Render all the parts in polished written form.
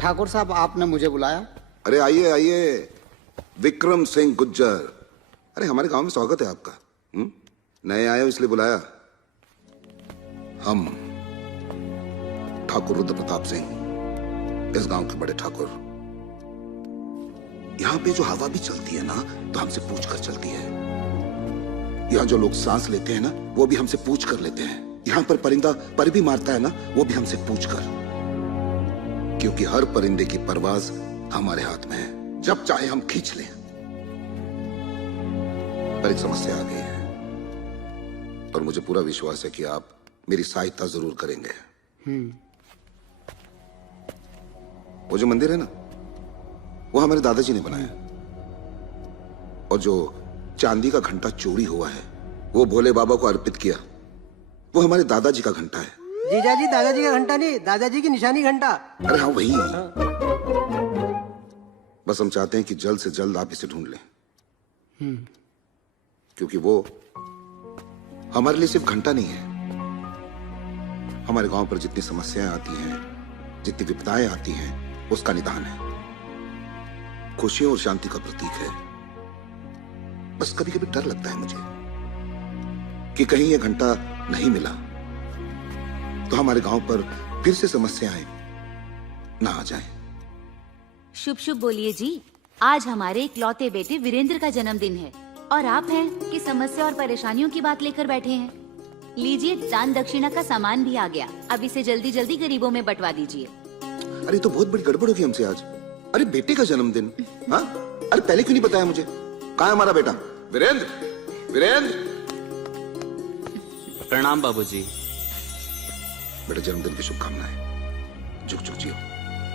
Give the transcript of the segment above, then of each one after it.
ठाकुर साहब, आपने मुझे बुलाया? अरे आइए आइए, विक्रम सिंह गुज्जर। अरे हमारे गांव में स्वागत है आपका। नए आए हो इसलिए बुलाया। हम ठाकुर रुद्र प्रताप सिंह, इस गांव के बड़े ठाकुर। यहां पे जो हवा भी चलती है ना, तो हमसे पूछ कर चलती है। यहां जो लोग सांस लेते हैं ना, वो भी हमसे पूछ कर लेते हैं। यहां पर परिंदा पर भी मारता है ना, वो भी हमसे पूछ कर, क्योंकि हर परिंदे की परवाज हमारे हाथ में है, जब चाहे हम खींच लें। पर एक समस्या आ गई है और मुझे पूरा विश्वास है कि आप मेरी सहायता जरूर करेंगे। वो जो मंदिर है ना, वो हमारे दादाजी ने बनाया, और जो चांदी का घंटा चोरी हुआ है, वो भोले बाबा को अर्पित किया। वो हमारे दादाजी का घंटा है। जीजा जी, दादाजी का घंटा नहीं, दादाजी की निशानी घंटा। अरे हाँ वही। बस हम चाहते हैं कि जल्द से जल्द आप इसे ढूंढ लें, क्योंकि वो हमारे लिए सिर्फ घंटा नहीं है। हमारे गांव पर जितनी समस्याएं आती हैं, जितनी विपदाएं आती हैं, उसका निदान है, खुशियों और शांति का प्रतीक है। बस कभी कभी डर लगता है मुझे कि कहीं ये घंटा नहीं मिला तो हमारे गांव पर फिर से समस्याएं ना आ जाएं। शुभ शुभ बोलिए जी। आज हमारे इकलौते बेटे वीरेंद्र का जन्मदिन है और आप हैं कि समस्या और परेशानियों की बात लेकर बैठे हैं। लीजिए, दान दक्षिणा का सामान भी आ गया। अब इसे जल्दी जल्दी गरीबों में बंटवा दीजिए। अरे तो बहुत बड़ी गड़बड़ होगी हमसे आज। अरे बेटे का जन्मदिन, हाँ? अरे पहले क्यों नहीं बताया मुझे? कहाँ है हमारा बेटा वीरेंद्र? वीरेंद्र, प्रणाम बाबूजी। बेटा जन्मदिन की शुभकामनाएं। झुक झुक जियो।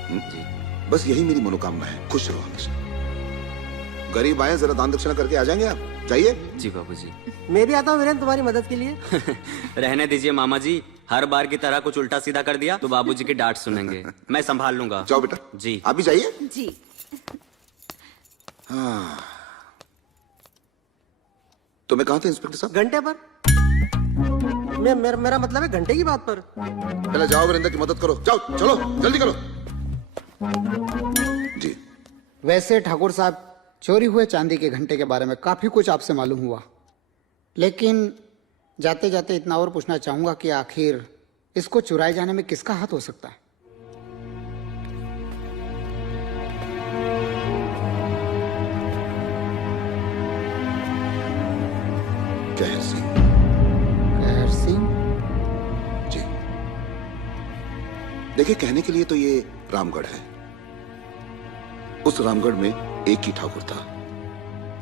जी। बस यही मेरी मनोकामना है, खुश रहो हमेशा। गरीब आए, जरा दान दक्षिणा करके आ जाएंगे आप। जाइए। जी बाबूजी। मैं भी आता हूँ वीरेंद्र, तुम्हारी मदद के लिए। रहने दीजिए मामा जी, हर बार की तरह कुछ उल्टा सीधा कर दिया तो बाबूजी की डांट सुनेंगे। मैं संभाल लूंगा। जाओ बेटा। जी। आप भी जाइए। जी। हाँ। तो मैं कहाँ था इंस्पेक्टर साहब? घंटे पर। मेरा मतलब है घंटे की बात पर। पहले जाओ वीरेंद्र की मदद करो। जाओ, चलो जल्दी करो। जी। वैसे ठाकुर साहब, चोरी हुए चांदी के घंटे के बारे में काफी कुछ आपसे मालूम हुआ, लेकिन जाते जाते इतना और पूछना चाहूंगा कि आखिर इसको चुराए जाने में किसका हाथ हो सकता है? कहर सिंह। कहर सिंह? जी। देखिए, कहने के लिए तो ये रामगढ़ है। उस रामगढ़ में एक ही ठाकुर था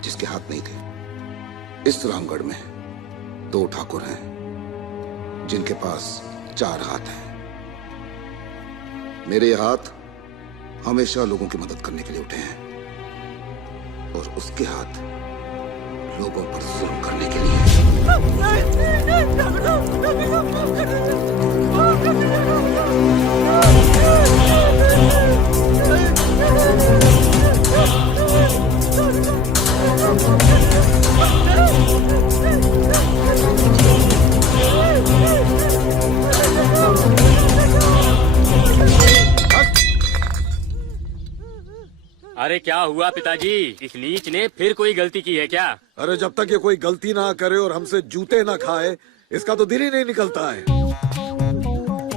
जिसके हाथ नहीं थे। इस रामगढ़ में 2 ठाकुर हैं जिनके पास 4 हाथ हैं। मेरे हाथ हमेशा लोगों की मदद करने के लिए उठे हैं, और उसके हाथ लोगों पर जुल्म करने के लिए। अरे क्या हुआ पिताजी? इस नीच ने फिर कोई गलती की है क्या? अरे जब तक ये कोई गलती ना करे और हमसे जूते ना खाए, इसका तो दिल ही नहीं निकलता है।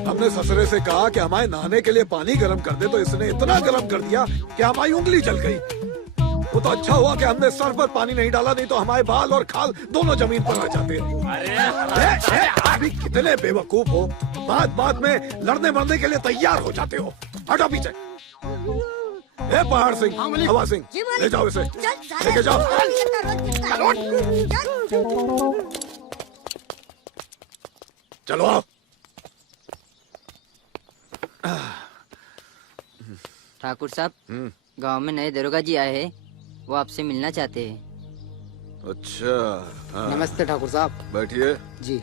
हमने ससुरे से कहा कि हमारे नहाने के लिए पानी गर्म कर दे, तो इसने इतना गर्म कर दिया कि हमारी उंगली जल गई। वो तो अच्छा हुआ कि हमने सर पर पानी नहीं डाला, नहीं तो हमारे बाल और खाल दोनों जमीन पर आ जाते। अरे अभी कितने बेवकूफ हो, बात में लड़ने मरने के लिए तैयार हो जाते हो। हटो पीछे। ए पहाड़ सिंह, हवा सिंह, ले जाओ इसे, लेके जाओ। चलो आओ। ठाकुर साहब, गांव में नए दरोगा जी आए हैं, वो आपसे मिलना चाहते हैं। अच्छा। हाँ। नमस्ते ठाकुर साहब। बैठिए। जी।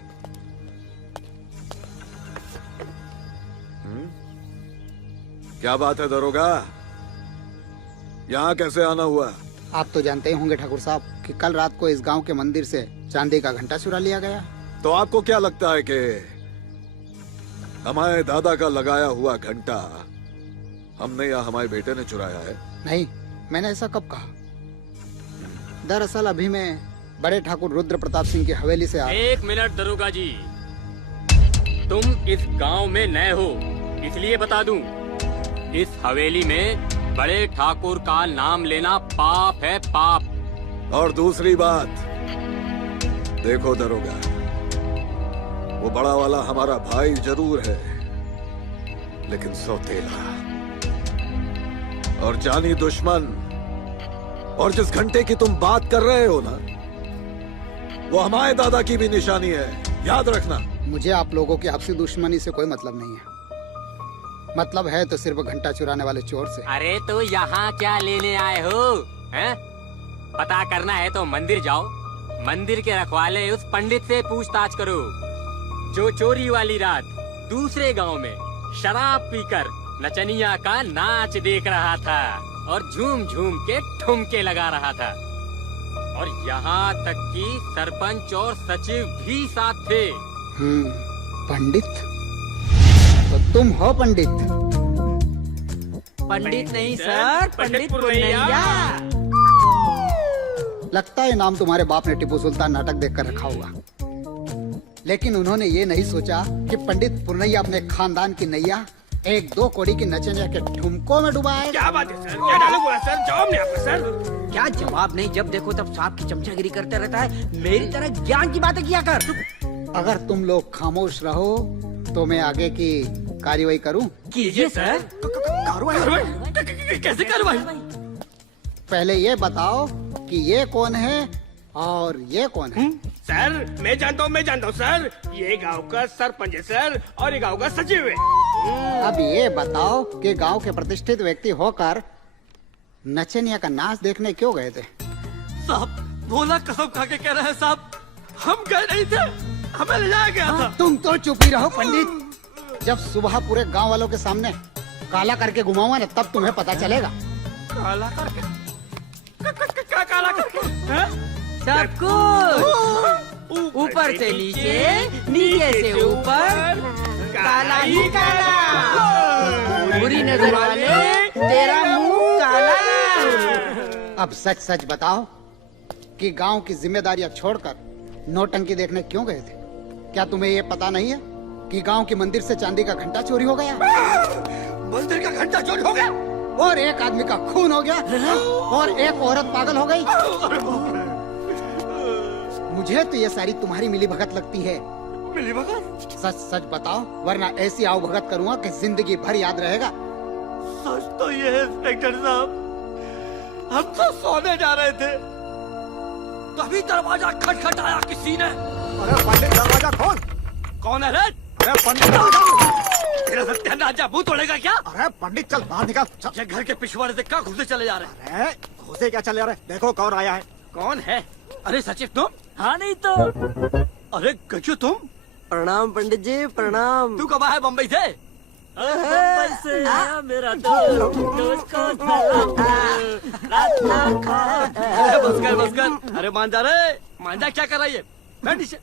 क्या बात है दरोगा, यहाँ कैसे आना हुआ? आप तो जानते ही होंगे ठाकुर साहब कि कल रात को इस गांव के मंदिर से चांदी का घंटा चुरा लिया गया। तो आपको क्या लगता है कि हमारे दादा का लगाया हुआ घंटा हमने या हमारे बेटे ने चुराया है? नहीं, मैंने ऐसा कब कहा? दरअसल अभी मैं बड़े ठाकुर रुद्र प्रताप सिंह की हवेली से आ एक मिनट दरोगा जी, तुम इस गांव में नए हो इसलिए बता दूं, इस हवेली में बड़े ठाकुर का नाम लेना पाप है, पाप। और दूसरी बात, देखो दरोगा, वो बड़ा वाला हमारा भाई जरूर है, लेकिन सौतेला और जानी दुश्मन। और जिस घंटे की तुम बात कर रहे हो ना, वो हमारे दादा की भी निशानी है, याद रखना। मुझे आप लोगों की आपसी दुश्मनी से कोई मतलब नहीं है। मतलब है तो सिर्फ घंटा चुराने वाले चोर से। अरे तो यहाँ क्या लेने आए हो, हैं? पता करना है तो मंदिर जाओ, मंदिर के रखवाले उस पंडित से पूछताछ करो जो चोरी वाली रात दूसरे गांव में शराब पीकर नचनिया का नाच देख रहा था और झूम झूम के ठुमके लगा रहा था। और यहाँ तक कि सरपंच और सचिव भी साथ थे। पंडित? तो तुम हो पंडित? पंडित नहीं सर, पंडित पुरनैया। लगता है नाम तुम्हारे बाप ने टिप्पू सुल्तान नाटक देखकर रखा होगा, लेकिन उन्होंने ये नहीं सोचा कि पंडित पुरनैया अपने खानदान की नैया एक दो कोड़ी की नचनिया के ठुमकों में डुबाए। क्या बात है सर, क्या डायलॉग हुआ सर? जवाब नहीं आपका सर। क्या जवाब नहीं? जब देखो तब सांप की चमचागिरी करते रहता है। मेरी तरह ज्ञान की बातें किया कर। अगर तुम लोग खामोश रहो तो मैं आगे की कार्रवाई करूं? कीजिए सर। कार्रवाई? कैसे कार्रवाई? पहले ये बताओ कि ये कौन है और ये कौन है? सर मैं जानता हूँ सर, ये गांव का सरपंच है सर और ये गांव का सचिव है। अब ये बताओ कि गांव के प्रतिष्ठित व्यक्ति होकर नचनिया का नाच देखने क्यों गए थे? साहब भोला कसम खा के कह रहे हैं साहब, हम गए नहीं थे, हमें ले जाया गया था। तुम तो चुप ही रहो पंडित। जब सुबह पूरे गांव वालों के सामने काला करके घुमाऊंगा ना, तब तुम्हें पता चलेगा। काला करके? क्या काला करके? हैं? सब कुछ ऊपर से नीचे, नीचे से ऊपर, काला ही काला। बुरी नजर वाले तेरा मुंह काला। अब सच सच बताओ कि गांव की जिम्मेदारियां छोड़कर नौटंकी देखने क्यों गए थे? क्या तुम्हें ये पता नहीं है कि गांव के मंदिर से चांदी का घंटा चोरी हो गया? मंदिर का घंटा चोरी हो गया और एक आदमी का खून हो गया और एक औरत पागल हो गई। मुझे तो ये सारी तुम्हारी मिली भगत लगती है। मिली भगत? सच सच बताओ, वरना ऐसी आओ भगत करूंगा कि जिंदगी भर याद रहेगा। सच तो ये है इंस्पेक्टर साहब, हम तो सोने जा रहे थे, तभी दरवाजा खटखटाया किसी ने। अरे पंडित दरवाजा खोल। कौन है रे? अरे पंडित, तेरा सत्यानाश जा मुंह तोड़ेगा क्या? अरे पंडित चल बाहर निकल। ये घर के पिछवाड़े से क्या घुसे चले जा रहे हैं? अरे घुसे क्या चले रहे? देखो कौन आया है। कौन है? अरे सचिव तुम? हाँ नहीं तो। अरे गज्जू तुम? प्रणाम पंडित जी, प्रणाम। तू कब आया बम्बई से? बम्बई से आया मेरा दोस्त अरे बस कर। अरे मान जा रे, मान जा। क्या कर रही है? बैठ नीचे,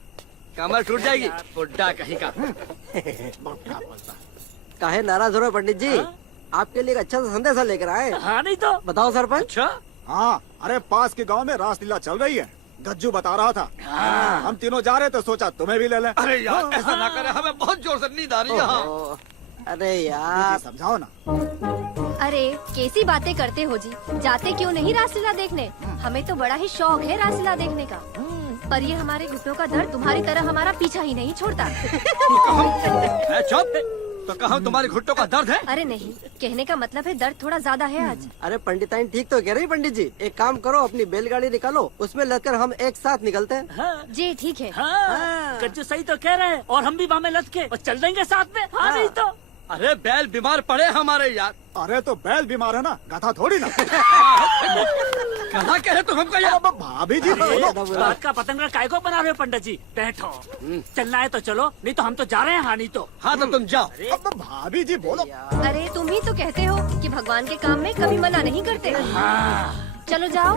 कमर टूट जाएगी बुड्ढा कहीं का। काहे नाराज हो रहे हो पंडित जी? आपके लिए एक अच्छा सा संदेशा लेकर आए। हाँ नहीं तो। बताओ सरपंच। अच्छा हाँ, अरे पास के गांव में रासलीला चल रही है, गज्जू बता रहा था। हम तीनों जा रहे थे, सोचा तुम्हें भी ले लें। अरे यार ऐसा ना करे, हमें बहुत जोर से नींद आ रही है। ओहो, अरे यार समझाओ ना। अरे कैसी बातें करते हो जी, जाते क्यों नहीं रासलीला देखने? हमें तो बड़ा ही शौक है रासलीला देखने का, पर ये हमारे घुटनों का दर्द तुम्हारी तरह हमारा पीछा ही नहीं छोड़ता। चुप, तो कहा तुम्हारे घुटनों का दर्द है? अरे नहीं, कहने का मतलब है दर्द थोड़ा ज्यादा है आज। अरे पंडिताइन ठीक तो कह रही पंडित जी। एक काम करो, अपनी बैलगाड़ी निकालो, उसमें लगकर हम एक साथ निकलते हैं। जी ठीक है। कच्चू सही तो कह रहे हैं, और हम भी बामें लद के और चल देंगे साथ में। हाँ नहीं तो। अरे बैल बीमार पड़े हमारे यार। अरे तो बैल बीमार है ना, गधा थोड़ी ना। कहा कहे तुम हमको यार? भाभी जी बोलो। बात का पतंगा काय को बना रहे हो पंडित जी? बैठो, चलना है तो चलो, नहीं तो हम तो जा रहे हैं। हाँ नहीं तो। हाँ तो तुम जाओ। अब भाभी जी बोलो। अरे तुम ही तो कहते हो कि भगवान के काम में कभी मना नहीं करते। चलो जाओ।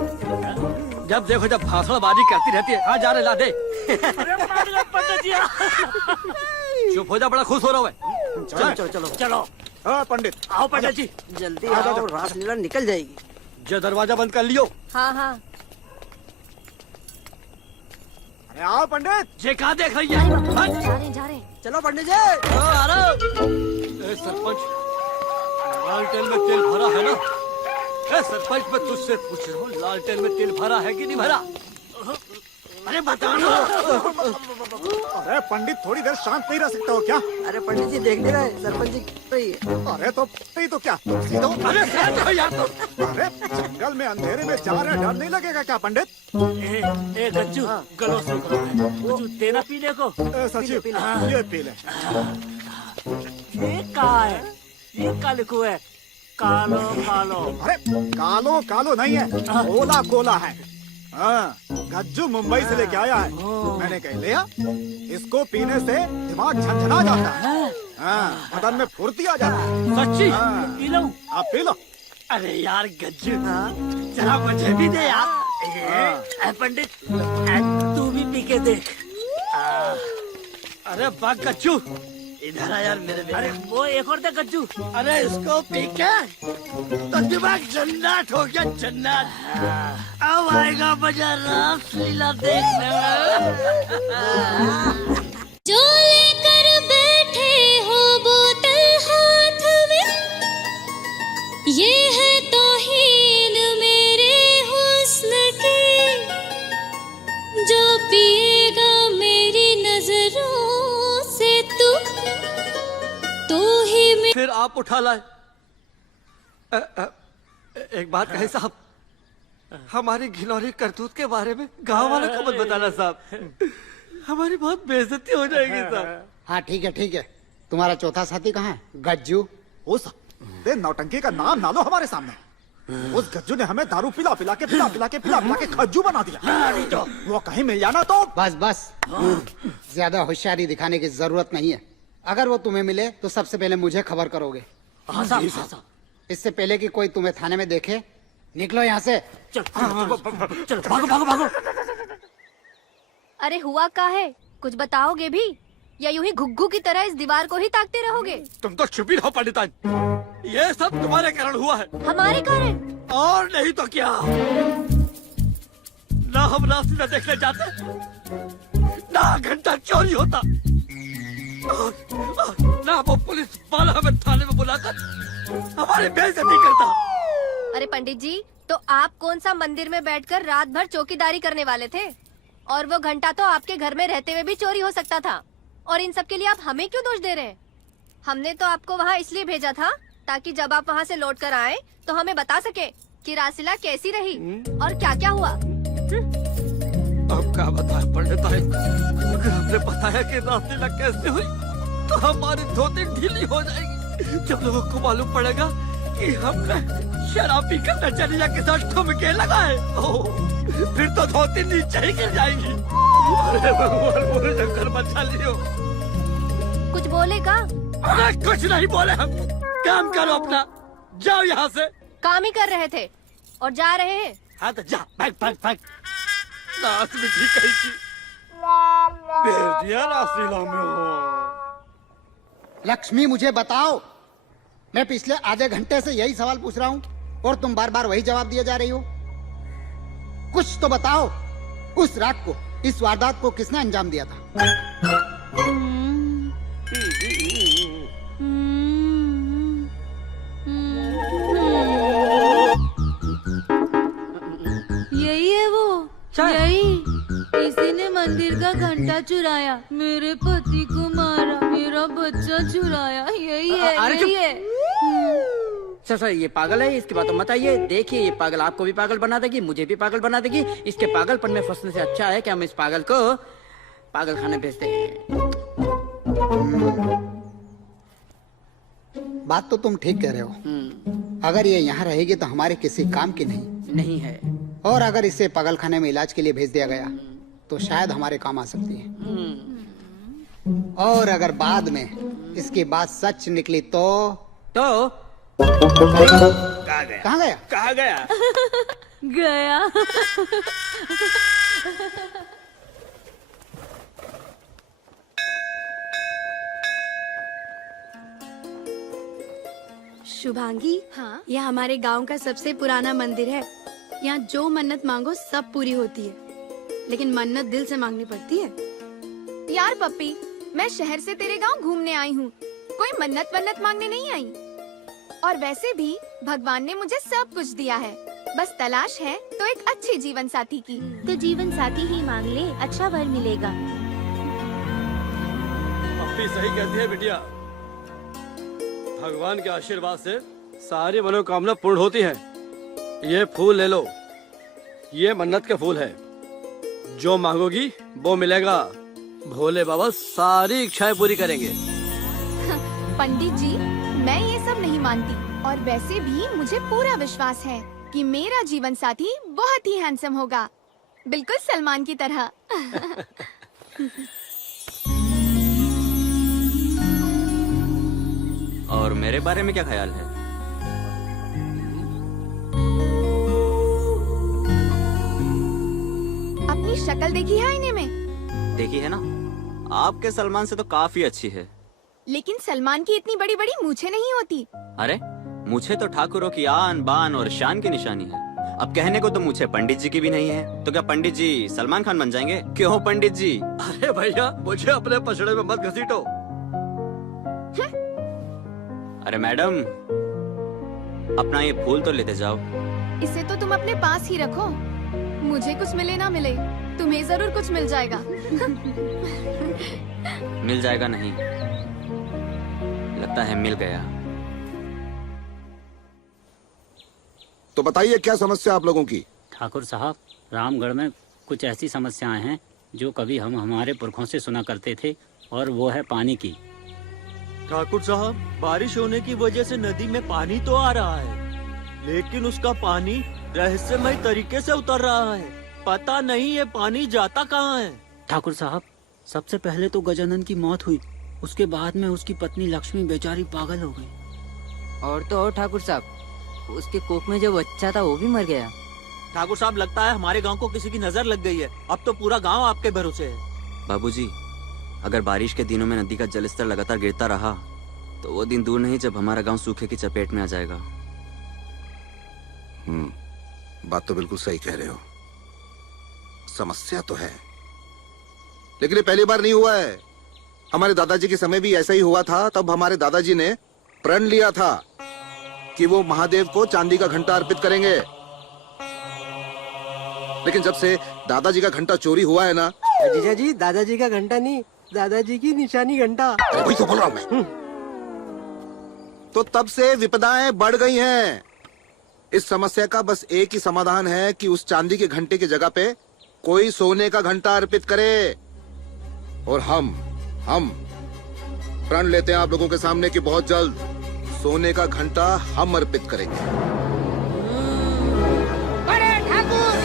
जब देखो जब भाषणबाजी करती रहती है। हाँ जा रहे ला दे। पंडित जी चुप हो जा, बड़ा खुश हो रहा है। चलो चलो चलो। चलो। पंडित आओ पंडित जी। जल्दी आओ, रासलीला निकल जाएगी। जो दरवाजा बंद कर लियो। हाँ हाँ। अरे आओ पंडित। ये कहाँ देख रही है? जा रहे हैं। चलो पंडित जी। आ रहा हूँ। सरपंच, लालटेन में तेल भरा है ना? सरपंच, मैं तुझसे पूछ रहा हूँ, लालटेन में तेल भरा है कि नहीं भरा? अरे बता ना। अरे पंडित, थोड़ी देर शांत नहीं रह सकते हो क्या? अरे पंडित जी देख नहीं रहे, सरपंच जी रही है। अरे तो नहीं तो क्या, सीधो। अरे शांत हो यार तुम। अरे जंगल में अंधेरे में जा रहे, डर नहीं लगेगा क्या पंडित? ए गज्जू, गलो से गज्जू तेरा पीने को। सचिव, ये पी ले। ये कहाँ है? ये काले को है। कालो कालो। अरे कालो कालो नहीं है, कोला कोला है। हाँ, गज्जू मुंबई से लेके आया है। मैंने कह लिया, इसको पीने से दिमाग झंझना जाता है। हाँ, बदन में फुर्ती आ जाती है। सच्ची? हाँ। P low. आप पी लो। अरे यार गज्जू, जरा मुझे भी दे यार। पंडित, तू भी पी के देख। अरे वाह गज्जू, इधर आ यार मेरे बेटे। अरे वो एक और दे गज्जू। अरे इसको पी के तो दिमाग जन्नत हो गया, जन्नत। अब आएगा मजा रासलीला देखने में। जो लेकर बैठे हो बोतल हाथ में, ये है तौहीन मेरे हुस्न की। जो पिएगा मेरी नजरों से तो ही फिर आप उठा लाए। एक बात कहे साहब, हमारी घिनौनी करतूत के बारे में गांव वालों को मत बताना साहब, हमारी बहुत बेइज्जती हो जाएगी साहब। हाँ ठीक है। तुम्हारा चौथा साथी कहाँ है? गज्जू। ओ साहब, नौटंकी का नाम ना लो हमारे सामने। उस गज्जू ने हमें दारू पिला पिला के खज्जू बना दिया। वो कहीं मिल जाना तो। बस ज्यादा होशियारी दिखाने की जरूरत नहीं है। अगर वो तुम्हें मिले तो सबसे पहले मुझे खबर करोगे। हाँ साहब। इससे पहले कि कोई तुम्हें थाने में देखे, निकलो यहाँ से। चल भागो। अरे हुआ क्या है, कुछ बताओगे भी या यूं ही घुग्गू की तरह इस दीवार को ही ताकते रहोगे? तुम तो चुप ही रहो पंडितान, ये सब तुम्हारे कारण हुआ है। हमारे कारण? और नहीं तो क्या। ना हम रासलीला देखने जाते, ना घंटा चोरी होता, ना वो पुलिस वाला हमें थाने में बुलाकर हमारी बेइज्जती करता। अरे पंडित जी, तो आप कौन सा मंदिर में बैठकर रात भर चौकीदारी करने वाले थे? और वो घंटा तो आपके घर में रहते हुए भी चोरी हो सकता था। और इन सब के लिए आप हमें क्यों दोष दे रहे हैं? हमने तो आपको वहाँ इसलिए भेजा था ताकि जब आप वहाँ से लौट कर आए तो हमें बता सके कि रासलीला कैसी रही और क्या क्या हुआ। अब क्या बताए पंडितान, अगर हमने बताया कि रासलीला कैसे हुई तो हमारी धोती ढीली हो जाएगी। जब लोगों को मालूम पड़ेगा कि हमने शराब पीकर नचनिया के साथ ठुमके लगाए, फिर तो धोती नीचे ही गिर जाएगी। अरे भगवान, पूरे जंगल बचा लियो। कुछ बोले का? अरे कुछ नहीं बोले हम। काम करो अपना, जाओ यहाँ से। काम ही कर रहे थे और जा रहे हैं। हाँ तो जा, भाग। नाच में ठीक कही थी, भेज दिया रासलीला में हो। लक्ष्मी, मुझे बताओ, मैं पिछले आधे घंटे से यही सवाल पूछ रहा हूँ और तुम बार बार वही जवाब दिए जा रही हो। कुछ तो बताओ, उस रात को, इस वारदात को किसने अंजाम दिया था? यही है वो, यही। किसी ने मंदिर का घंटा चुराया, मेरे पति को मारा, मेरा बच्चा चुराया। यही है। सर ये पागल है, इसकी बात मत आइए। देखिए, ये पागल आपको भी पागल बना देगी, मुझे भी पागल बना देगी। इसके पागलपन में फंसने से अच्छा है कि हम इस पागल को पागल खाने भेजते हैं। बात तो तुम ठीक कह रहे हो। अगर ये यहाँ रहेगी तो हमारे किसी काम की नहीं है। और अगर इसे पागल खाने में इलाज के लिए भेज दिया गया तो शायद हमारे काम आ सकती है। और अगर बाद में इसकी बात सच निकली तो कहाँ गया? गया। शुभांगी, हाँ, यह हमारे गांव का सबसे पुराना मंदिर है। यहाँ जो मन्नत मांगो सब पूरी होती है, लेकिन मन्नत दिल से मांगनी पड़ती है। यार पप्पी, मैं शहर से तेरे गांव घूमने आई हूँ, कोई मन्नत मांगने नहीं आई। और वैसे भी भगवान ने मुझे सब कुछ दिया है, बस तलाश है तो एक अच्छे जीवन साथी की। तो जीवन साथी ही मांग ले, अच्छा वर मिलेगा। पप्पी सही कहती है बिटिया, भगवान के आशीर्वाद से सारी मनोकामना पूर्ण होती है। ये फूल ले लो, ये मन्नत के फूल है, जो मांगोगी वो मिलेगा। भोले बाबा सारी इच्छाएं पूरी करेंगे। पंडित जी, मैं ये सब नहीं मानती, और वैसे भी मुझे पूरा विश्वास है कि मेरा जीवन साथी बहुत ही हैंडसम होगा, बिल्कुल सलमान की तरह। और मेरे बारे में क्या ख्याल है? अपनी शक्ल देखी है आईने में? देखी है ना, आपके सलमान से तो काफी अच्छी है। लेकिन सलमान की इतनी बड़ी बड़ी मूछें नहीं होती। अरे मुझे तो ठाकुरों की आन बान और शान की निशानी है। अब कहने को तो मुझे पंडित जी की भी नहीं है, तो क्या पंडित जी सलमान खान बन जाएंगे? क्यों पंडित जी? अरे भैया, मुझे अपने पछड़े में मत घसीटो। अरे मैडम, अपना ये फूल तो लेते जाओ। इसे तो तुम अपने पास ही रखो, मुझे कुछ मिले ना मिले, तुम्हें जरूर कुछ मिल जाएगा। मिल जाएगा नहीं, लगता है मिल गया। तो बताइए क्या समस्या आप लोगों की? ठाकुर साहब, रामगढ़ में कुछ ऐसी समस्याएं हैं जो कभी हम हमारे पुरखों से सुना करते थे, और वो है पानी की। ठाकुर साहब, बारिश होने की वजह से नदी में पानी तो आ रहा है, लेकिन उसका पानी रहस्यमय तरीके से उतर रहा है। पता नहीं ये पानी जाता कहाँ है। ठाकुर साहब, सबसे पहले तो गजानन की मौत हुई, उसके बाद में उसकी पत्नी लक्ष्मी बेचारी पागल हो गई। और तो और ठाकुर साहब, उसके कोख में जो बच्चा था वो भी मर गया। ठाकुर साहब, लगता है हमारे गांव को किसी की नजर लग गई है। अब तो पूरा गांव आपके भरोसे है। बाबूजी, अगर बारिश के दिनों में नदी का जलस्तर लगातार गिरता रहा तो वो दिन दूर नहीं जब हमारा गांव सूखे की चपेट में आ जाएगा। बात तो बिल्कुल सही कह रहे हो, समस्या तो है, लेकिन ये पहली बार नहीं हुआ है। हमारे दादाजी के समय भी ऐसा ही हुआ था। तब हमारे दादाजी ने प्रण लिया था कि वो महादेव को चांदी का घंटा अर्पित करेंगे, लेकिन जब से दादाजी का घंटा चोरी हुआ है ना। जीजा जी, दादाजी का घंटा नहीं, दादाजी की निशानी घंटा। वही तो बोल रहा हूं मैं। तो तब से विपदाएं बढ़ गई हैं। इस समस्या का बस एक ही समाधान है कि उस चांदी के घंटे की जगह पे कोई सोने का घंटा अर्पित करे। और हम प्रण लेते हैं आप लोगों के सामने कि बहुत जल्द सोने का घंटा हम अर्पित करेंगे।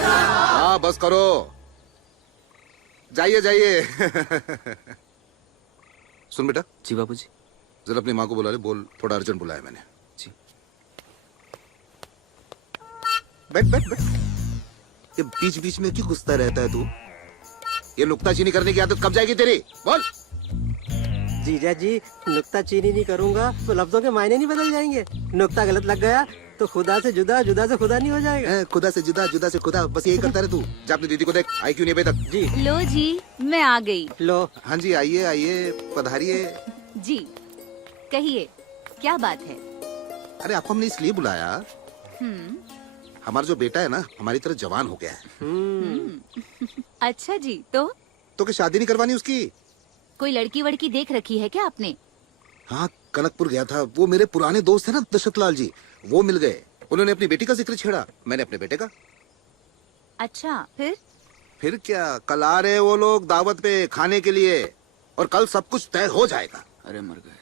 हाँ, बस करो, जाइए जाइए। सुन बेटा। जी बाबूजी। जरा अपनी माँ को बुला ले, बोल थोड़ा अर्जेंट बुलाया मैंने। जी। बैठ बैठ बैठ। ये बीच बीच में क्यों घुसता रहता है तू? ये नुक्ताचीनी करने की आदत कब जाएगी तेरी? बोल। जीजा जी, नुक्ताचीनी नहीं करूंगा तो लफ्जों के मायने नहीं बदल जाएंगे। नुक्ता गलत लग गया तो खुदा से जुदा, जुदा से खुदा नहीं हो जाएगा। खुदा से जुदा, जुदा से खुदा, बस यही करता रहे तू। जा अपनी दीदी को देख, आई क्यों नहीं अभी तक? जी। लो जी, मैं आ गई। लो। हाँ जी, आइए आइए, पधारिए। जी, कहिए क्या बात है? अरे आपको हमने इसलिए बुलाया, हमारा जो बेटा है ना, हमारी तरह जवान हो गया है। अच्छा जी, तो क्या शादी नहीं करवानी उसकी? कोई लड़की वड़की देख रखी है क्या आपने? हाँ, कनकपुर गया था, वो मेरे पुराने दोस्त है ना दशरथ लाल जी, वो मिल गए। उन्होंने अपनी बेटी का जिक्र छेड़ा, मैंने अपने बेटे का। अच्छा, फिर क्या, कल आ रहे वो लोग दावत पे खाने के लिए, और कल सब कुछ तय हो जाएगा। अरे मर गए।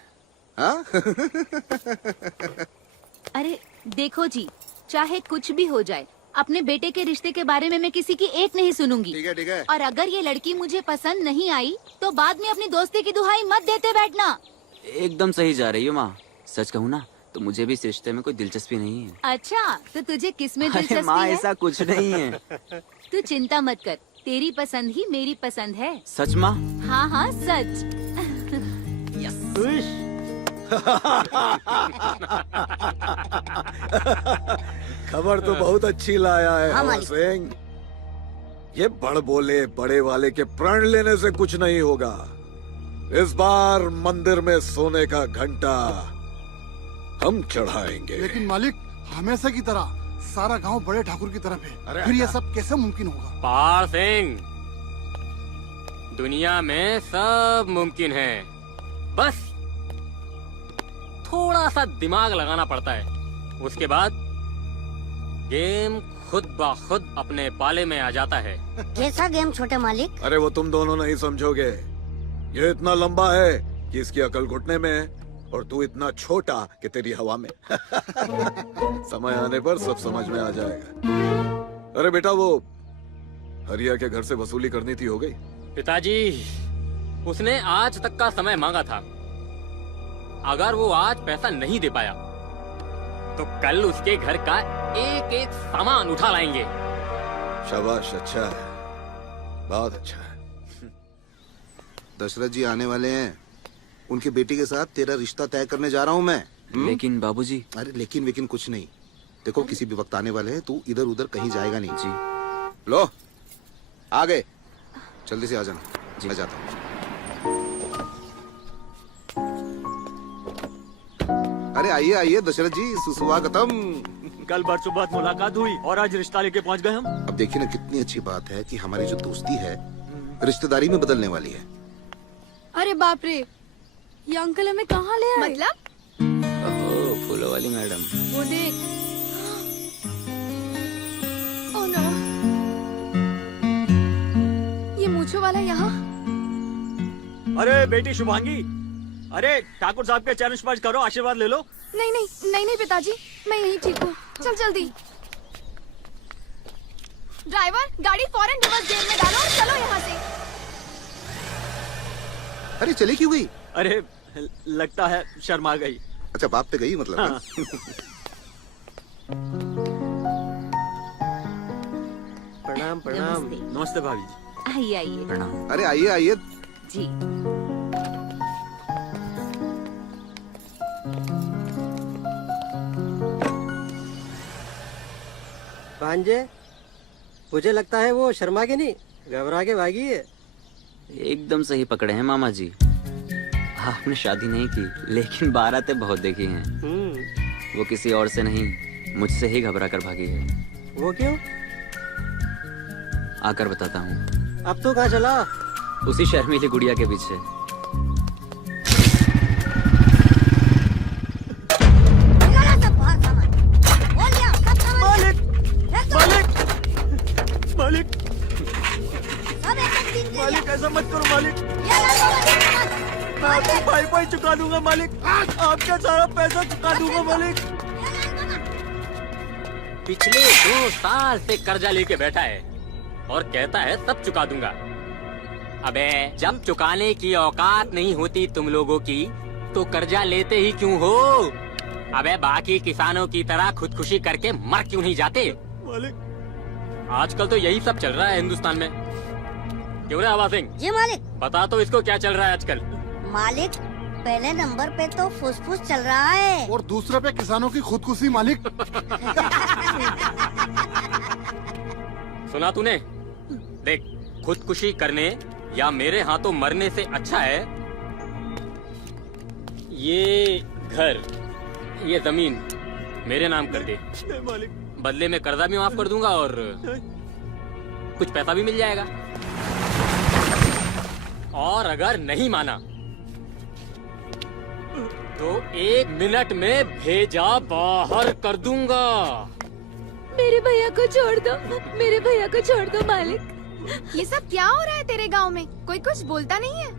हाँ? अरे देखो जी, चाहे कुछ भी हो जाए, अपने बेटे के रिश्ते के बारे में मैं किसी की एक नहीं सुनूंगी। ठीक है ठीक है। और अगर ये लड़की मुझे पसंद नहीं आई तो बाद में अपनी दोस्ती की दुहाई मत देते बैठना। एकदम सही जा रही हो माँ। सच कहूँ ना तो मुझे भी इस रिश्ते में कोई दिलचस्पी नहीं है। अच्छा, तो तुझे किसमें अरे दिलचस्पी माँ, है? ऐसा कुछ नहीं है। तू चिंता मत कर, तेरी पसंद ही मेरी पसंद है। सच माँ? हाँ हाँ, सच। खबर तो बहुत अच्छी लाया है हाँ, हवा मालिक। सिंह। ये बड़ बोले बड़े वाले के प्रण लेने से कुछ नहीं होगा। इस बार मंदिर में सोने का घंटा हम चढ़ाएंगे। लेकिन मालिक, हमेशा की तरह सारा गांव बड़े ठाकुर की तरफ है। अरे फिर ये हटा। सब कैसे मुमकिन होगा? पहाड़ सिंह, दुनिया में सब मुमकिन है, बस थोड़ा सा दिमाग लगाना पड़ता है। उसके बाद गेम खुद ब खुद अपने पाले में आ जाता है। कैसा गेम छोटे मालिक? अरे वो तुम दोनों नहीं समझोगे। ये इतना लंबा है कि इसकी अकल घुटने में है और तू इतना छोटा कि तेरी हवा में। समय आने पर सब समझ में आ जाएगा। अरे बेटा, वो हरिया के घर से वसूली करनी थी, हो गई? पिताजी, उसने आज तक का समय मांगा था। अगर वो आज पैसा नहीं दे पाया तो कल उसके घर का एक एक सामान उठा लाएंगे। शाबाश, अच्छा है, बहुत अच्छा है। दशरथ जी आने वाले हैं। उनकी बेटी के साथ तेरा रिश्ता तय करने जा रहा हूँ मैं। लेकिन बाबूजी। अरे लेकिन कुछ नहीं। देखो, किसी भी वक्त आने वाले हैं, तू इधर उधर कहीं जाएगा नहीं। जी। लो, आ गए। जल्दी से आ जाना, मैं जाता हूँ। अरे आइए आइए दशरथ जी, सुस्वागतम। कल बरसुबह मुलाकात हुई और आज रिश्ता लेके पहुंच गए हम। अब देखिए ना, कितनी अच्छी बात है कि हमारी जो दोस्ती है रिश्तेदारी में बदलने वाली है। अरे बाप रे, ये अंकल हमें कहाँ ले आए? मतलब ओह, फूलों वाली मैडम। वो देख। ओह नो, ये मूंछों वाला यहाँ। अरे बेटी शुभांगी, अरे ठाकुर साहब के चरण स्पर्श करो, आशीर्वाद ले लो। नहीं नहीं नहीं नहीं पिताजी, मैं यहीं ठीक हूँ। चल जल्दी। ड्राइवर, गाड़ी फौरन रिवर्स गियर में डालो और चलो यहाँ से। अरे चली क्यों गई? अरे लगता है शर्मा गई। अच्छा, बाप पे गई मतलब। हाँ। प्रणाम प्रणाम। नमस्ते। नमस्ते भाभी जी। आइए आइए। प्रणाम। अरे आइए आइए। जी। भांजे, मुझे लगता है वो शर्मा के नहीं, घबरा के भागी है। एकदम सही पकड़े हैं मामा जी। आपने शादी नहीं की, लेकिन बारातें बहुत देखी हैं। वो किसी और से नहीं, मुझसे ही घबरा कर भागी है। वो क्यों? आकर बताता हूँ। अब तो कहाँ चला? उसी शर्मीली गुड़िया के पीछे। मालिक, मालिक, मालिक, मालिक ऐसा मत करो मालिक। मैं आपको पाई पाई चुका दूंगा मालिक। आपका सारा पैसा चुका दूंगा मालिक। पिछले 2 साल से कर्जा लेके बैठा है और कहता है सब चुका दूंगा। अबे, जब चुकाने की औकात नहीं होती तुम लोगों की तो कर्जा लेते ही क्यों हो? अबे, बाकी किसानों की तरह खुदकुशी करके मर क्यों नहीं जाते? मालिक, आजकल तो यही सब चल रहा है हिंदुस्तान में। क्यों रे हवा सिंह, जी मालिक। बता तो इसको क्या चल रहा है आजकल? मालिक, पहले नंबर पे तो फुसफुस चल रहा है और दूसरे पे किसानों की खुदकुशी मालिक। सुना तूने? देख, खुदकुशी करने या मेरे हाथों मरने से अच्छा है ये घर, ये जमीन मेरे नाम कर दे। मालिक। बदले में कर्जा भी माफ कर दूंगा और कुछ पैसा भी मिल जाएगा। और अगर नहीं माना तो 1 मिनट में भेजा बाहर कर दूंगा। मेरे भैया को छोड़ दो, मेरे भैया को छोड़ दो मालिक। ये सब क्या हो रहा है तेरे गांव में? कोई कुछ बोलता नहीं है?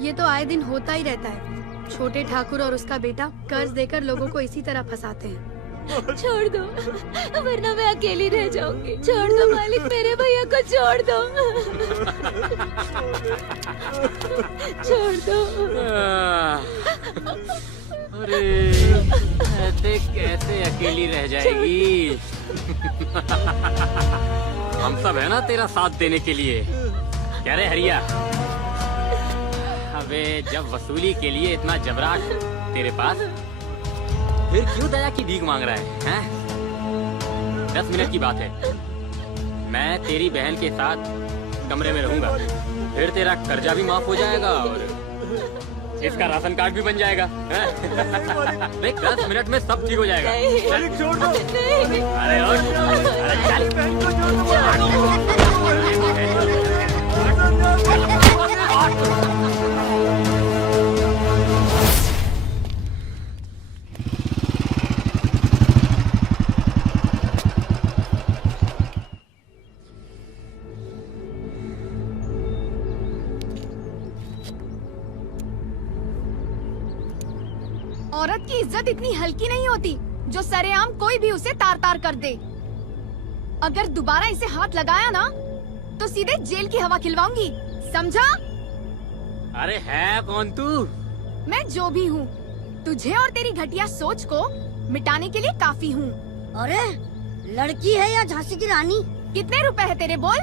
ये तो आए दिन होता ही रहता है। छोटे ठाकुर और उसका बेटा कर्ज देकर लोगों को इसी तरह फंसाते हैं। छोड़ दो, वरना मैं अकेली रह जाऊंगी। छोड़ दो मालिक, मेरे भैया को छोड़ दो। छोड़ दो। अरे, ऐसे कैसे अकेली रह जाएगी? हम सब है ना तेरा साथ देने के लिए। क्या रे हरिया? अबे जब वसूली के लिए इतना जबराट तेरे पास, फिर क्यों दया की भीख मांग रहा है, हैं? 10 मिनट की बात है, मैं तेरी बहन के साथ कमरे में रहूंगा, फिर तेरा कर्जा भी माफ हो जाएगा और इसका राशन कार्ड भी बन जाएगा। देख 10 मिनट में सब ठीक हो जाएगा। छोड़ दो। अरे औरत की इज्जत इतनी हल्की नहीं होती जो सरेआम कोई भी उसे तार तार कर दे। अगर दोबारा इसे हाथ लगाया ना तो सीधे जेल की हवा खिलवाऊंगी, समझा? अरे है कौन तू? मैं जो भी हूँ, तुझे और तेरी घटिया सोच को मिटाने के लिए काफी हूँ। अरे लड़की है या झांसी की रानी? कितने रुपए है तेरे बोल?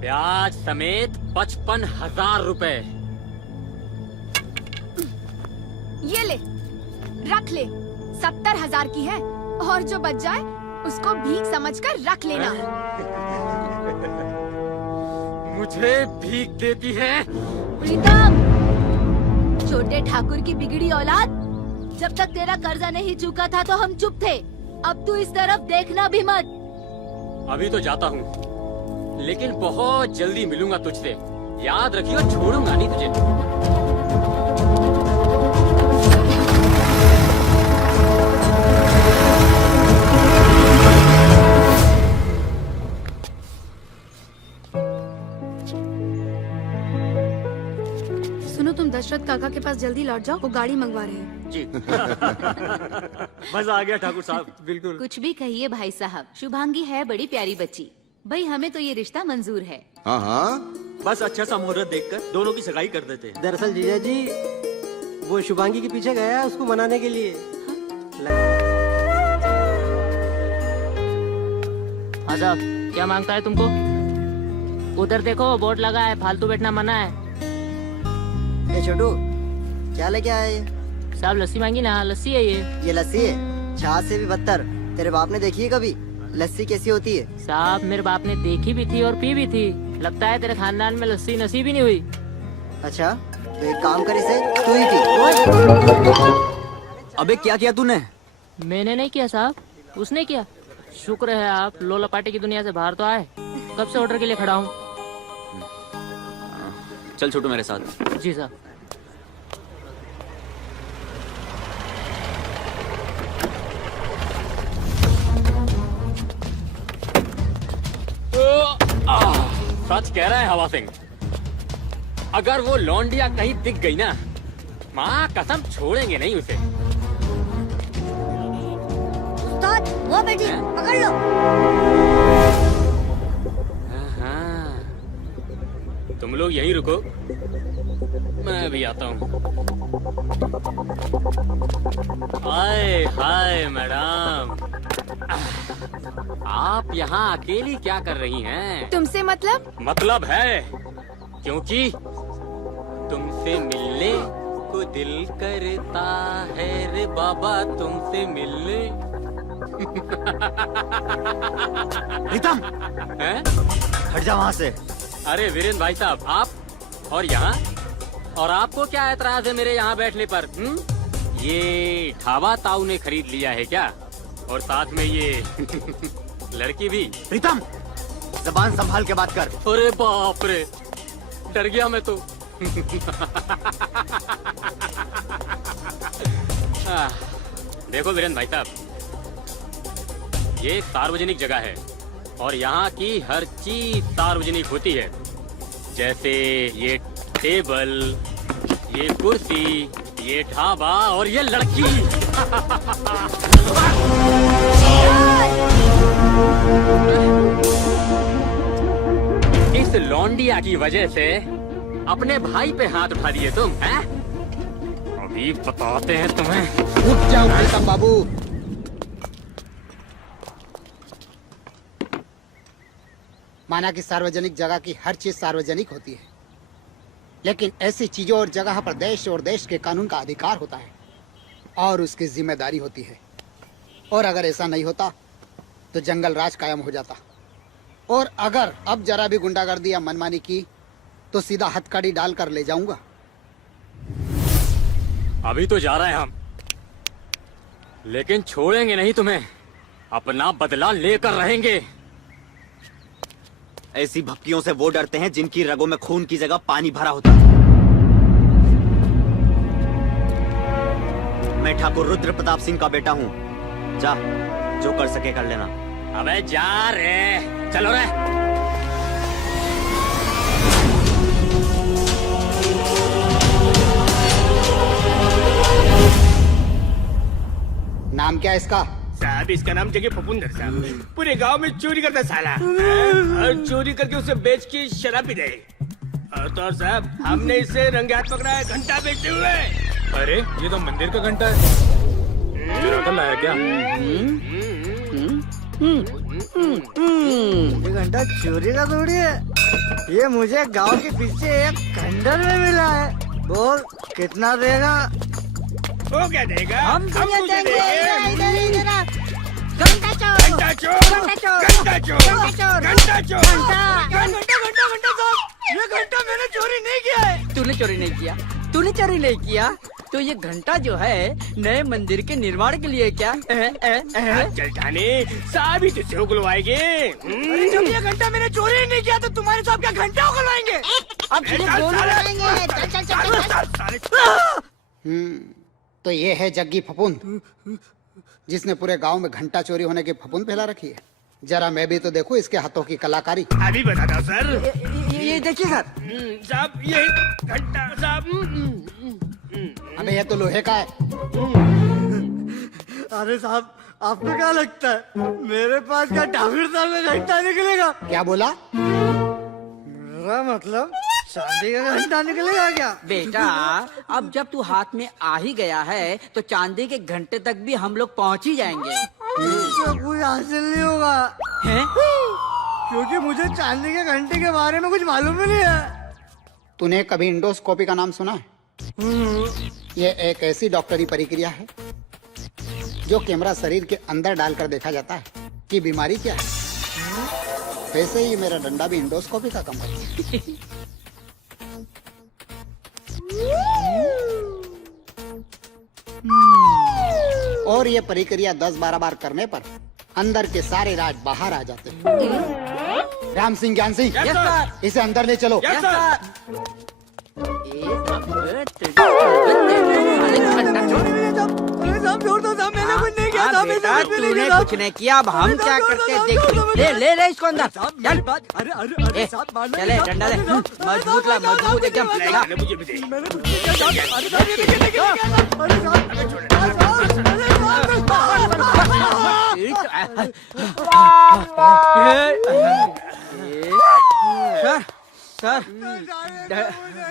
ब्याज समेत 55,000 रुपए। ये ले, रख ले। 70,000 की है और जो बच जाए उसको भीख समझकर रख लेना। मुझे भीख देती है? प्रीतम, छोटे ठाकुर की बिगड़ी औलाद, जब तक तेरा कर्जा नहीं चुका था तो हम चुप थे, अब तू इस तरफ देखना भी मत। अभी तो जाता हूँ, लेकिन बहुत जल्दी मिलूंगा तुझसे, याद रखियो, छोड़ूंगा नहीं तुझे। सुनो, तुम दशरथ काका के पास जल्दी लौट जाओ, वो गाड़ी मंगवा रहे हैं। जी। मजा आ गया ठाकुर साहब, बिल्कुल। कुछ भी कहिए भाई साहब, शुभांगी है बड़ी प्यारी बच्ची, भाई हमें तो ये रिश्ता मंजूर है। हाँ हाँ, बस अच्छा सा मुहूर्त देखकर दोनों की सगाई कर देते हैं। दरअसल जीजा जी, वो शुभांगी के पीछे गया है उसको मनाने के लिए। हाँ साहब, क्या मांगता है तुमको? उधर देखो, बोर्ड लगा है, फालतू बैठना मना है। ए छोटू, क्या लेके आया ये? साहब लस्सी मांगी ना, लस्सी है ये लस्सी है? छाछ से भी बदतर। तेरे बाप ने देखी है कभी लस्सी कैसी होती है? साहब मेरे बाप ने देखी भी थी और पी भी थी, लगता है तेरे खानदान में लस्सी नसीब ही नहीं हुई। अच्छा, तो एक काम कर, इसे तू ही पी। अबे क्या किया तूने? मैंने नहीं किया साहब, उसने किया। शुक्र है आप लोला पार्टी की दुनिया से बाहर तो आए, कब से ऑर्डर के लिए खड़ा हूँ। चल छोटू मेरे साथ। जी साहब। सच कह रहा है हवा सिंह, अगर वो लौंडिया कहीं दिख गई ना, माँ कसम छोड़ेंगे नहीं उसे। उस्ताद, वो बेटी पकड़ लो। हाँ, तुम लोग यहीं रुको, मैं भी आता हूँ। हाय हाय मैडम, आप यहाँ अकेली क्या कर रही हैं? तुमसे मतलब? मतलब है, क्योंकि तुमसे मिलने को दिल करता है रे बाबा, तुमसे मिलने। प्रीतम, हट जा वहाँ से। अरे वीरेंद्र भाई साहब, आप और यहाँ, और आपको क्या एतराज है मेरे यहाँ बैठने पर? ये ढाबा ताऊ ने खरीद लिया है क्या? और साथ में ये लड़की भी? प्रीतम, जबान संभाल के बात कर। अरे बाप रे, डर गया मैं तो। देखो वीरेंद्र भाई साहब, ये सार्वजनिक जगह है और यहाँ की हर चीज सार्वजनिक होती है, जैसे ये टेबल, ये कुर्सी, ये ढाबा और ये लड़की। इस लौंडिया की वजह से अपने भाई पे हाथ उठा दिए तुम, हैं? अभी बताते हैं तुम्हें। उठ जाओ प्रीतम बाबू। माना कि सार्वजनिक जगह की हर चीज सार्वजनिक होती है, लेकिन ऐसी चीजों और जगह पर देश और देश के कानून का अधिकार होता है और उसकी जिम्मेदारी होती है। और अगर ऐसा नहीं होता तो जंगल राज कायम हो जाता। और अगर अब जरा भी गुंडागर्दी या मनमानी की तो सीधा हथकड़ी डालकर ले जाऊंगा। अभी तो जा रहे हैं हम, लेकिन छोड़ेंगे नहीं तुम्हें। अपना बदला लेकर रहेंगे। ऐसी भक्तियों से वो डरते हैं जिनकी रगों में खून की जगह पानी भरा होता है। मैं ठाकुर रुद्र प्रताप सिंह का बेटा हूँ। जा, जो कर सके कर लेना। अबे जा रे, चलो रे। नाम क्या है इसका? साहब इसका नाम जगह फपुंदर साहब। पूरे गांव में चोरी करता साला, और चोरी करके उसे बेच के शराब पी दे। और तो और साहब हमने इसे रंगे हाथ पकड़ा है घंटा बेचते हुए। अरे ये तो मंदिर का घंटा है, चुरा कर लाया क्या? ये घंटा चोरी का थोड़ी है, ये मुझे गांव के पीछे एक खंडर में मिला है। बोल कितना देगा? वो क्या देगा? हम तुझे देंगे। घंटा चोर, घंटा चोर, घंटा चोर, घंटा चोर। घंटा साहब, ये घंटा मैंने चोरी नहीं किया है। तूने चोरी नहीं किया? तूने चोरी नहीं किया तो ये घंटा जो है नए मंदिर के निर्माण के लिए क्या? चल ठाने साहब ही तुझसे उगलवाएंगे। जब ये घंटा मैंने चोरी नहीं किया तो तुम्हारे साहब क्या घंटा उगलवाएंगे? अब तो ये है जग्गी फफूंद, जिसने पूरे गांव में घंटा चोरी होने की फफूंद फैला रखी है। जरा मैं भी तो देखूं इसके हाथों की कलाकारी। अभी बताता हूँ सर। ये देखिए सर। साहब ये घंटा साहब। अबे ये तो लोहे का है। अरे साहब आपको क्या लगता है मेरे पास क्या ठाकुर साहब में घंटा निकलेगा? क्या बोला? मेरा मतलब चांदी का घंटा निकलेगा क्या? बेटा अब जब तू हाथ में आ ही गया है तो चांदी के घंटे तक भी हम लोग पहुंच ही जाएंगे। कुछ हासिल नहीं होगा है? क्योंकि मुझे चांदी के घंटे के बारे में कुछ मालूम ही नहीं है। तूने कभी इंडोस्कोपी का नाम सुना है? ये एक ऐसी डॉक्टरी प्रक्रिया है जो कैमरा शरीर के अंदर डालकर देखा जाता है कि बीमारी क्या है। वैसे ही मेरा डंडा भी इंडोस्कोपी का काम करता है। और ये प्रक्रिया 10-12 बार करने पर अंदर के सारे राज बाहर आ जाते हैं। राम सिंह, ज्ञान सिंह, इसे अंदर ले चलो। तूने कुछ नहीं किया, अब हम क्या करते देख। ले ले इसको अंदर। चले डंडा ले, मजबूत ला, मजबूत एकदम। सर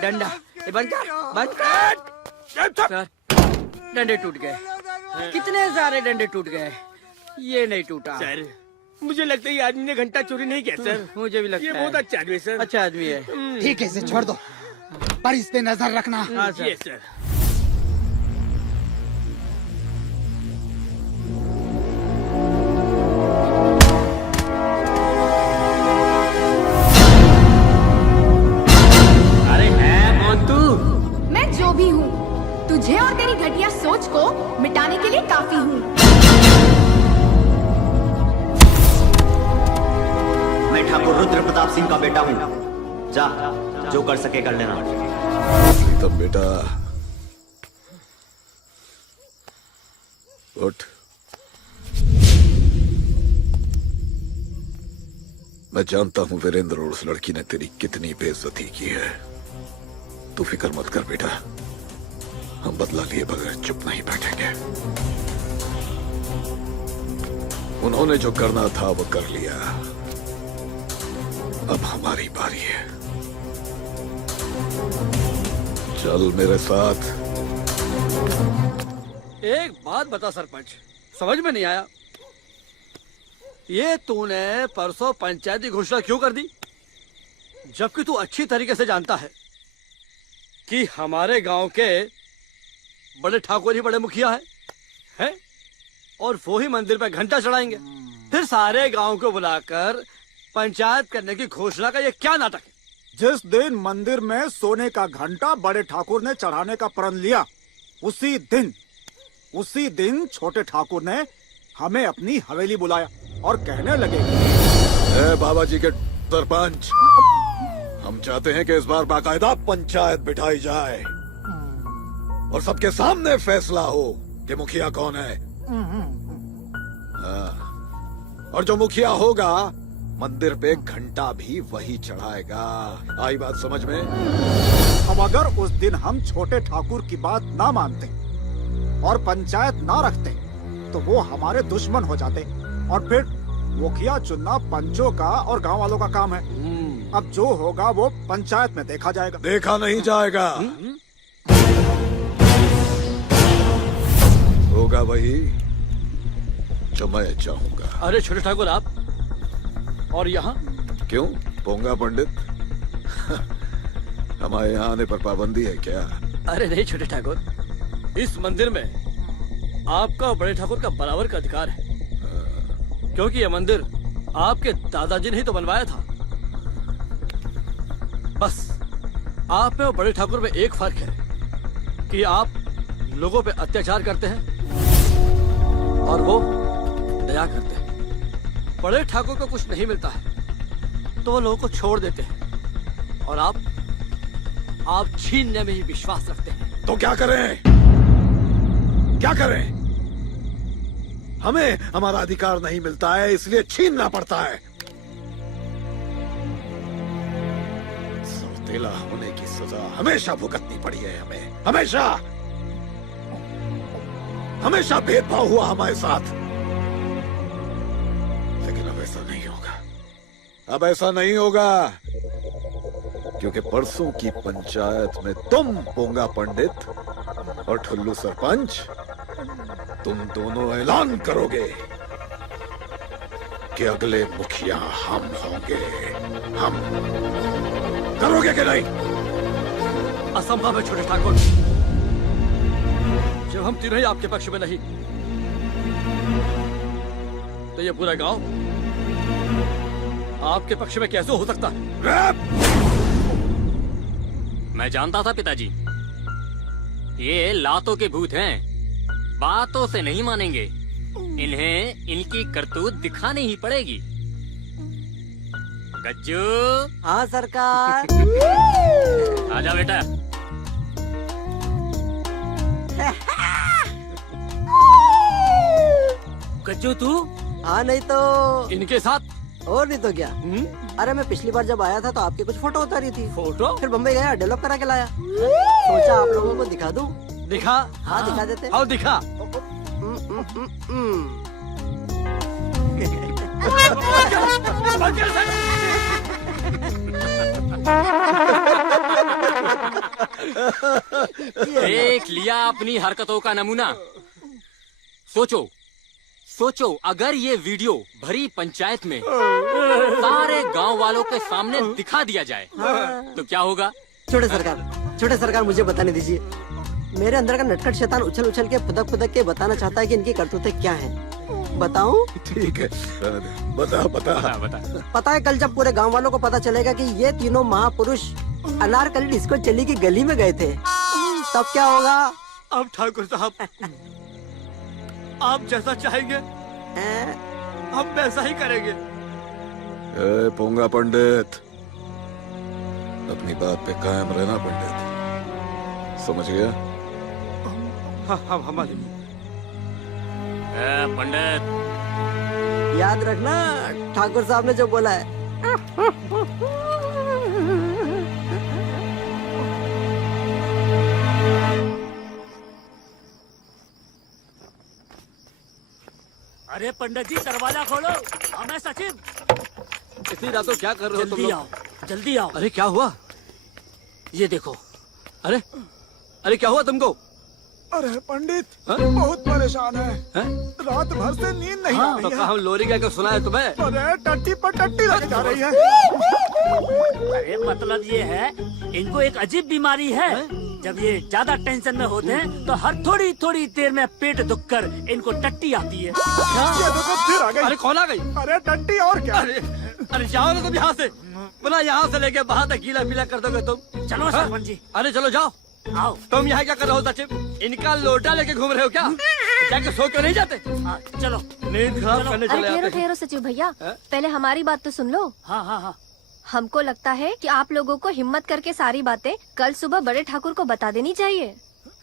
डंडा बंद कर, बंद कर। सर डंडे टूट गए, कितने सारे डंडे टूट गए, ये नहीं टूटा। सर मुझे लगता है ये आदमी ने घंटा चोरी नहीं किया सर। मुझे भी लगता है ये बहुत अच्छा आदमी है सर। अच्छा आदमी है। ठीक है, इसे छोड़ दो, पर इस पे नजर रखना। हाँ सर। सर मैं जो भी हूँ तुझे और तेरी घटिया सोच को मिटाने के लिए काफी हूँ। मैं ठाकुर रुद्र प्रताप सिंह का बेटा हूँ। जा, जो कर सके कर लेना। तब बेटा उठ। मैं जानता हूँ वीरेंद्र और उस लड़की ने तेरी कितनी बेइज्जती की है। तू फिक्र मत कर बेटा, हम बदला लिए बगैर चुप नहीं बैठेंगे। उन्होंने जो करना था वो कर लिया, अब हमारी बारी है। चल मेरे साथ। एक बात बता सरपंच, समझ में नहीं आया, ये तूने परसों पंचायती घोषणा क्यों कर दी, जबकि तू अच्छी तरीके से जानता है कि हमारे गांव के बड़े ठाकुर ही बड़े मुखिया हैं और वो ही मंदिर पे घंटा चढ़ाएंगे। फिर सारे गांव को बुलाकर पंचायत करने की घोषणा का ये क्या नाटक है? जिस दिन मंदिर में सोने का घंटा बड़े ठाकुर ने चढ़ाने का प्रण लिया, उसी दिन छोटे ठाकुर ने हमें अपनी हवेली बुलाया और कहने लगे, बाबा जी के सरपंच, हम चाहते हैं कि इस बार बाकायदा पंचायत बिठाई जाए और सबके सामने फैसला हो कि मुखिया कौन है। और जो मुखिया होगा मंदिर पे घंटा भी वही चढ़ाएगा। आई बात समझ में? अब अगर उस दिन हम छोटे ठाकुर की बात ना मानते और पंचायत ना रखते तो वो हमारे दुश्मन हो जाते और फिर मुखिया चुनना पंचों का और गांव वालों का काम है। अब जो होगा वो पंचायत में देखा जाएगा। देखा नहीं जाएगा, होगा वही जो मैं चाहूंगा। अरे छोटे ठाकुर आप, और यहाँ क्यों पोंगा पंडित? हमारे यहाँ आने पर पाबंदी है क्या? अरे नहीं छोटे ठाकुर, इस मंदिर में आपका और बड़े ठाकुर का बराबर का अधिकार है, क्योंकि यह मंदिर आपके दादाजी ने ही तो बनवाया था। बस आप में और बड़े ठाकुर में एक फर्क है कि आप लोगों पे अत्याचार करते हैं और वो दया करते हैं। बड़े ठाकुर को कुछ नहीं मिलता है तो वो लोगों को छोड़ देते हैं और आप छीनने में ही विश्वास रखते हैं। तो क्या करें? क्या करें? हमें हमारा अधिकार नहीं मिलता है, इसलिए छीनना पड़ता है। सौतेला होने की सजा हमेशा भुगतनी पड़ी है हमें, हमेशा हमेशा भेदभाव हुआ हमारे साथ। लेकिन अब ऐसा नहीं होगा, अब ऐसा नहीं होगा, क्योंकि परसों की पंचायत में तुम पोंगा पंडित और ठुल्लू सरपंच, तुम दोनों ऐलान करोगे कि अगले मुखिया हम होंगे। हम करोगे कि नहीं? असंभव है छोटे ठाकुर, जब हम तीनों ही आपके पक्ष में नहीं तो ये पूरा गांव आपके पक्ष में कैसे हो सकता है? मैं जानता था पिताजी, ये लातों के भूत हैं, बातों से नहीं मानेंगे। इन्हें इनकी करतूत दिखानी ही पड़ेगी। गज्जू। हाँ सरकार। आजा बेटा। गज्जू तू? हाँ नहीं तो इनके साथ? और नहीं तो क्या। अरे मैं पिछली बार जब आया था तो आपकी कुछ फोटो उतारी थी। फोटो? फिर बम्बई गया, डेवलप करा के लाया। सोचा आप लोगों को दिखा दूं। दिखा? हाँ दिखा देते। आओ दिखा। देख लिया अपनी हरकतों का नमूना। सोचो सोचो, अगर ये वीडियो भरी पंचायत में सारे गांव वालों के सामने दिखा दिया जाए तो क्या होगा? छोटे सरकार मुझे बताने दीजिए। मेरे अंदर का नटखट शैतान उछल उछल के फुदक के बताना चाहता है कि इनकी करतूतें क्या हैं। बताऊं? ठीक है, बता बता बता। पता है कल जब पूरे गांव वालों को पता चलेगा कि ये तीनों महापुरुष अनारकली डिस्को चली की गली में गए थे, तब क्या होगा? अब ठाकुर साहब, आप जैसा चाहेंगे हम वैसा ही करेंगे। ए, पोंगा पंडित, अपनी बात पे कायम रहना पंडित, समझ गया? हाँ हमारी पंडित, याद रखना ठाकुर साहब ने जो बोला है। अरे पंडित जी दरवाजा खोलो, हमें सचिव। इतनी रातों क्या कर रहे हो तुम जल्दी लोग? आओ, जल्दी आओ। अरे क्या हुआ? ये देखो। अरे क्या हुआ तुमको? अरे पंडित बहुत परेशान है। रात भर से नींद नहीं आ रही तो है। हम लोरी क्या सुना है तुम्हें? अरे टट्टी पर टट्टी लग जा रही है। अरे मतलब ये है, इनको एक अजीब बीमारी है। जब ये ज्यादा टेंशन में होते हैं तो हर थोड़ी थोड़ी देर में पेट दुखकर इनको टट्टी आती है। ये देखो फिर आ गई। अरे कौन आ गई? अरे टट्टी और क्या? अरे जाओ ना तुम यहाँ से, बोला यहाँ से लेके वहाँ तक गीला पीला कर दोगे तुम। चलो सरपंच जी। अरे चलो जाओ। आओ। तुम यहाँ क्या कर रहे हो सचिव? इनका लोटा लेके घूम रहे हो क्या? जाके सो क्यों नहीं जाते? चलो नींद खराब करने अरे चले ठहरो आते। ठहरो सचिव भैया, पहले हमारी बात तो सुन लो। हाँ हाँ हाँ। हमको लगता है कि आप लोगों को हिम्मत करके सारी बातें कल सुबह बड़े ठाकुर को बता देनी चाहिए।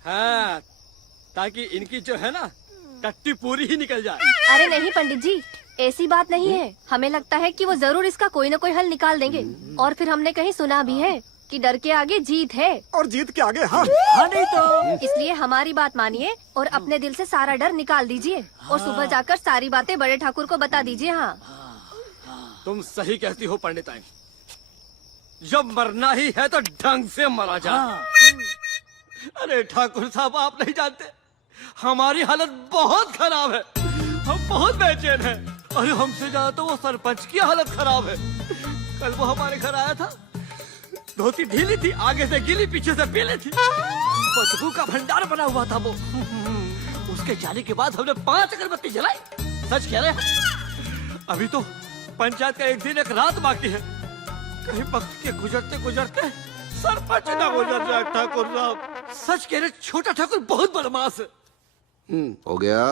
हाँ, ताकि इनकी जो है ना टट्टी पूरी ही निकल जाए। अरे नहीं पंडित जी, ऐसी बात नहीं है। हमें लगता है कि वो जरूर इसका कोई न कोई हल निकाल देंगे। और फिर हमने कहीं सुना भी है कि डर के आगे जीत है। और जीत के आगे हाँ। हाँ नहीं तो। इसलिए हमारी बात मानिए और अपने दिल से सारा डर निकाल दीजिए और सुबह जाकर सारी बातें बड़े ठाकुर को बता दीजिए। हाँ तुम सही कहती हो पंडिताइन, जब मरना ही है तो ढंग से मरा जाए। अरे ठाकुर साहब, आप नहीं जानते हमारी हालत बहुत खराब है। हम बहुत बेचैन हैं। अरे हमसे ज्यादा तो वो सरपंच की हालत खराब है। कल वो हमारे घर आया था, धोती ढीली थी, आगे से गीली पीछे से पीली थी, बदबू का भंडार बना हुआ था वो। उसके जाने के बाद हमने 5 अगरबत्ती जलाई। सच कह रहे हैं, अभी तो पंचायत का एक दिन एक रात बाकी है। कहीं वक्त के गुजरते गुजरते सरपंच ना गुजर जाए ठाकुर साहब। सच कह रहे, छोटा ठाकुर बहुत बदमाश है। हो गया?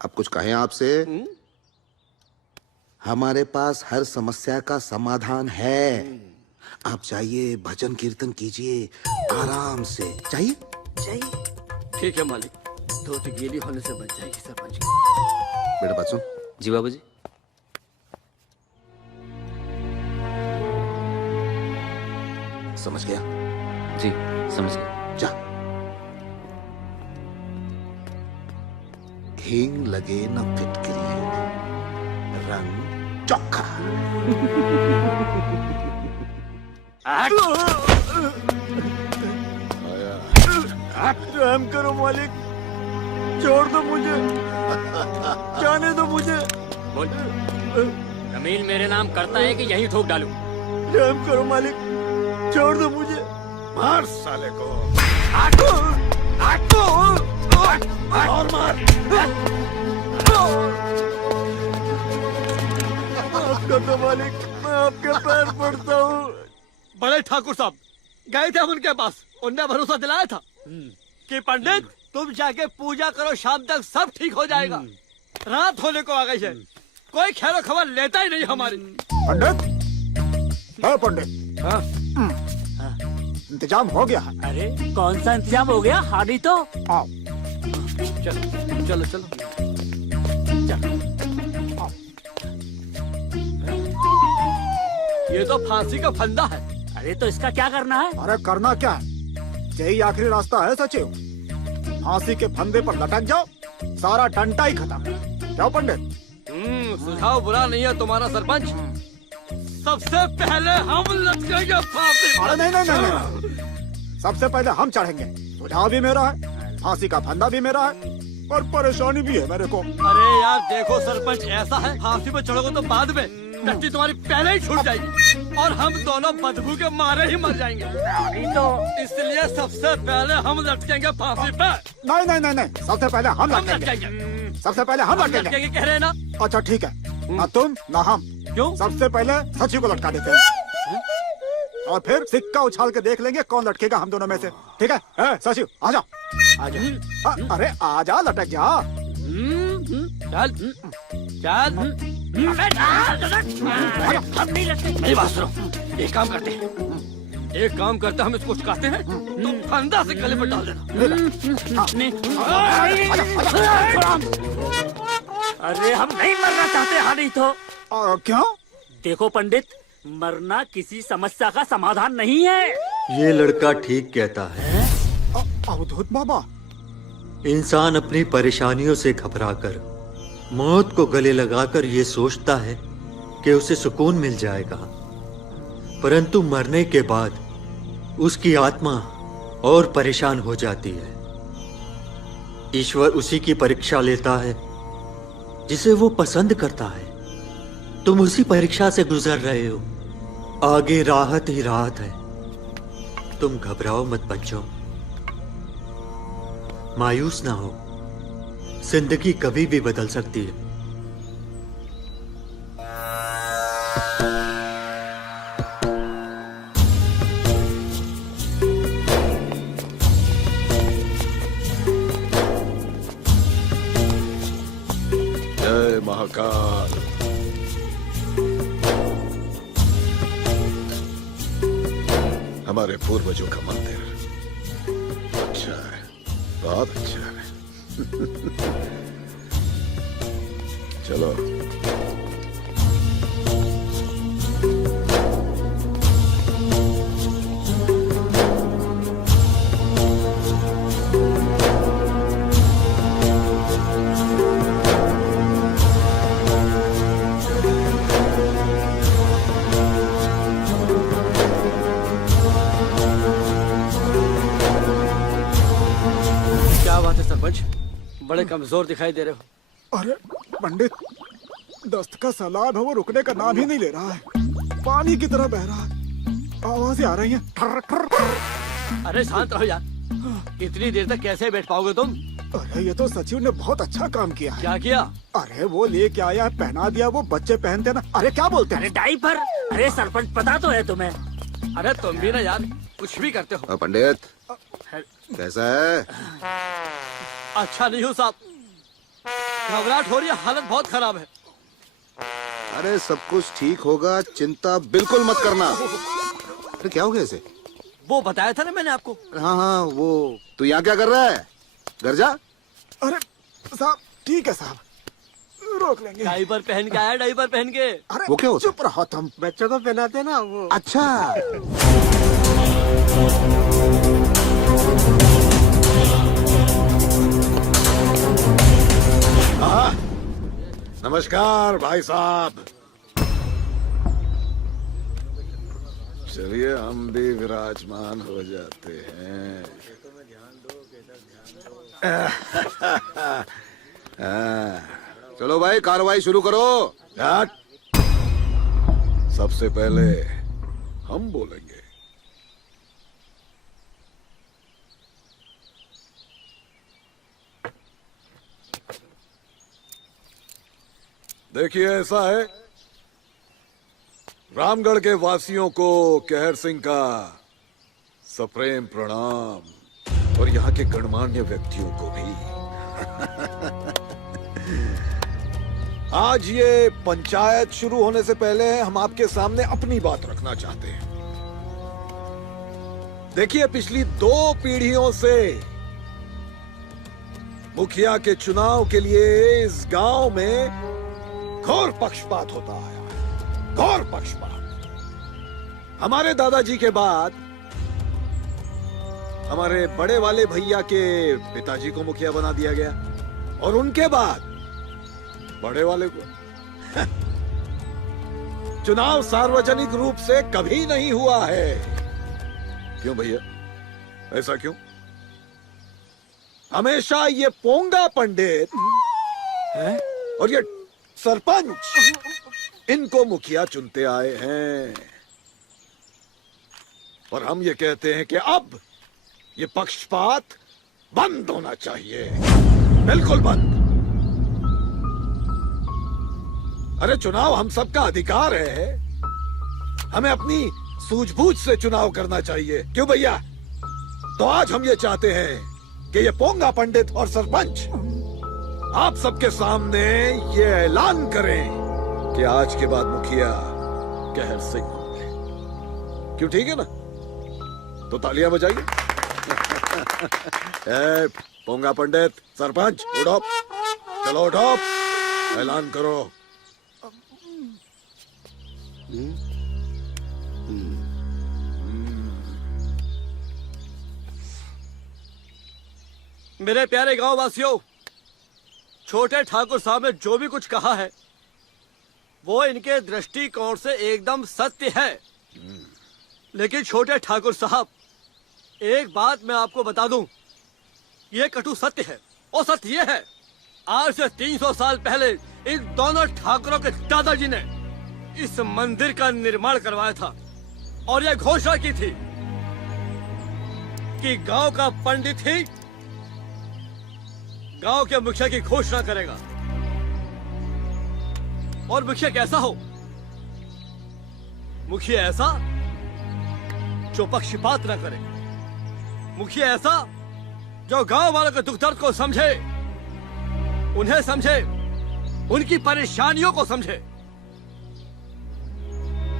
अब कुछ कहें आपसे? हमारे पास हर समस्या का समाधान है। आप जाइए, भजन कीर्तन कीजिए आराम से। चाहिए? ठीक है मालिक, धोती गीली होने से बच जाएगी सरपंच। बेटा बात सुन। जी बाबूजी। समझ गया? जी समझ गया। जा। हींग लगे न फिटकरी, रंग चोखा। रहम करो मालिक, छोड़ दो मुझे, जाने दो मुझे। बोल, जमीन मेरे नाम करता है कि यही ठोक डालूं? रहम करो मालिक, छोड़ दो मुझे। मार साले को। और मार। माफ कर दो मालिक, मैं आपके पैर पड़ता हूँ। बड़े ठाकुर साहब गए थे हम उनके पास, उनने भरोसा दिलाया था कि पंडित तुम जाके पूजा करो, शाम तक सब ठीक हो जाएगा। रात होने को आ गई है, कोई खैर खबर लेता ही नहीं हमारी। पंडित, है पंडित। हाँ? इंतजाम हो गया है। अरे कौन सा इंतजाम हो गया? हाडी तो आओ। चलो चलो चलो। ये तो फांसी का फंदा है। अरे तो इसका क्या करना है? अरे करना क्या है, यही आखिरी रास्ता है सचिव। फांसी के फंदे पर लटक जाओ, सारा डंडा ही खत्म। क्या पंडित? सुझाव बुरा नहीं है तुम्हारा सरपंच। सबसे पहले हम लटकेंगे फांसी पर। अरे नहीं, सबसे पहले हम चढ़ेंगे। सुझाव भी मेरा है, फांसी का फंदा भी मेरा है, और परेशानी भी है मेरे को। अरे यार देखो सरपंच, ऐसा है फांसी पर चढ़ोगे तो बाद में टट्टी तुम्हारी पहले ही छूट जाएगी और हम दोनों बदबू के मारे ही मर जाएंगे। तो इसलिए सबसे पहले हम लटकेंगे फांसी पे। नहीं, सबसे पहले हम लटकेंगे। सबसे पहले हम लटकेंगे। कह रहे हैं ना? अच्छा ठीक है, ना तुम ना हम। क्यों? सबसे पहले सचिव को लटका देते हैं और फिर सिक्का उछाल के देख लेंगे कौन लटकेगा हम दोनों में से। ठीक है? सचिव आ जाओ। अरे आ जा, लटक जा। चल चल। मेरी बात सुनो, एक काम करते हैं, हम इसको उचकाते हैं, तो फंदा से गले पर डाल देना। अरे हम नहीं मरना चाहते। हाडी तो क्यों? देखो पंडित, मरना किसी समस्या का समाधान नहीं है। ये लड़का ठीक कहता है। अवधूत बाबा, इंसान अपनी परेशानियों से घबराकर मौत को गले लगाकर ये सोचता है कि उसे सुकून मिल जाएगा, परंतु मरने के बाद उसकी आत्मा और परेशान हो जाती है। ईश्वर उसी की परीक्षा लेता है जिसे वो पसंद करता है। तुम उसी परीक्षा से गुजर रहे हो। आगे राहत ही राहत है। तुम घबराओ मत बच्चों, मायूस ना हो, जिंदगी कभी भी बदल सकती है। जय महाकाल। हमारे पूर्वजों का मंदिर अच्छा है, बहुत अच्छा है। चलो क्या बात है सरपंच, बड़े कमजोर दिखाई दे रहे हो। अरे पंडित, दस्त का सलाब है, वो रुकने का नाम ही नहीं ले रहा है, पानी की तरह बह रहा है, आवाजें आ रही हैं। ठर ठर ठर। अरे शांत रहो यार, इतनी देर तक कैसे बैठ पाओगे तुम? अरे ये तो सचिव ने बहुत अच्छा काम किया है। क्या किया? अरे वो लेके आया, पहना दिया, वो बच्चे पहनते ना। अरे क्या बोलते हैं? अरे डाइपर। अरे सरपंच पता तो है तुम्हें। अरे तुम भी ना यार कुछ भी करते हो। पंडित कैसा है? अच्छा नहीं हो साहब, घबराहट हो रही है, हालत बहुत खराब है। अरे सब कुछ ठीक होगा, चिंता बिल्कुल मत करना। अरे क्या हो गया इसे? वो बताया था ना मैंने आपको। हाँ हाँ, वो तू यहाँ क्या कर रहा है? घर जा। अरे साहब ठीक है साहब, रोक लेंगे। डाइपर पहन के आया, डाइपर पहन के। अरे वो क्या होता? चुप रहो तुम, बच्चों को पहनाते ना वो। अच्छा हाँ, नमस्कार भाई साहब। चलिए हम भी विराजमान हो जाते हैं। हाँ, चलो भाई कार्रवाई शुरू करो। हट। सबसे पहले हम बोलेंगे। देखिए ऐसा है, रामगढ़ के वासियों को कहर सिंह का सप्रेम प्रणाम और यहाँ के गणमान्य व्यक्तियों को भी। आज ये पंचायत शुरू होने से पहले हम आपके सामने अपनी बात रखना चाहते हैं। देखिए पिछली 2 पीढ़ियों से मुखिया के चुनाव के लिए इस गांव में घोर पक्षपात होता आया है, घोर पक्षपात। हमारे दादाजी के बाद हमारे बड़े वाले भैया के पिताजी को मुखिया बना दिया गया और उनके बाद बड़े वाले को। चुनाव सार्वजनिक रूप से कभी नहीं हुआ है। क्यों भैया, ऐसा क्यों? हमेशा ये पोंगा पंडित और ये सरपंच इनको मुखिया चुनते आए हैं और हम ये कहते हैं कि अब ये पक्षपात बंद होना चाहिए, बिल्कुल बंद। अरे चुनाव हम सबका अधिकार है, हमें अपनी सूझबूझ से चुनाव करना चाहिए। क्यों भैया? तो आज हम ये चाहते हैं कि ये पोंगा पंडित और सरपंच आप सबके सामने ये ऐलान करें कि आज के बाद मुखिया कहर सिंह होंगे। क्यों, ठीक है ना? तो तालियां बजाइए। पोंगा पंडित, सरपंच उठो, चलो उठो, ऐलान करो। मेरे प्यारे गांव वासियों, छोटे ठाकुर साहब ने जो भी कुछ कहा है वो इनके दृष्टिकोण से एकदम सत्य है। लेकिन छोटे ठाकुर साहब, एक बात मैं आपको बता दूं, ये कटु सत्य है। और सत्य ये है, आज से 300 साल पहले इन दोनों ठाकुरों के दादाजी ने इस मंदिर का निर्माण करवाया था। और ये घोषणा की थी कि गांव का पंडित ही गांव के मुखिया की घोषणा करेगा। और मुखिया कैसा हो? मुखिया ऐसा जो पक्षपात न करे, मुखिया ऐसा जो गांव वालों के दुख दर्द को समझे, उन्हें समझे, उनकी परेशानियों को समझे।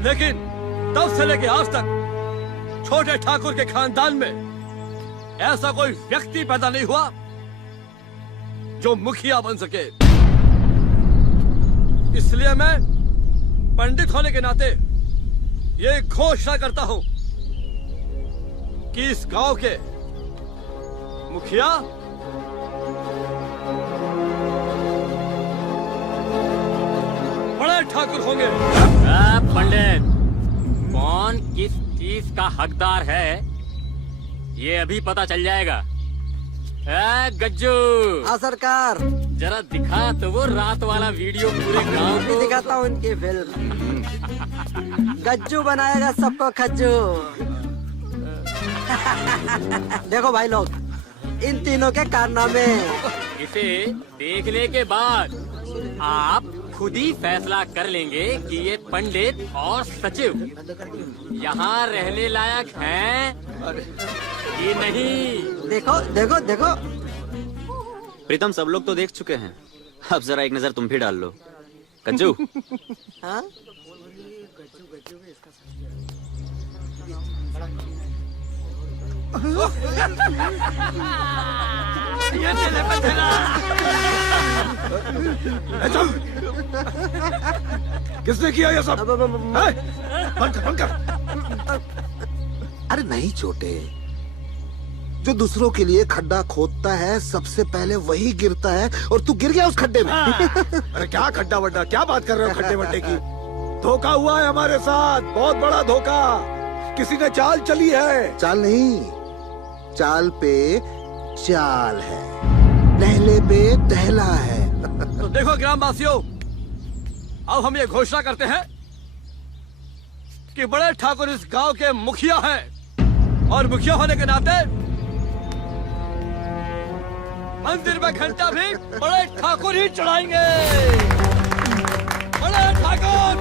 लेकिन तब से लेकर आज तक छोटे ठाकुर के खानदान में ऐसा कोई व्यक्ति पैदा नहीं हुआ जो मुखिया बन सके। इसलिए मैं पंडित होने के नाते ये घोषणा करता हूं कि इस गांव के मुखिया बड़े ठाकुर होंगे। पंडित, कौन किस चीज का हकदार है ये अभी पता चल जाएगा। गज्जू, हाँ सरकार। जरा दिखा तो वो रात वाला वीडियो पूरे गांव को। दिखाता हूँ इनकी फिल्म। गज्जू बनाएगा सबको खज्जू। देखो भाई लोग, इन तीनों के कारनामे। इसे देखने के बाद आप खुद ही फैसला कर लेंगे कि ये पंडित और सचिव यहाँ रहने लायक हैं कि नहीं। देखो देखो देखो। प्रीतम, सब लोग तो देख चुके हैं, अब जरा एक नजर तुम भी डाल लो। कज्जू। हाँ? किसने किया ये सब? बंद कर। अरे नहीं छोटे, जो दूसरों के लिए खड्डा खोदता है सबसे पहले वही गिरता है, और तू गिर गया उस खड्डे में। अरे क्या खड्डा वड्डा, क्या बात कर रहे हो खड्डे वड्डे की? धोखा हुआ है हमारे साथ, बहुत बड़ा धोखा। किसी ने चाल चली है। चाल नहीं, चाल पे चाल है, टहले पे टहला है। तो देखो ग्रामवासियों, अब हम ये घोषणा करते हैं कि बड़े ठाकुर इस गांव के मुखिया हैं, और मुखिया होने के नाते मंदिर में घंटा भी बड़े ठाकुर ही चढ़ाएंगे। बड़े ठाकुर,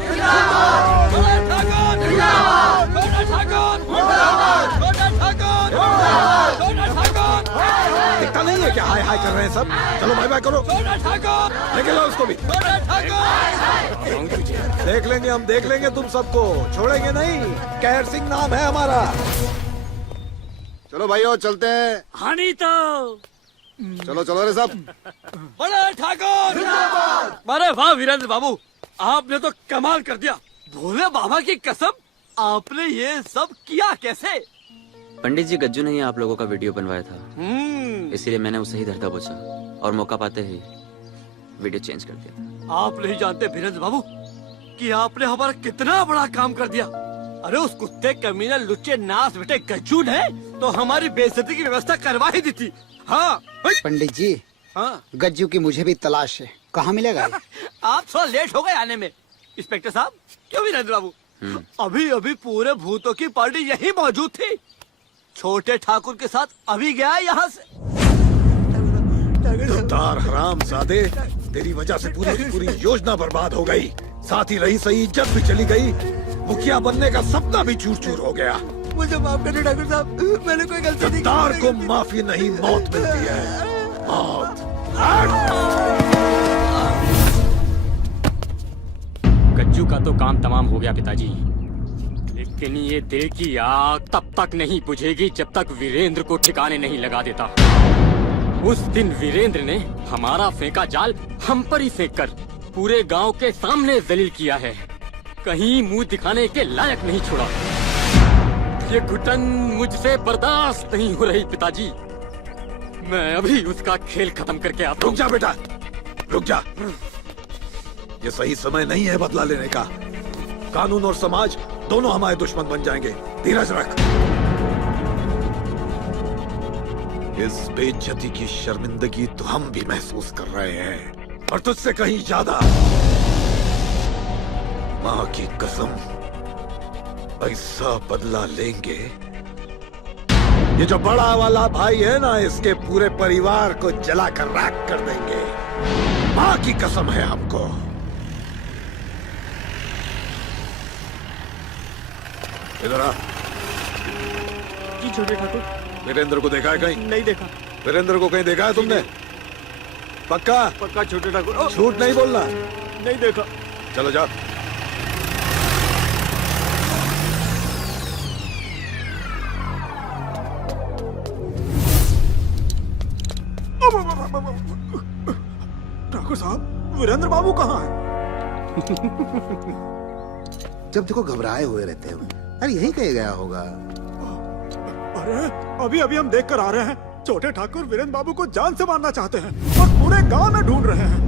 बड़े ठाकुर, छोटे ठाकुर, छोटे ठाकुर, छोटे ठाकुर। दिखता नहीं है क्या हाय हाय कर रहे हैं सब? चलो बाय बाय करो। छोटे ठाकुर, लेके लो उसको भी। छोटे ठाकुर। देख लेंगे, हम देख लेंगे तुम सबको, छोड़ेंगे नहीं। कहर सिंह नाम है हमारा। चलो भाइयों चलते हैं। हानि तो चलो चलो रे सब। बड़े ठाकुर। अरे वाह वीरेंद्र बाबू, आपने तो कमाल कर दिया। भोले बाबा की कसम, आपने ये सब किया कैसे? पंडित जी, गज्जू ने ही आप लोगों का वीडियो बनवाया था, इसीलिए मैंने उसे ही धरता पूछा और मौका पाते ही वीडियो चेंज कर दिया। आप नहीं जानते वीरेंद्र बाबू कि आपने हमारा कितना बड़ा काम कर दिया। अरे उस कुत्ते कमीने लुच्चे नास बेटे गज्जू ने तो हमारी बेइज्जती की व्यवस्था करवा ही दी थी। हाँ पंडित जी, हाँ, गज्जू की मुझे भी तलाश है, कहाँ मिलेगा? आप थोड़ा लेट हो गए आने में। इंस्पेक्टर साहब, क्यों वीरेंद्र बाबू, अभी अभी पूरे भूतों की पार्टी यही मौजूद थी। छोटे ठाकुर के साथ अभी गया यहाँ से। गद्दार हरामजादे, तेरी वजह से पूरी की पूरी योजना बर्बाद हो गई। साथ ही रही सही इज्जत भी चली गई, मुखिया बनने का सपना भी चूर चूर हो गया। मुझे माफ कर दो ठाकुर साहब, मैंने कोई गलती नहीं की। गद्दार को माफी नहीं, मौत मिलती है, मौत। गज्जू का तो काम तमाम हो गया पिताजी, लेकिन ये दिल की आग तब तक नहीं बुझेगी जब तक वीरेंद्र को ठिकाने नहीं लगा देता। उस दिन वीरेंद्र ने हमारा फेंका जाल हम पर ही फेंक कर पूरे गांव के सामने जलील किया है, कहीं मुंह दिखाने के लायक नहीं छोड़ा। ये घुटन मुझसे बर्दाश्त नहीं हो रही पिताजी, मैं अभी उसका खेल खत्म करके आता हूँ। रुक जा बेटा, रुक जा। ये सही समय नहीं है बदला लेने का। कानून और समाज दोनों हमारे दुश्मन बन जाएंगे। धीरज रख। इस बेइज्जती की शर्मिंदगी तो हम भी महसूस कर रहे हैं, और तुझसे कहीं ज्यादा। माँ की कसम, ऐसा बदला लेंगे, ये जो बड़ा वाला भाई है ना, इसके पूरे परिवार को जलाकर राख कर देंगे। माँ की कसम है हमको। इधर आ। जी छोटे ठाकुर। वीरेंद्र को देखा है कहीं? नहीं देखा। वीरेंद्र को कहीं देखा है तुमने? पक्का? पक्का छोटे ठाकुर। झूठ नहीं बोलना। नहीं देखा। चलो जाओ। ठाकुर साहब, वीरेंद्र बाबू कहाँ हैं? जब देखो घबराए हुए रहते हो। अरे यही कहीं गया होगा। अरे अभी अभी हम देख कर आ रहे हैं, छोटे ठाकुर वीरेंद्र बाबू को जान से मारना चाहते हैं और पूरे गांव में ढूंढ रहे हैं।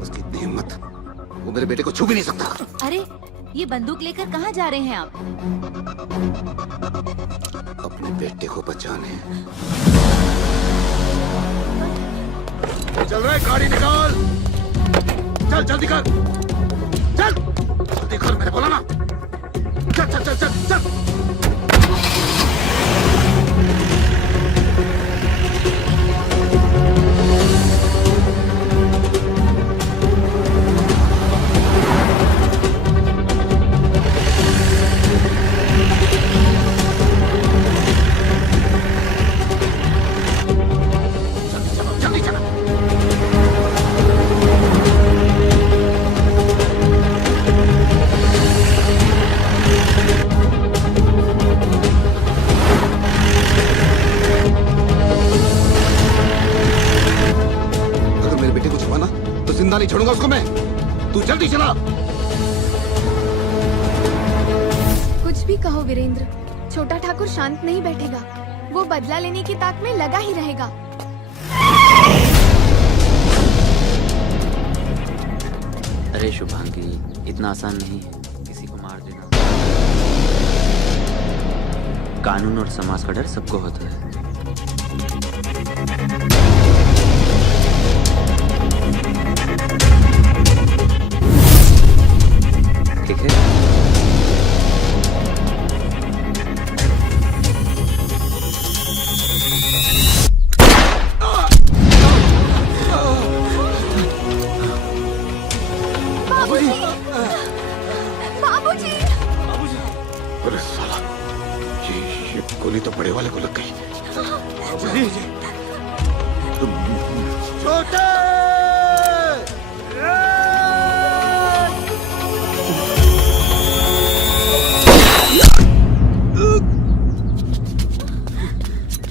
उसकी इतनी हिम्मत, वो मेरे बेटे को छू भी नहीं सकता। अरे ये बंदूक लेकर कहाँ जा रहे हैं आप? अपने बेटे को बचाने। चल रहा है, गाड़ी निकाल। चल जल्दी कर, चल जल्दी कर, मैंने बोला ना। चल चल चल चल चल। जिंदा नहीं छोड़ूंगा उसको मैं। तू जल्दी चला। कुछ भी कहो वीरेंद्र, छोटा ठाकुर शांत नहीं बैठेगा। वो बदला लेने की ताक में लगा ही रहेगा। अरे शुभांगी, इतना आसान नहीं है किसी को मार देना। कानून और समाज का डर सबको होता है। ठीक है? बाबूजी! बाबूजी! अरे साला, ये गोली तो बड़े वाले को लग गई। छोटे!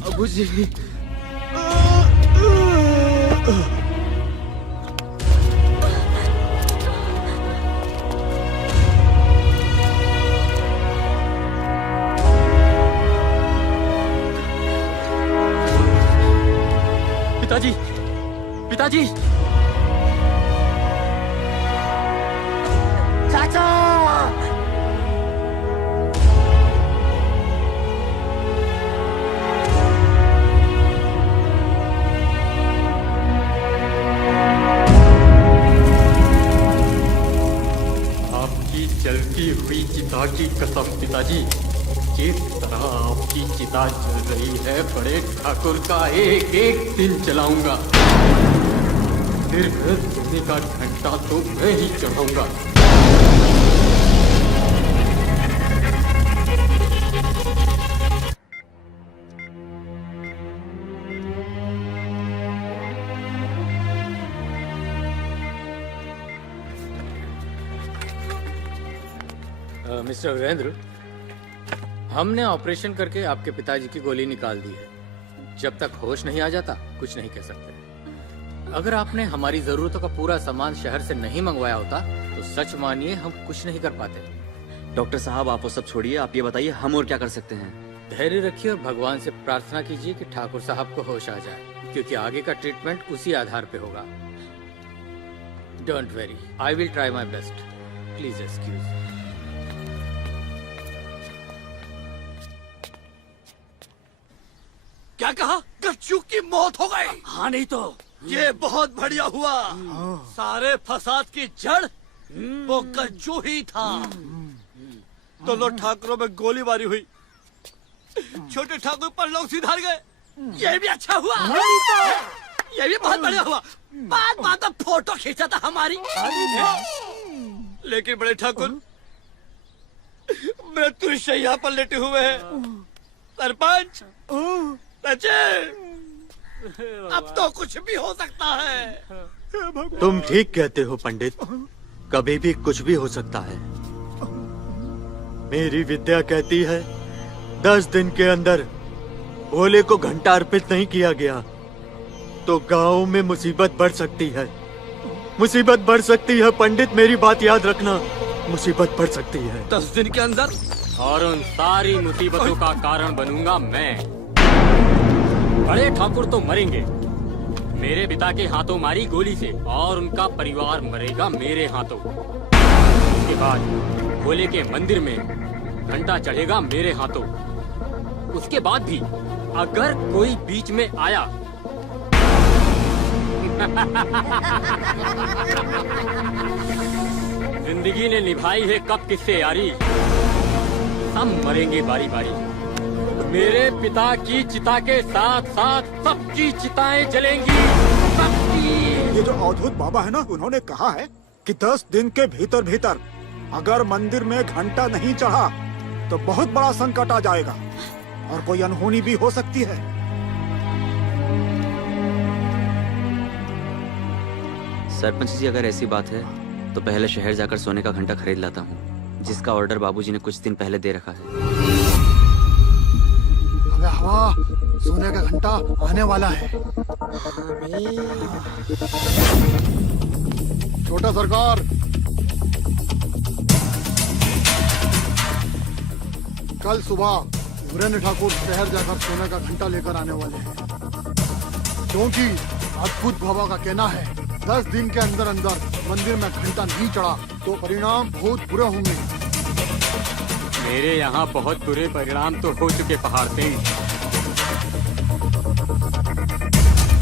बाबूजी। पिताजी, पिताजी, चाचा! आपकी जलती हुई चिता की कसम पिताजी, जिस तरह आपकी चिता जल रही है, बड़े ठाकुर का एक एक दिन जलाऊंगा। सिर्फ सोने का घंटा तो मैं ही चढ़ाऊंगा। मिस्टर वीरेंद्र, हमने ऑपरेशन करके आपके पिताजी की गोली निकाल दी है। जब तक होश नहीं आ जाता कुछ नहीं कह सकते। अगर आपने हमारी जरूरतों का पूरा सामान शहर से नहीं मंगवाया होता तो सच मानिए हम कुछ नहीं कर पाते। डॉक्टर साहब, आप वो सब छोड़िए, आप ये बताइए हम और क्या कर सकते हैं? धैर्य रखिए और भगवान से प्रार्थना कीजिए कि ठाकुर साहब को होश आ जाए, क्योंकि आगे का ट्रीटमेंट उसी आधार पे होगा। Don't very, I will try my best. Please excuse. क्या कहा? गच्चू की मौत हो गई? हाँ नहीं तो ये बहुत बढ़िया हुआ। सारे फसाद की जड़ वो गज्जू ही था। दोनों ठाकुरों में गोलीबारी हुई, छोटे ठाकुर पर लोग सिधार गए। ये भी अच्छा हुआ, ये भी बहुत बढ़िया हुआ। बात बात में फोटो खींचा था हमारी, लेकिन बड़े ठाकुर मृत्यु शैया पर लेटे हुए हैं। सरपंच सचिव, अब तो कुछ भी हो सकता है। तुम ठीक कहते हो पंडित, कभी भी कुछ भी हो सकता है। मेरी विद्या कहती है 10 दिन के अंदर भोले को घंटा अर्पित नहीं किया गया तो गांव में मुसीबत बढ़ सकती है। मुसीबत बढ़ सकती है पंडित, मेरी बात याद रखना, मुसीबत बढ़ सकती है। 10 दिन के अंदर? और उन सारी मुसीबतों का कारण बनूंगा मैं। बड़े ठाकुर तो मरेंगे मेरे पिता के हाथों मारी गोली से, और उनका परिवार मरेगा मेरे हाथों। उसके बाद भोले के मंदिर में घंटा चढ़ेगा मेरे हाथों। उसके बाद भी अगर कोई बीच में आया जिंदगी ने निभाई है कब किससे यारी, सब मरेंगे बारी बारी। मेरे पिता की चिता के साथ साथ सबकी चिताएं जलेंगी, सबकी। ये जो अवधूत बाबा है ना, उन्होंने कहा है कि 10 दिन के भीतर भीतर अगर मंदिर में घंटा नहीं चढ़ा तो बहुत बड़ा संकट आ जाएगा और कोई अनहोनी भी हो सकती है। सरपंच जी, अगर ऐसी बात है तो पहले शहर जाकर सोने का घंटा खरीद लाता हूँ, जिसका ऑर्डर बाबूजी ने कुछ दिन पहले दे रखा है। अबे हवा, सोने का घंटा आने वाला है। छोटा सरकार, कल सुबह वीरेंद्र ठाकुर शहर जाकर सोने का घंटा लेकर आने वाले हैं, क्योंकि अद्भुत बाबा का कहना है 10 दिन के अंदर अंदर मंदिर में घंटा नहीं चढ़ा तो परिणाम बहुत बुरे होंगे। मेरे यहाँ बहुत बुरे परिणाम तो हो चुके पहाड़ सिंह।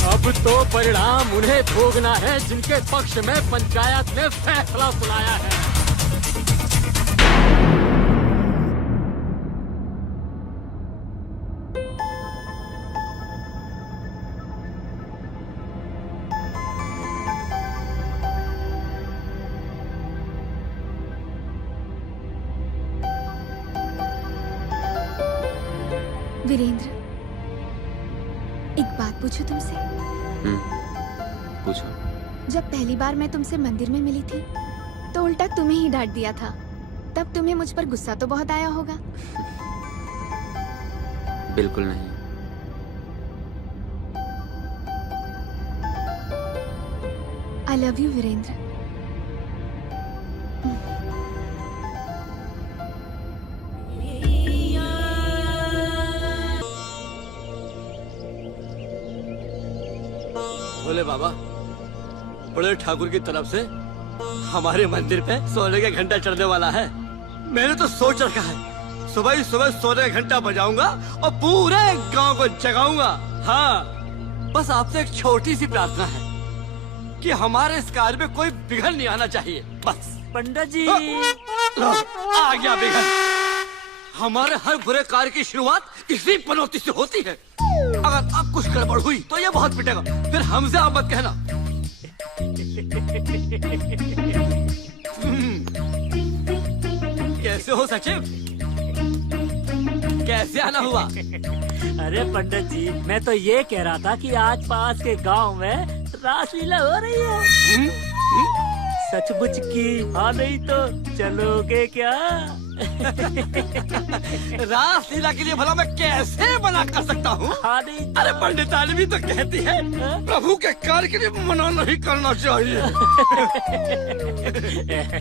अब तो परिणाम उन्हें भोगना है जिनके पक्ष में पंचायत ने फैसला सुनाया है। वीरेंद्र, एक बात पूछूं तुमसे? पूछो। जब पहली बार मैं तुमसे मंदिर में मिली थी तो उल्टा तुम्हें ही डांट दिया था, तब तुम्हें मुझ पर गुस्सा तो बहुत आया होगा। बिल्कुल नहीं। I love you Virendra. बोले बाबा, बड़े ठाकुर की तरफ से हमारे मंदिर पे सोने का घंटा चढ़ने वाला है। मैंने तो सोच रखा है सुबह ही सुबह सोने का घंटा बजाऊंगा और पूरे गांव को जगाऊंगा। हाँ, बस आपसे एक छोटी सी प्रार्थना है कि हमारे इस कार्य में कोई बिघन नहीं आना चाहिए, बस। पंडित जी, आ गया बिघन। हमारे हर बुरे कार्य की शुरुआत इसी पनौती से होती है। अगर अब कुछ गड़बड़ हुई तो ये बहुत पिटेगा, फिर हमसे आप मत कहना। कैसे हो सचिव? कैसे आना हुआ? अरे पंडित जी, मैं तो ये कह रहा था कि आज पास के गांव में रासलीला हो रही है। सचमुच की? हाँ, नहीं तो चलोगे क्या? रासलीला के लिए भला मैं कैसे मना कर सकता हूँ? अरे पंडितानी भी तो कहती है प्रभु के कार्य के लिए मना नहीं करना चाहिए।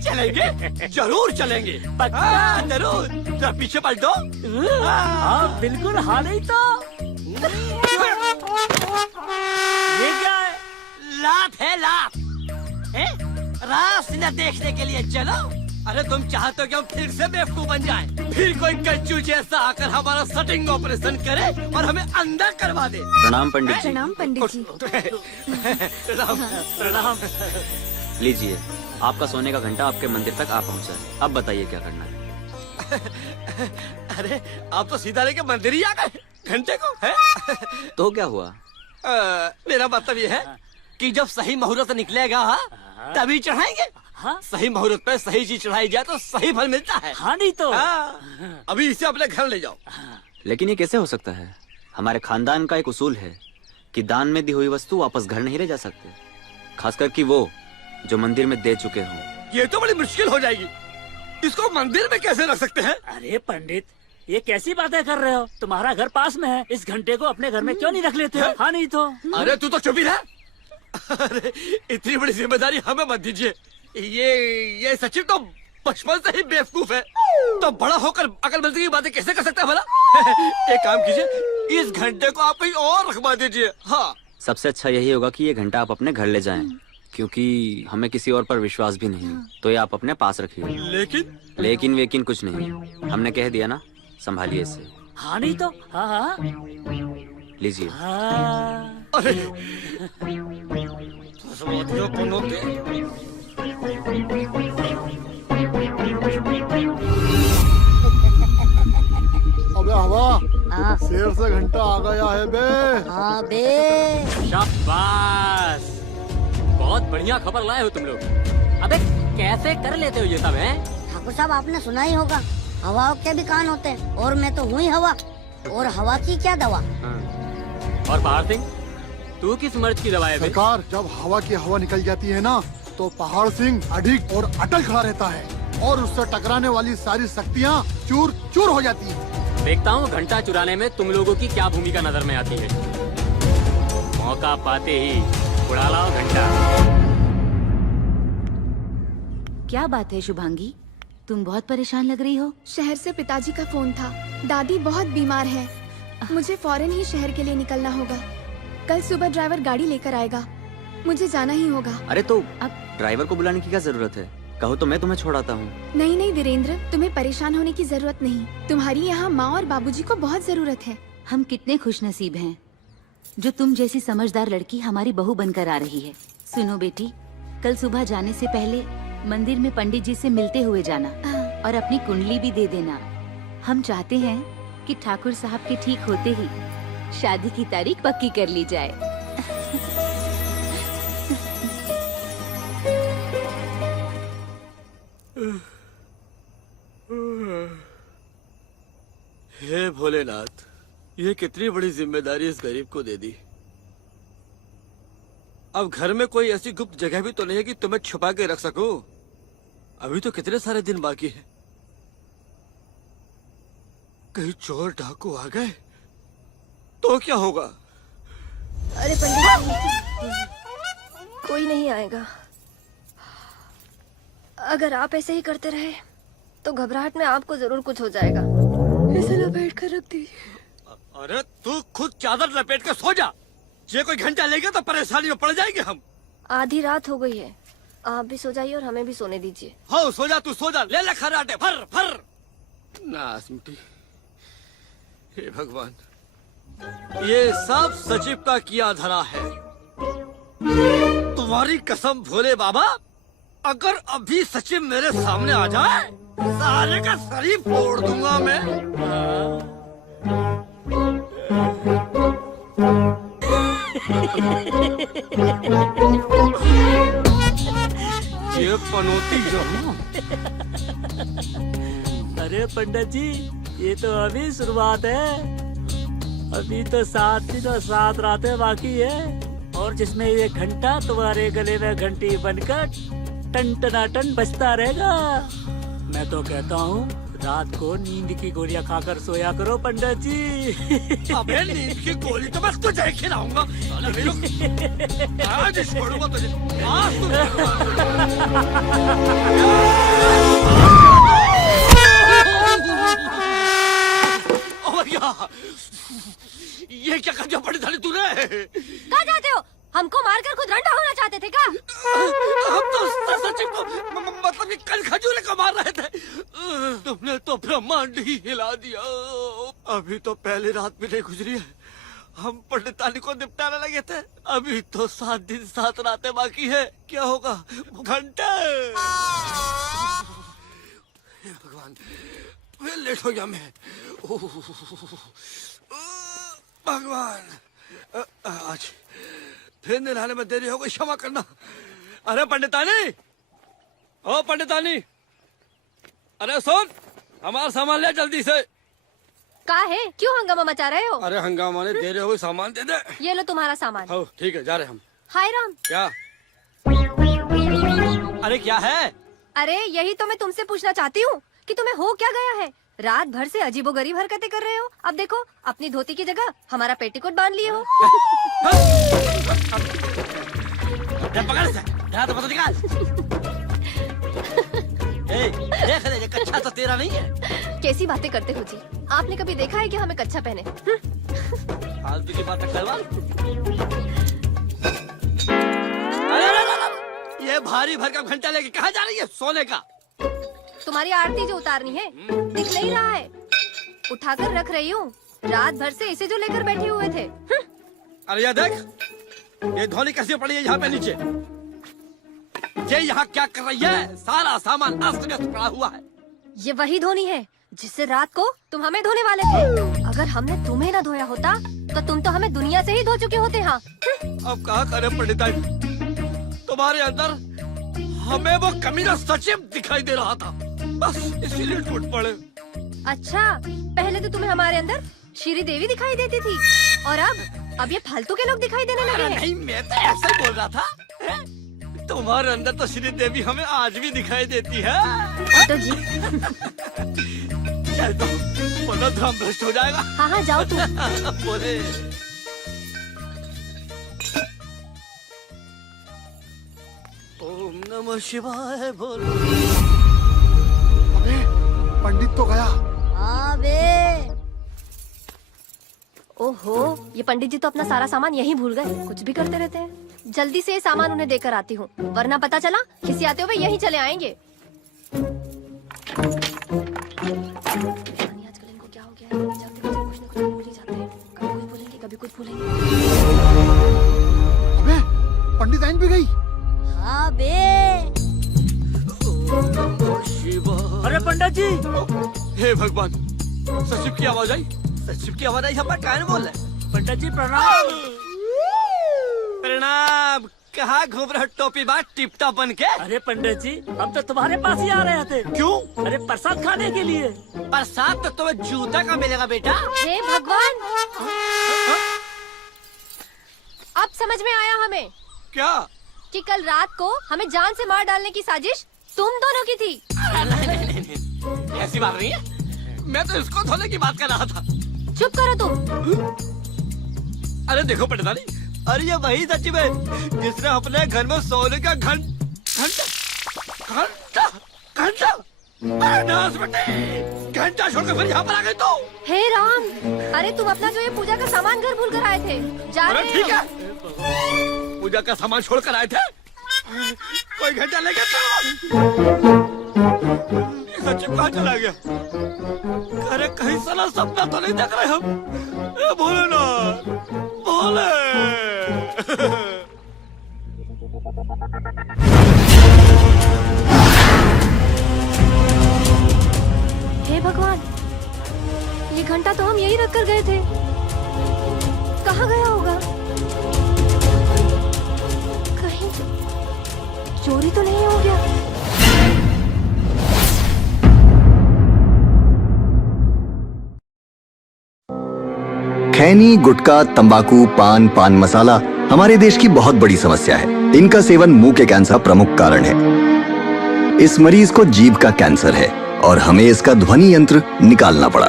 चलेंगे, जरूर चलेंगे। हाँ, जरूर। जरा पीछे पलटो। हाँ बिल्कुल। हाँ, नहीं तो ये क्या है? लात है, लात है? रासलीला देखने के लिए चलो। अरे तुम चाहते हो कि हम फिर से बेवकूफ बन जाएं? फिर कोई कच्चू जैसा आकर हमारा सटिंग ऑपरेशन करे और हमें अंदर करवा दे। प्रणाम पंडित जी। प्रणाम पंडित जी। प्रणाम। लीजिए, आपका सोने का घंटा आपके मंदिर तक आ पहुंचा है। अब बताइए क्या करना है। अरे आप तो सीधा लेके मंदिर ही आ गए घंटे को है। तो क्या हुआ? मेरा मतलब ये है कि जब सही मुहूर्त निकलेगा तभी चढ़ाएंगे। सही मुहूर्त पे सही चीज चढ़ाई जाए तो सही फल मिलता है। हाँ नहीं तो अभी इसे अपने घर ले जाओ। लेकिन ये कैसे हो सकता है? हमारे खानदान का एक उसूल है कि दान में दी हुई वस्तु वापस घर नहीं ले जा सकते, खासकर कि वो जो मंदिर में दे चुके हों। ये तो बड़ी मुश्किल हो जाएगी, इसको मंदिर में कैसे रख सकते हैं? अरे पंडित, ये कैसी बातें कर रहे हो? तुम्हारा घर पास में है, इस घंटे को अपने घर में क्यों नहीं रख लेते हो? हाँ नहीं तो। अरे तू तो चुप ही रह। अरे इतनी बड़ी जिम्मेदारी हमें मत दीजिए। ये सचिव तो बचपन से ही बेवकूफ है, तो बड़ा होकर अकलमंदी की बातें कैसे कर सकता है भला? एक काम कीजिए, इस घंटे को आप कहीं और रखवा दीजिए। हाँ, सबसे अच्छा यही होगा कि ये घंटा आप अपने घर ले जाएं, क्योंकि हमें किसी और पर विश्वास भी नहीं, तो ये आप अपने पास रखिए। लेकिन वेकिन कुछ नहीं, हमने कह दिया ना, संभालिए इसे। हाँ नहीं तो। हाँ हाँ लीजिए। अरे अबे हवा, शेर से घंटा आ गया है बे। हाँ बे। शाबाश, बहुत बढ़िया खबर लाए हो तुम लोग। अबे कैसे कर लेते हो ये सब हैं? ठाकुर साहब आपने सुना ही होगा, हवा के भी कान होते हैं, और मैं तो हुई हवा, और हवा की क्या दवा। और पहाड़ सिंह, तू किस मर्ज की दवा है बे? सरकार, जब हवा की हवा निकल जाती है ना, तो पहाड़ सिंह अडिग और अटल खड़ा रहता है, और उससे टकराने वाली सारी शक्तियाँ चूर चूर हो जाती हैं। देखता हूँ घंटा चुराने में तुम लोगों की क्या भूमिका नजर में आती है। मौका पाते ही उड़ा लाओ घंटा। क्या बात है शुभांगी, तुम बहुत परेशान लग रही हो। शहर से पिताजी का फोन था, दादी बहुत बीमार है, मुझे फौरन ही शहर के लिए निकलना होगा। कल सुबह ड्राइवर गाड़ी लेकर आएगा, मुझे जाना ही होगा। अरे तो अब ड्राइवर को बुलाने की क्या जरूरत है? कहो तो मैं तुम्हें छोड़ाता हूँ। नहीं नहीं वीरेंद्र, तुम्हें परेशान होने की जरूरत नहीं, तुम्हारी यहाँ माँ और बाबूजी को बहुत जरूरत है। हम कितने खुशनसीब हैं जो तुम जैसी समझदार लड़की हमारी बहू बनकर आ रही है। सुनो बेटी, कल सुबह जाने से पहले मंदिर में पंडित जी से मिलते हुए जाना, और अपनी कुंडली भी दे देना। हम चाहते हैं कि ठाकुर साहब के ठीक होते ही शादी की तारीख पक्की कर ली जाए। हे भोलेनाथ, ये कितनी बड़ी जिम्मेदारी इस गरीब को दे दी। अब घर में कोई ऐसी गुप्त जगह भी तो नहीं है कि तुम्हें छुपा के रख सकूं। अभी तो कितने सारे दिन बाकी हैं। कहीं चोर डाकू आ गए तो क्या होगा? अरे पंडित जी, कोई नहीं आएगा। अगर आप ऐसे ही करते रहे तो घबराहट में आपको जरूर कुछ हो जाएगा। इसे लपेट कर रख दीजिए। अरे तू खुद चादर लपेट के सो जा। ये कोई घंटा लेगा तो परेशानी में पड़ जाएंगे हम। आधी रात हो गई है, आप भी सो जाइए और हमें भी सोने दीजिए। हाँ सो जा, तू सो जा। ले ले खराटे, फर फर। नास मिट्टी। हे भगवान, ये सब सचिव का किया धरा है। तुम्हारी कसम भोले बाबा, अगर अभी सचिव मेरे सामने आ जाए, साले का सर ही फोड़ दूंगा मैं। ये पनौती जो। अरे पंडित जी, ये तो अभी शुरुआत है। अभी तो 7 दिन और 7 रातें बाकी है, और जिसमें ये घंटा तुम्हारे गले में घंटी बनकर टन टनाटन बजता रहेगा। मैं तो कहता हूँ रात को नींद की गोलियां खाकर सोया करो पंडित जी। अबे नींद की गोली तो बस तुझे खिलाऊंगा। आज छोड़ूंगा तुझे। आज ये क्या कर पड़ी थाली तूने? कहाँ जाते हो? हमको मारकर खुद रंडा होना चाहते थे क्या? हम तो सचिव को मतलब कि कल खजूरे को मार रहे थे। तुमने तो ब्रह्मांड ही हिला दिया। अभी तो पहली रात भी नहीं गुजरी है, हम पंडितानी को निपटाने लगे थे। अभी तो 7 दिन 7 रातें बाकी है। क्या होगा? घंटे। हे भगवान, फिर लेट हो गया मैं। भगवान, आज फिर नहाने में देरी हो गई, क्षमा करना। अरे पंडितानी, ओ पंडितानी, अरे सुन, हमारा सामान ले जल्दी से। का है, क्यों हंगामा मचा रहे हो? अरे हंगामा ने, देरी हो गई, सामान दे दे। ये लो तुम्हारा सामान। हो ठीक है, जा रहे हम। हाय राम। क्या? अरे क्या है? अरे यही तो मैं तुमसे पूछना चाहती हूँ कि तुम्हें हो क्या गया है। रात भर से अजीबोगरीब हरकतें कर रहे हो। अब देखो, अपनी धोती की जगह हमारा पेटीकोट बांध लिए हो। पकड़ से, तो पता निकाल। देख ले, ये कच्छा तो तेरा नहीं है। कैसी बातें करते हो जी? आपने कभी देखा है कि हमें कच्छा पहने? फालतू की बातें करवा। ये भारी भरकम घंटा लेके कहाँ जा रही है? सोने का। तुम्हारी आरती जो उतारनी है, दिख नहीं रहा है, उठाकर रख रही हूँ। रात भर से इसे जो लेकर बैठे हुए थे। अरे ये देख, ये धोनी कैसे पड़ी है यहाँ पे नीचे। ये यहाँ क्या कर रही है? सारा सामान अस्त व्यस्त पड़ा हुआ है। ये वही धोनी है जिससे रात को तुम हमें धोने वाले थे। अगर हमने तुम्हें ना धोया होता तो तुम तो हमें दुनिया से ही धो चुके होते। हाँ, अब कहा करे पंडिताई, तुम्हारे अंदर हमें वो कमीना सचिव दिखाई दे रहा था, बस इसीलिए टूट पड़े। अच्छा, पहले तो तुम्हें हमारे अंदर श्री देवी दिखाई देती थी और अब ये फालतू के लोग दिखाई देने लगे हैं। नहीं, मैं तो ऐसा ही बोल रहा था। तुम्हारे अंदर तो श्री देवी हमें आज भी दिखाई देती है। तो जी चल तो, वरना ध्यान भ्रष्ट हो जाएगा। हाँ हाँ, जाओ तुम। बोले ओम नमः शिवाय बोलो। अबे पंडित तो गया। ओहो, ये पंडित जी तो अपना सारा सामान यहीं भूल गए। कुछ भी करते रहते हैं। जल्दी से ये सामान उन्हें देकर आती हूँ, वरना पता चला किसी आते हुए यहीं चले आएंगे। आजकल इनको क्या हो गया है? जाते बजाते कुछ न कुछ भूल ही जाते हैं। कभी कुछ भूलेंगे, कभी कुछ भूलेंगे। अबे पंडित आइन भी गई। हाँ बे। अरे पंडित जी, हे भगवान, सचिव की आवाज आई। सचिव की आवाज आई, हम काहे बोल रहे? पंडित जी प्रणाम। प्रणाम। कहाँ घूम रहे टोपी बात टिपटा बन के? अरे पंडित जी, हम तो तुम्हारे पास ही आ रहे थे। क्यों? अरे प्रसाद खाने के लिए। प्रसाद तो तुम्हें जूता का मिलेगा बेटा। हे भगवान, अब समझ में आया हमें क्या? कि कल रात को हमें जान से मार डालने की साजिश तुम दोनों की थी। नहीं, ऐसी बात नहीं है। मैं तो इसको धोने की बात कर रहा था। चुप करो तुम। अरे देखो पंडितानी, अरे ये वही सचिव है जिसने अपने घर में सोने का घंटा छोड़कर फिर यहाँ पर आ गई तो। हे राम, अरे तुम अपना जो ये पूजा का सामान घर भूल कर आए थे, जा रहे ठीक है, पूजा का सामान छोड़ कर आए थे। कोई घंटा लेके सचिव कहाँ चला गया? अरे कहीं साला सपना तो नहीं देख रहे हम? बोले ना, बोले। हे भगवान, ये घंटा तो हम यही रख कर गए थे। कहाँ गया होगा? कहीं चोरी तो नहीं हो गया? खैनी, गुटखा, तंबाकू, पान मसाला हमारे देश की बहुत बड़ी समस्या है। इनका सेवन मुंह के कैंसर प्रमुख कारण है। इस मरीज को जीभ का कैंसर है और हमें इसका ध्वनि यंत्र निकालना पड़ा।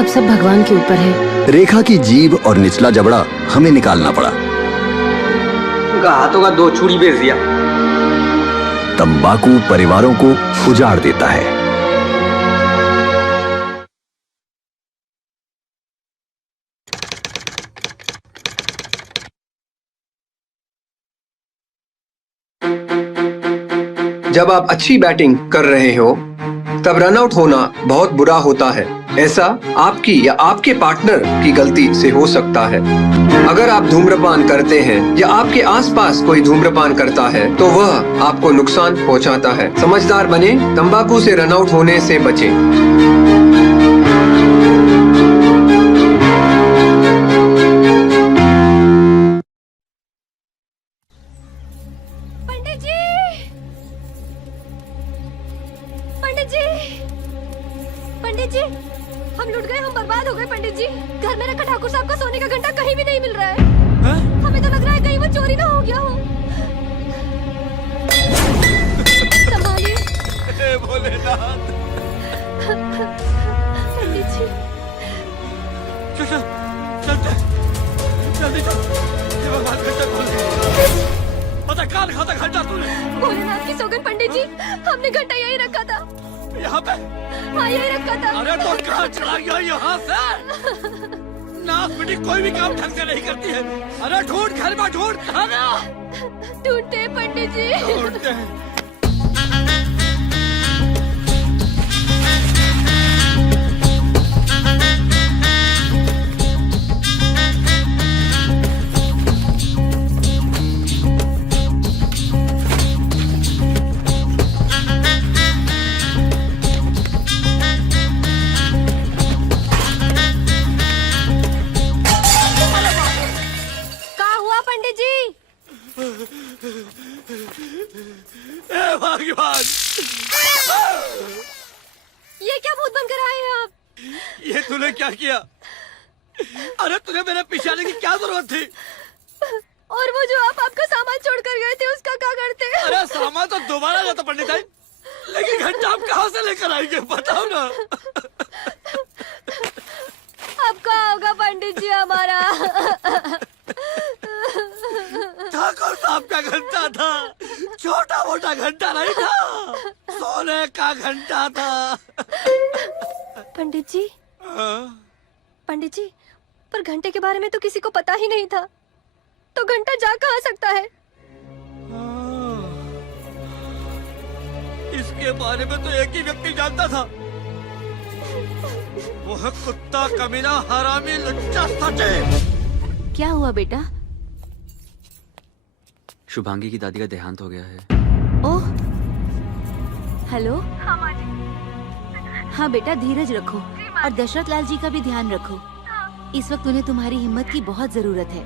अब सब भगवान के ऊपर है। रेखा की जीभ और निचला जबड़ा हमें निकालना पड़ा। उनका हाथों का 2 चूड़ी बेच दिया। तंबाकू परिवारों को उजाड़ देता है। जब आप अच्छी बैटिंग कर रहे हो तब रन आउट होना बहुत बुरा होता है। ऐसा आपकी या आपके पार्टनर की गलती से हो सकता है। अगर आप धूम्रपान करते हैं या आपके आसपास कोई धूम्रपान करता है तो वह आपको नुकसान पहुंचाता है। समझदार बने, तंबाकू से रन आउट होने से बचें। पंडित जी, पंडित जी, पंडित जी, हम लुट गए, हम बर्बाद हो गए पंडित जी। घर में रखा ठाकुर साहब का सोने का घंटा कहीं भी नहीं मिल रहा है। हमें तो लग रहा है कहीं वो चोरी ना हो गया हो। संभालिए। हे भोलेनाथ। पंडित जी, चल चलते, जल्दी चल। ये भगवान घंटा खोल दे। पता कहाँ रखा था घंटा तूने? भोलेनाथ की सौगंध पंडित जी, हमने घंटा यही रखा था। यहाँ पे? हाँ, यही रखा था। अरे तो कहाँ चला गया यहाँ से? नाथ बेटी कोई भी काम ढंग से नहीं करती है। अरे ढूंढ, घर में ढूंढ, कहाँ गया? ढूंढते पंडित जी। ढूंढते हैं। क्या हुआ पंडित जी? हे भगवान! ये क्या भूत बनकर आए हैं आप? ये तूने क्या किया? अरे तूने मेरे पीछे आने की क्या जरूरत थी? और वो जो आप आपका सामान छोड़ कर गए थे उसका क्या करते? अरे सामान तो दोबारा जाता पंडित जी, लेकिन घंटा आप कहाँ से लेकर आएंगे बताओ ना। अब कहाँ होगा पंडित जी हमारा? ठाकुर साहब का घंटा था, छोटा मोटा घंटा नहीं था, सोने का घंटा था। पंडित जी, पंडित जी, पर घंटे के बारे में तो किसी को पता ही नहीं था, तो घंटा जा कहाँ सकता है? इसके बारे में तो एक ही व्यक्ति जानता था, वो है कुत्ता, कमीना, हरामी, लुच्चा, सटे। क्या हुआ बेटा? शुभांगी की दादी का देहांत हो गया है। ओह, हेलो। हाँ बेटा, धीरज रखो और दशरथ लाल जी का भी ध्यान रखो। इस वक्त उन्हें तुम्हारी हिम्मत की बहुत जरूरत है।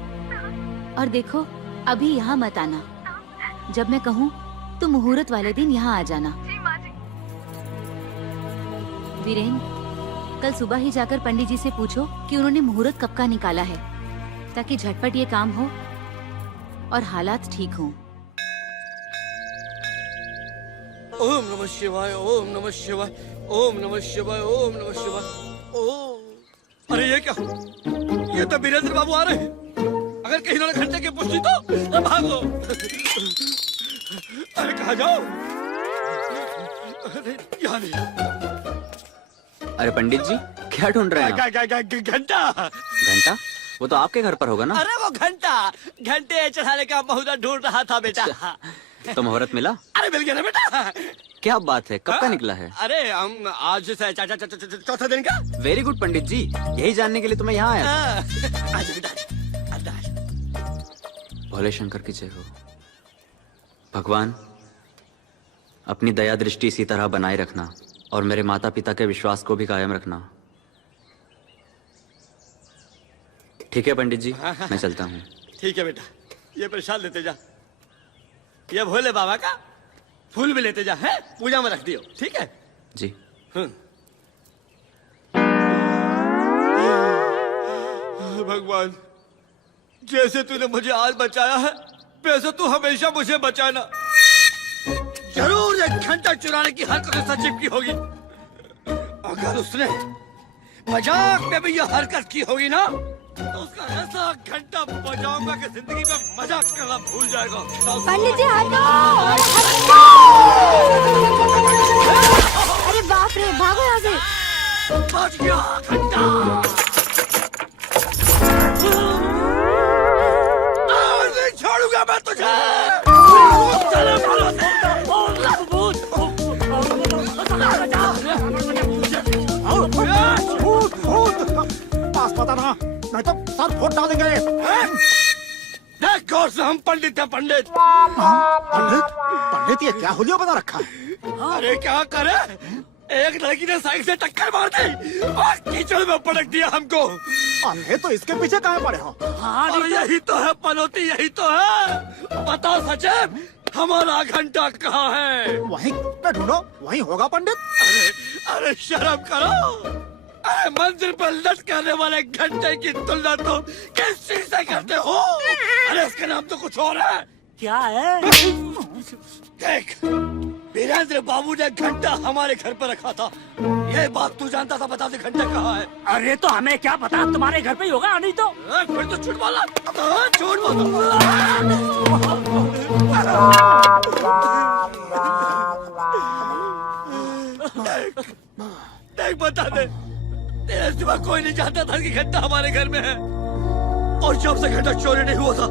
और देखो, अभी यहाँ मत आना। जब मैं कहूँ तो मुहूर्त वाले दिन यहाँ आ जाना। वीरेन, कल सुबह ही जाकर पंडित जी से पूछो कि उन्होंने मुहूर्त कब का निकाला है, ताकि झटपट ये काम हो और हालात ठीक हों। ओम नमः शिवाय, ओम नमः शिवाय, ओम नमः शिवाय, ओम नमः शिवाय। ओम। अरे ये क्या? ये तो वीरेंद्र बाबू आ रहे हैं। अगर कहीं इन्होंने घंटे की पुष्टि तो भागो। अरे कहाँ जाओ? अरे यहाँ नहीं। अरे पंडित जी, क्या ढूंढ रहे हैं आप? घंटा। घंटा? वो तो आपके घर पर होगा ना? अरे वो घंटे चढ़ाने का मुहूर्त ढूंढ रहा था बेटा। तो मुहूर्त मिला? अरे मिल गया ना बेटा। क्या बात है, कब का निकला है? अरे हम आज से चौथा दिन का। वेरी गुड पंडित जी, यही जानने के लिए तो मैं यहाँ आया था। आज बेटा, भोले शंकर की जय हो। भगवान, अपनी दया दृष्टि इसी तरह बनाए रखना और मेरे माता पिता के विश्वास को भी कायम रखना। ठीक है पंडित जी, मैं चलता हूँ। ठीक है बेटा, ये प्रसाद लेते जा, ये भोले बाबा का फूल भी लेते जा, है पूजा में रख दियो, ठीक है जी। भगवान, जैसे तूने मुझे आज बचाया है, वैसे तू हमेशा मुझे बचाना। जरूर एक घंटा चुराने की हरकत सचिव की होगी। अगर उसने मजाक में भी यह हरकत की होगी ना, तो उसका ऐसा घंटा बजाऊंगा कि जिंदगी में मजाक करना भूल जाएगा। पंडित जी हटो! अरे बाप रे, भागो यहाँ से! बच गया घंटा। आज नहीं छोड़ूंगा मैं तुझे। चलो चलो भूत। सर फोड़ डालेंगे। देख गौर से, हम पंडित है पंडित। पंडित? पंडित ये क्या हुलिया बना रखा है? अरे क्या करे, एक लड़की ने साइकिल से टक्कर मार दी और कीचड़ में पटक दिया हमको। अरे तो इसके पीछे कहाँ पड़े हो? और यही तो है पनौती, यही तो है। बता सचिव, हमारा घंटा कहाँ है? वहीं पे ढूंढो, वहीं होगा पंडित। अरे शर्म करो। अरे मंदिर पर लट करने वाले घंटे की तुलना तुम किस चीज से करते हो? अरे इसका नाम तो कुछ और है। क्या है? देख, वीरेंद्र बाबू ने घंटा हमारे घर पर रखा था। ये बात तू जानता था? बता दे घंटा कहाँ है। अरे तो हमें क्या पता, तुम्हारे घर पे ही होगा, नहीं तो। फिर तो झूठ बोला, झूठ बोला। देख बता दे, तेरे सिवा कोई नहीं जानता था कि घंटा हमारे घर में है। और जब से घंटा चोरी नहीं हुआ था,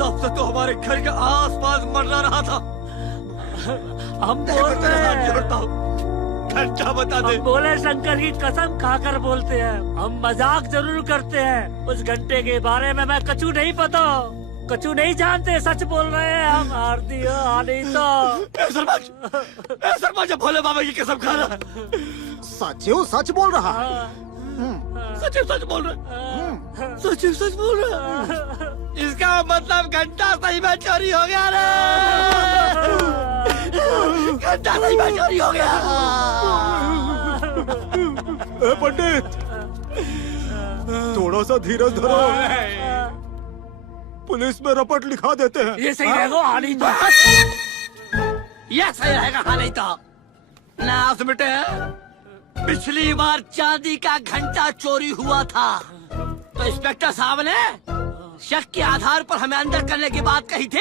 तब से तो हमारे घर के आसपास मरना रहा था। हम बोलते हैं, जोड़ता हूँ, घंटा बता दे। हम बोले शंकर की कसम खाकर बोलते हैं, हम मजाक जरूर करते हैं। उस घंटे के बारे में मैं कछु नहीं पता, कछु नहीं जानते, सच बोल रहे हैं हम। हार दिया, नहीं तो। सरपंच भोले बाबा की कसम खा रहा है। सचिव सच बोल रहा है। सचिव सच बोल रहा, सचिव सच बोल रहा। इसका मतलब घंटा सही में चोरी हो गया रे। घंटा सही में चोरी हो गया। ए पंडित, थोड़ा सा धीरज धरो, पुलिस में रपट लिखा देते हैं। ये सही रहेगा, हाँ नहीं तो। ये सही रहेगा, हाँ नहीं तो। ना बेटे, पिछली बार चांदी का घंटा चोरी हुआ था तो इंस्पेक्टर साहब ने शक के आधार पर हमें अंदर करने की बात कही थी।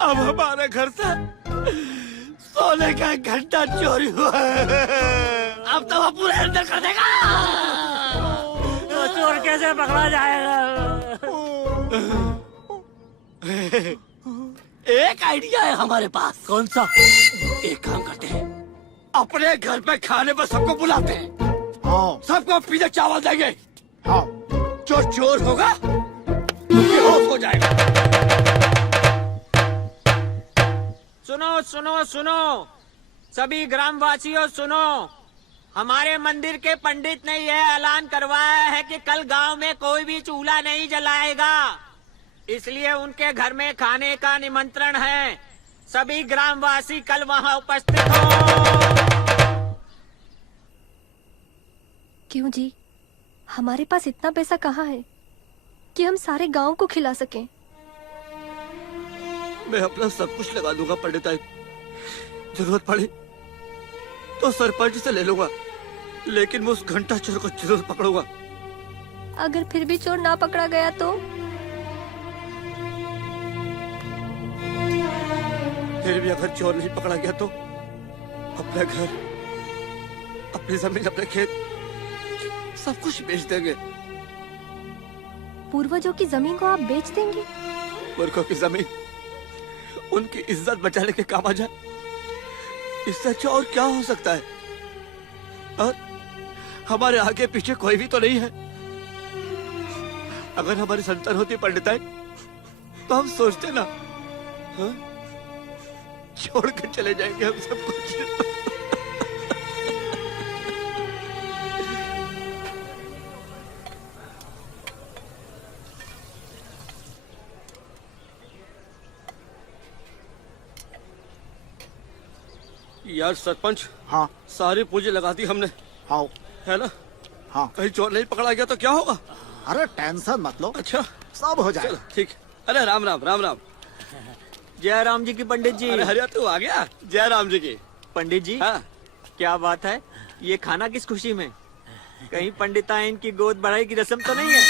अब हमारे घर से सोने का घंटा चोरी हुआ है। अब तो वो पूरे अंदर कर देगा। तो चोर कैसे पकड़ा जाएगा? एक आइडिया है हमारे पास। कौन सा? एक काम करते हैं, अपने घर पे खाने पर सबको बुलाते हैं, सबको पीछे चावल देंगे। जो चोर होगा बेहोश हो जाएगा। सुनो सुनो सुनो, सभी ग्रामवासियों सुनो। हमारे मंदिर के पंडित ने यह ऐलान करवाया है कि कल गांव में कोई भी चूल्हा नहीं जलाएगा, इसलिए उनके घर में खाने का निमंत्रण है। सभी ग्रामवासी कल वहां उपस्थित हो। क्यों जी, हमारे पास इतना पैसा कहाँ है कि हम सारे गांव को खिला सकें? मैं अपना सब कुछ लगा दूंगा पंडित साहब, जरूरत पड़ी तो सरपंच से ले लूंगा, लेकिन मैं उस घंटा चोर को जरूर पकड़ूंगा। अगर फिर भी चोर ना पकड़ा गया तो? फिर भी अगर चोर नहीं पकड़ा गया तो अपना घर, अपनी जमीन, अपने खेत सब कुछ बेच देंगे। पूर्वजों की जमीन को आप बेच देंगे? मूर्खों की जमीन उनकी इज्जत बचाने के काम आ जाए, इससे अच्छा और क्या हो सकता है? और हमारे आगे पीछे कोई भी तो नहीं है। अगर हमारी संतान होती पंडिताई तो हम सोचते ना, हाँ? छोड़ कर चले जाएंगे हम सब कुछ। यार सरपंच, हाँ सारी पूंजी लगा दी हमने, हाँ है ना? हाँ। कहीं चोर नहीं पकड़ा गया तो क्या होगा? अरे टेंशन मत लो, अच्छा सब हो जाएगा। ठीक। अरे राम राम राम राम। जय राम जी की पंडित जी। अरे हरिया तू आ गया। जय राम जी की। पंडित जी, हाँ। क्या बात है, ये खाना किस खुशी में? कहीं पंडिताइन की गोद बढ़ाई की रस्म तो नहीं है?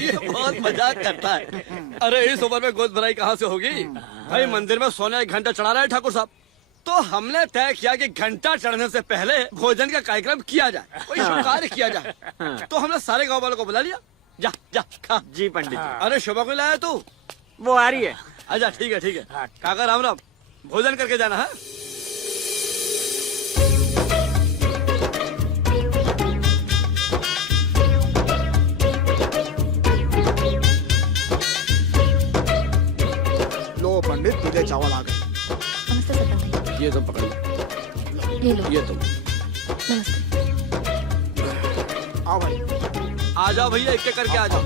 ये बहुत मजाक करता है। अरे इस उम्र में गोद भराई कहाँ से होगी? भाई मंदिर में सोने एक घंटा चढ़ा रहा है ठाकुर साहब, तो हमने तय किया कि घंटा चढ़ने से पहले भोजन का कार्यक्रम किया जाए, कोई शुभ कार्य किया जाए। तो हमने सारे गांव वालों को बुला लिया। जा जा खा। जी पंडित जी। अरे शोभा को लाया तू? वो आ रही है। अच्छा ठीक है ठीक है। काका राम राम, भोजन करके जाना है। चावल आ गए। नमस्ते सरपंच भाई। ये तो पकड़ लो, ये लो। ये तो नमस्ते। आओ भाई। आ जाओ भैया, एक एक करके आ जाओ।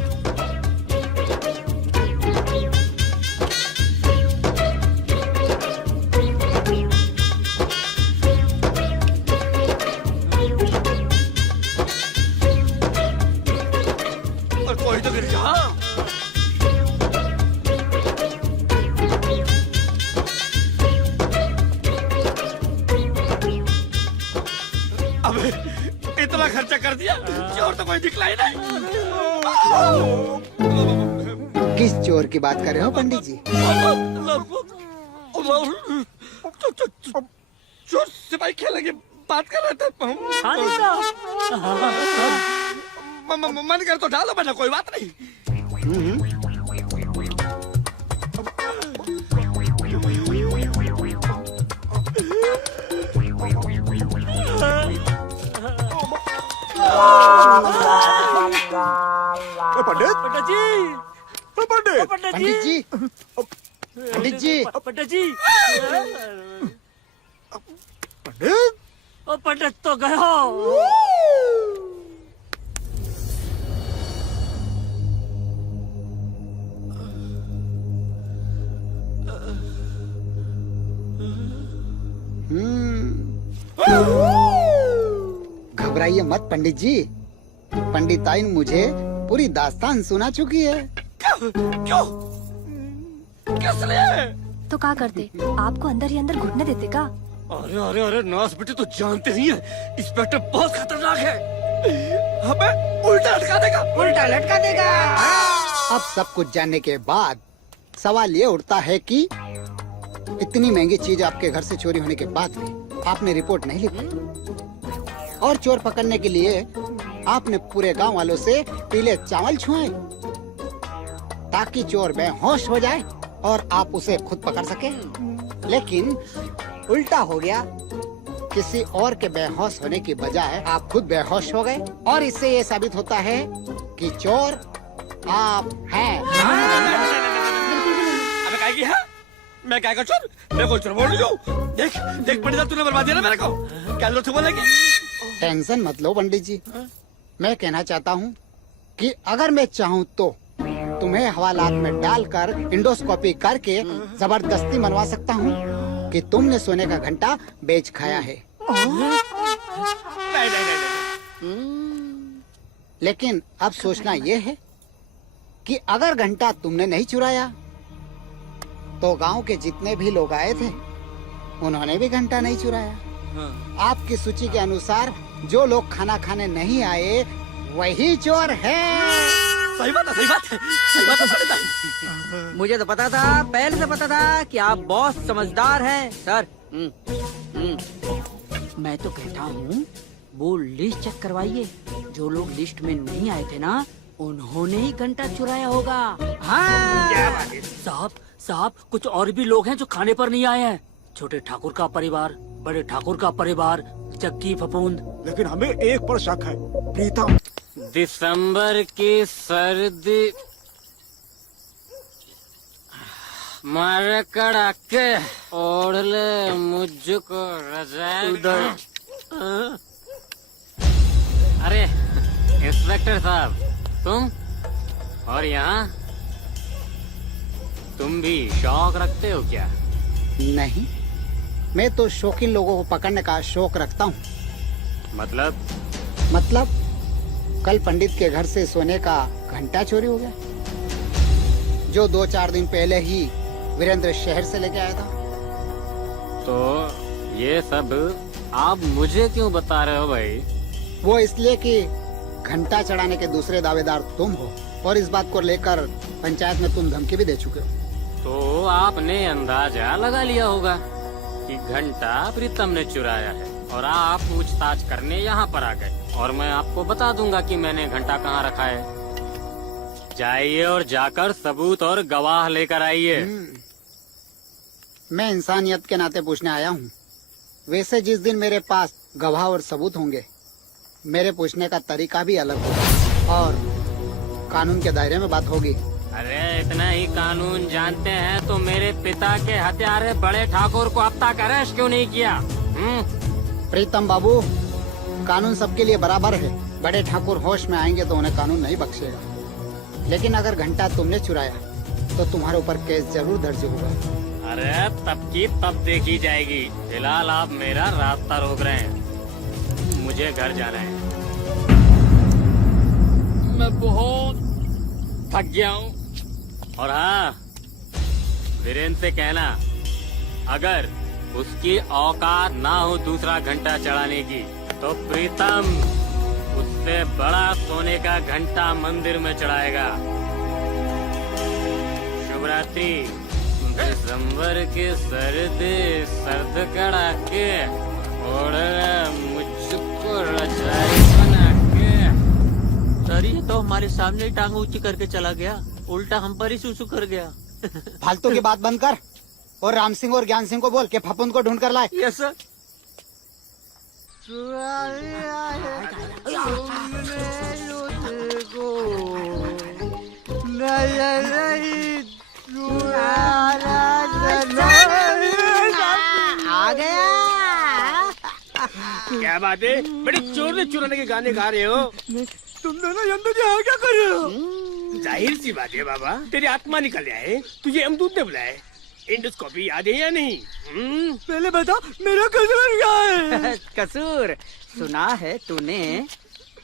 और कोई तो गिर जा। अबे इतना खर्चा कर दिया, चोर तो कोई दिखला ही नहीं। किस चोर की बात कर रहे हो पंडित जी? चोर सिपाही खेलेंगे, बात कर रहे थे मन कर तो डालो बेटा, कोई बात नहीं। पंडित पंडित जी, पंडित पंडित जी, पंडित जी, पंडित जी, पंडित ओ पंडित तो गए हो। घबराइए मत पंडित जी, पंडिताइन मुझे पूरी दास्तान सुना चुकी है। क्यों? किस लिए? तो क्या करते, आपको अंदर ही अंदर घुटने देते का? अरे अरे अरे नास बेटे, तो जानते नहीं है इंस्पेक्टर बहुत खतरनाक है, हमें उल्टा लटका देगा, उल्टा लटका देगा। अब सब कुछ जानने के बाद सवाल ये उठता है कि इतनी महंगी चीज आपके घर से चोरी होने के बाद भी आपने रिपोर्ट नहीं लिखी, और चोर पकड़ने के लिए आपने पूरे गांव वालों से पीले चावल छुए ताकि चोर बेहोश हो जाए और आप उसे खुद पकड़ सके। लेकिन उल्टा हो गया, किसी और के बेहोश होने की बजाय आप खुद बेहोश हो गए, और इससे ये साबित होता है कि चोर आप हैं। अबे काय की है? मैं क्या कर चोर? मैं कोई चोर बोल रही हूँ। देख देख पंडित, तूने बर्बाद दिया ना मेरे को। क्या लो तू बोलेगी? टेंशन मत लो पंडित जी, मैं कहना चाहता हूँ कि अगर मैं चाहूँ तो तुम्हें हवालात में डालकर इंडोस्कोपी करके जबरदस्ती मनवा सकता हूँ कि तुमने सोने का घंटा बेच खाया है। लेकिन अब सोचना ये है कि अगर घंटा तुमने नहीं चुराया तो गांव के जितने भी लोग आए थे उन्होंने भी घंटा नहीं चुराया। आपकी सूची के अनुसार जो लोग खाना खाने नहीं आए वही चोर है। सही बात है, सही बात है, सही बात है पंडित भाई। मुझे तो पता था, पहले से पता था कि आप बहुत समझदार हैं सर। मैं तो कहता हूँ वो लिस्ट चेक करवाइए, जो लोग लिस्ट में नहीं आए थे ना उन्होंने ही घंटा चुराया होगा। हाँ साहब साहब, कुछ और भी लोग हैं जो खाने पर नहीं आए हैं। छोटे ठाकुर का परिवार, बड़े ठाकुर का परिवार, जग्गी फफूंद। लेकिन हमें एक पर शक है, प्रीतम। दिसंबर की सर्दी मारे कड़ाके ओढ़ ले मुझको रजाई। अरे इंस्पेक्टर साहब, तुम और यहाँ तुम भी शौक रखते हो क्या? नहीं, मैं तो शौकीन लोगों को पकड़ने का शौक रखता हूँ। मतलब कल पंडित के घर से सोने का घंटा चोरी हो गया, जो 2-4 दिन पहले ही वीरेंद्र शहर से लेके आया था। तो ये सब आप मुझे क्यों बता रहे हो भाई? वो इसलिए कि घंटा चढ़ाने के दूसरे दावेदार तुम हो, और इस बात को लेकर पंचायत में तुम धमकी भी दे चुके हो। तो आपने अंदाजा लगा लिया होगा कि घंटा प्रीतम ने चुराया है, और आप पूछताछ करने यहाँ पर आ गए, और मैं आपको बता दूंगा कि मैंने घंटा कहाँ रखा है। जाइए और जाकर सबूत और गवाह लेकर आइए। मैं इंसानियत के नाते पूछने आया हूँ। वैसे जिस दिन मेरे पास गवाह और सबूत होंगे, मेरे पूछने का तरीका भी अलग होगा और कानून के दायरे में बात होगी। अरे इतना ही कानून जानते हैं तो मेरे पिता के हत्यारे बड़े ठाकुर को अब तक अरेस्ट क्यों नहीं किया? प्रीतम बाबू, कानून सबके लिए बराबर है। बड़े ठाकुर होश में आएंगे तो उन्हें कानून नहीं बख्शेगा। लेकिन अगर घंटा तुमने चुराया तो तुम्हारे ऊपर केस जरूर दर्ज होगा। अरे तब की तब देखी जाएगी। फिलहाल आप मेरा रास्ता रोक रहे हैं। मुझे घर जाना है। मैं बहुत थक गया हूँ। और हाँ, वीरेंद्र से कहना अगर उसकी औकात ना हो दूसरा घंटा चढ़ाने की तो प्रीतम उससे बड़ा सोने का घंटा मंदिर में चढ़ाएगा। शुभ रात्रि। दिसंबर के सर्द कड़ाके और मुझको रजाई बना के। सर ये तो हमारे सामने ही टांग ऊंची करके चला गया, उल्टा हम पर ही सुसु कर गया। फालतू की बात बंद कर और राम सिंह और ज्ञान सिंह को बोल के फफूंद को ढूंढ कर लाए। Yes sir. आ गया। क्या बात है? बड़ी चोर ने चुराने के गाने गा रहे हो। तुम दोनों यमदूत यहाँ क्या कर रहे हो? जाहिर सी बात है बाबा, तेरी आत्मा निकल आए। तुझे यमदूत ने बुलाए। इंडोस्कोपी याद है या नहीं? पहले बता मेरा कसूर क्या है? कसूर सुना है तूने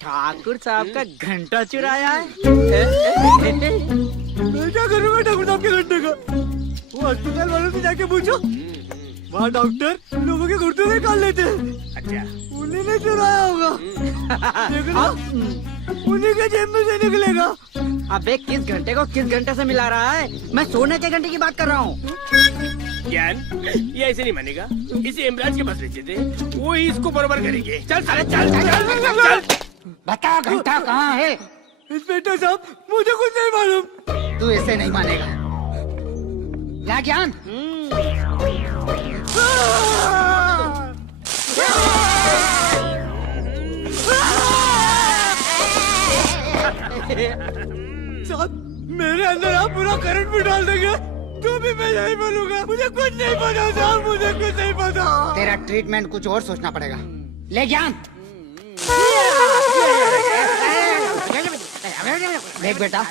ठाकुर साहब का घंटा चुराया है। मैं क्या करूँगा ठाकुर साहब के घंटे का? वो अस्पताल वालों से जाके पूछो। वहाँ डॉक्टर लोगों के घुटने निकाल लेते हैं। अच्छा, उन्हीं ने चुराया होगा। देखना, उन्हीं के जेब में से निकलेगा। अबे किस घंटे को किस घंटे से मिला रहा है? मैं सोने के घंटे की बात कर रहा हूँ। ज्ञान, ये ऐसे नहीं मानेगा। इसे इमराज के पास ले चलते, वो ही इसको बराबर करेंगे। चल साले चल चल चल चल। बता घंटा कहाँ है? इंस्पेक्टर साहब, मुझे कुछ नहीं मालूम। तू इसे नहीं मानेगा। ला ज्ञान। साहब, मेरे अंदर आप पूरा करंट भी डाल देंगे तो भी मैं नहीं बोलूंगा। मुझे कुछ नहीं पता साहब, मुझे कुछ नहीं पता। तेरा ट्रीटमेंट कुछ और सोचना पड़ेगा। ले ज्ञान। देख बेटा,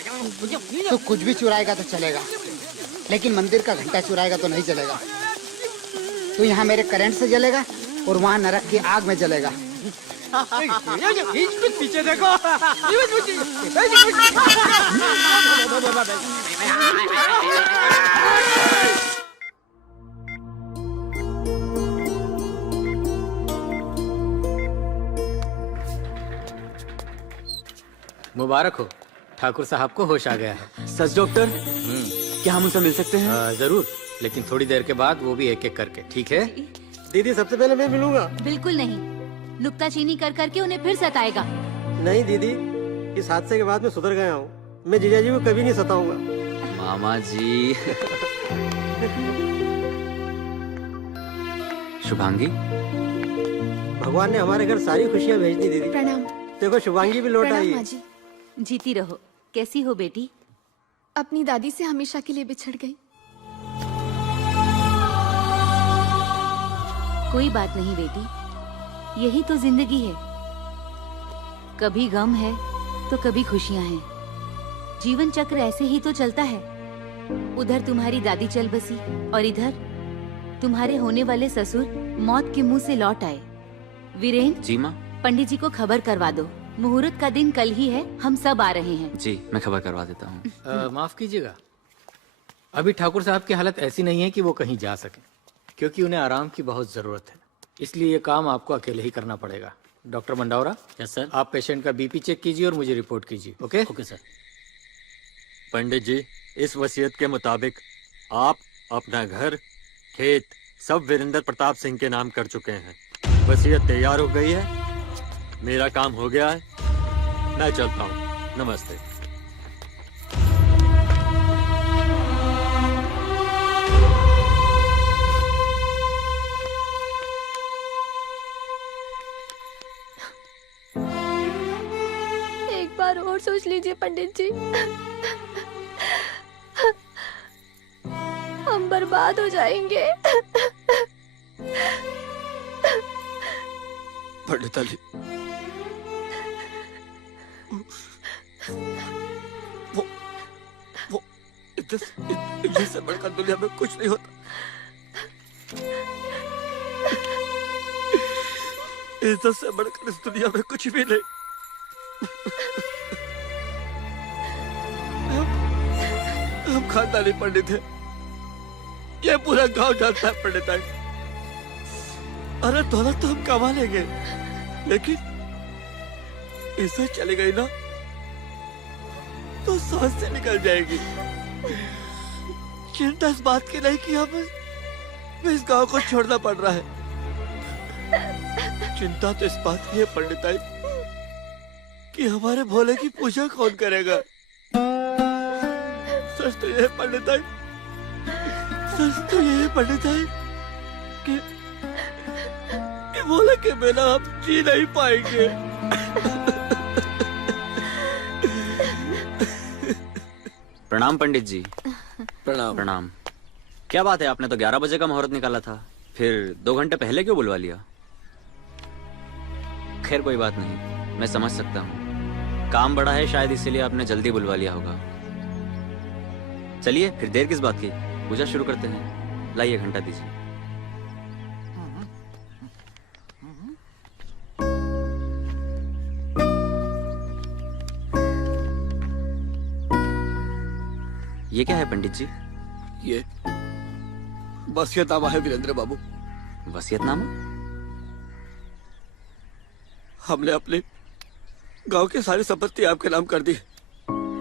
तू कुछ भी चुराएगा तो चलेगा, लेकिन मंदिर का घंटा चुराएगा तो नहीं चलेगा। तू यहाँ मेरे करंट से जलेगा और वहाँ नरक की आग में जलेगा। पीछे देखो। मुबारक हो, ठाकुर साहब को होश आ गया है। सच डॉक्टर? क्या हम उनसे मिल सकते हैं? जरूर, लेकिन थोड़ी देर के बाद, वो भी एक एक करके। ठीक है? दीदी सबसे पहले मैं मिलूंगा। बिल्कुल नहीं, नुक्ताचीनी कर करके उन्हें फिर सताएगा। नहीं दीदी, इस हादसे के बाद मैं सुधर गया हूँ। मैं जीजाजी को कभी नहीं सताऊंगा। मामा जी। शुभांगी, भगवान ने हमारे घर सारी खुशियाँ भेज दी दीदी। प्रणाम। देखो शुभांगी भी लौट आई है। जी। जीती रहो। कैसी हो बेटी? अपनी दादी से हमेशा के लिए बिछड़ गई। कोई बात नहीं बेटी, यही तो जिंदगी है। कभी गम है तो कभी खुशियां हैं। जीवन चक्र ऐसे ही तो चलता है। उधर तुम्हारी दादी चल बसी और इधर तुम्हारे होने वाले ससुर मौत के मुंह से लौट आए। वीरेंद्र जी माँ। पंडित जी को खबर करवा दो। मुहूर्त का दिन कल ही है, हम सब आ रहे हैं। जी, मैं खबर करवा देता हूँ। माफ कीजिएगा, अभी ठाकुर साहब की हालत ऐसी नहीं है कि वो कहीं जा सके, क्योंकि उन्हें आराम की बहुत जरूरत है। इसलिए ये काम आपको अकेले ही करना पड़ेगा। डॉक्टर मंडावरा। Yes sir. आप पेशेंट का बीपी चेक कीजिए और मुझे रिपोर्ट कीजिए। Okay? Okay sir. Pandit ji, इस वसीयत के मुताबिक आप अपना घर, खेत सब वीरेंद्र प्रताप सिंह के नाम कर चुके हैं। वसीयत तैयार हो गई है, मेरा काम हो गया है, मैं चलता हूँ। नमस्ते। एक बार और सोच लीजिए पंडित जी। बर्बाद हो जाएंगे। पंडित अली, वो इज्जत से बढ़कर दुनिया में कुछ नहीं होता। इज्जत से बढ़कर इस दुनिया में कुछ भी नहीं। हम खानदानी पंडित हैं, ये पूरा गांव जानता है पंडित जी। अरे दौलत तो हम कमा लेंगे, लेकिन इज्जत चली गई ना तो सांस से निकल जाएगी। चिंता इस बात की नहीं कि हमें इस गांव को छोड़ना पड़ रहा है। चिंता तो इस बात की है पंडिताई कि हमारे भोले की पूजा कौन करेगा। सच तो ये पंडिताई, सच तो ये पंडिताई कि भोले के बिना हम जी नहीं पाएंगे। प्रणाम पंडित जी। प्रणाम। प्रणाम। क्या बात है, आपने तो 11 बजे का मुहूर्त निकाला था, फिर 2 घंटे पहले क्यों बुलवा लिया? खैर कोई बात नहीं, मैं समझ सकता हूँ, काम बड़ा है शायद इसीलिए आपने जल्दी बुलवा लिया होगा। चलिए फिर देर किस बात की, पूजा शुरू करते हैं। लाइए घंटा दीजिए। ये क्या है पंडित जी? ये वसीयतनामा है वीरेंद्र बाबू। वसीयतनामा? हमने अपने गांव की सारी संपत्ति आपके नाम कर दी।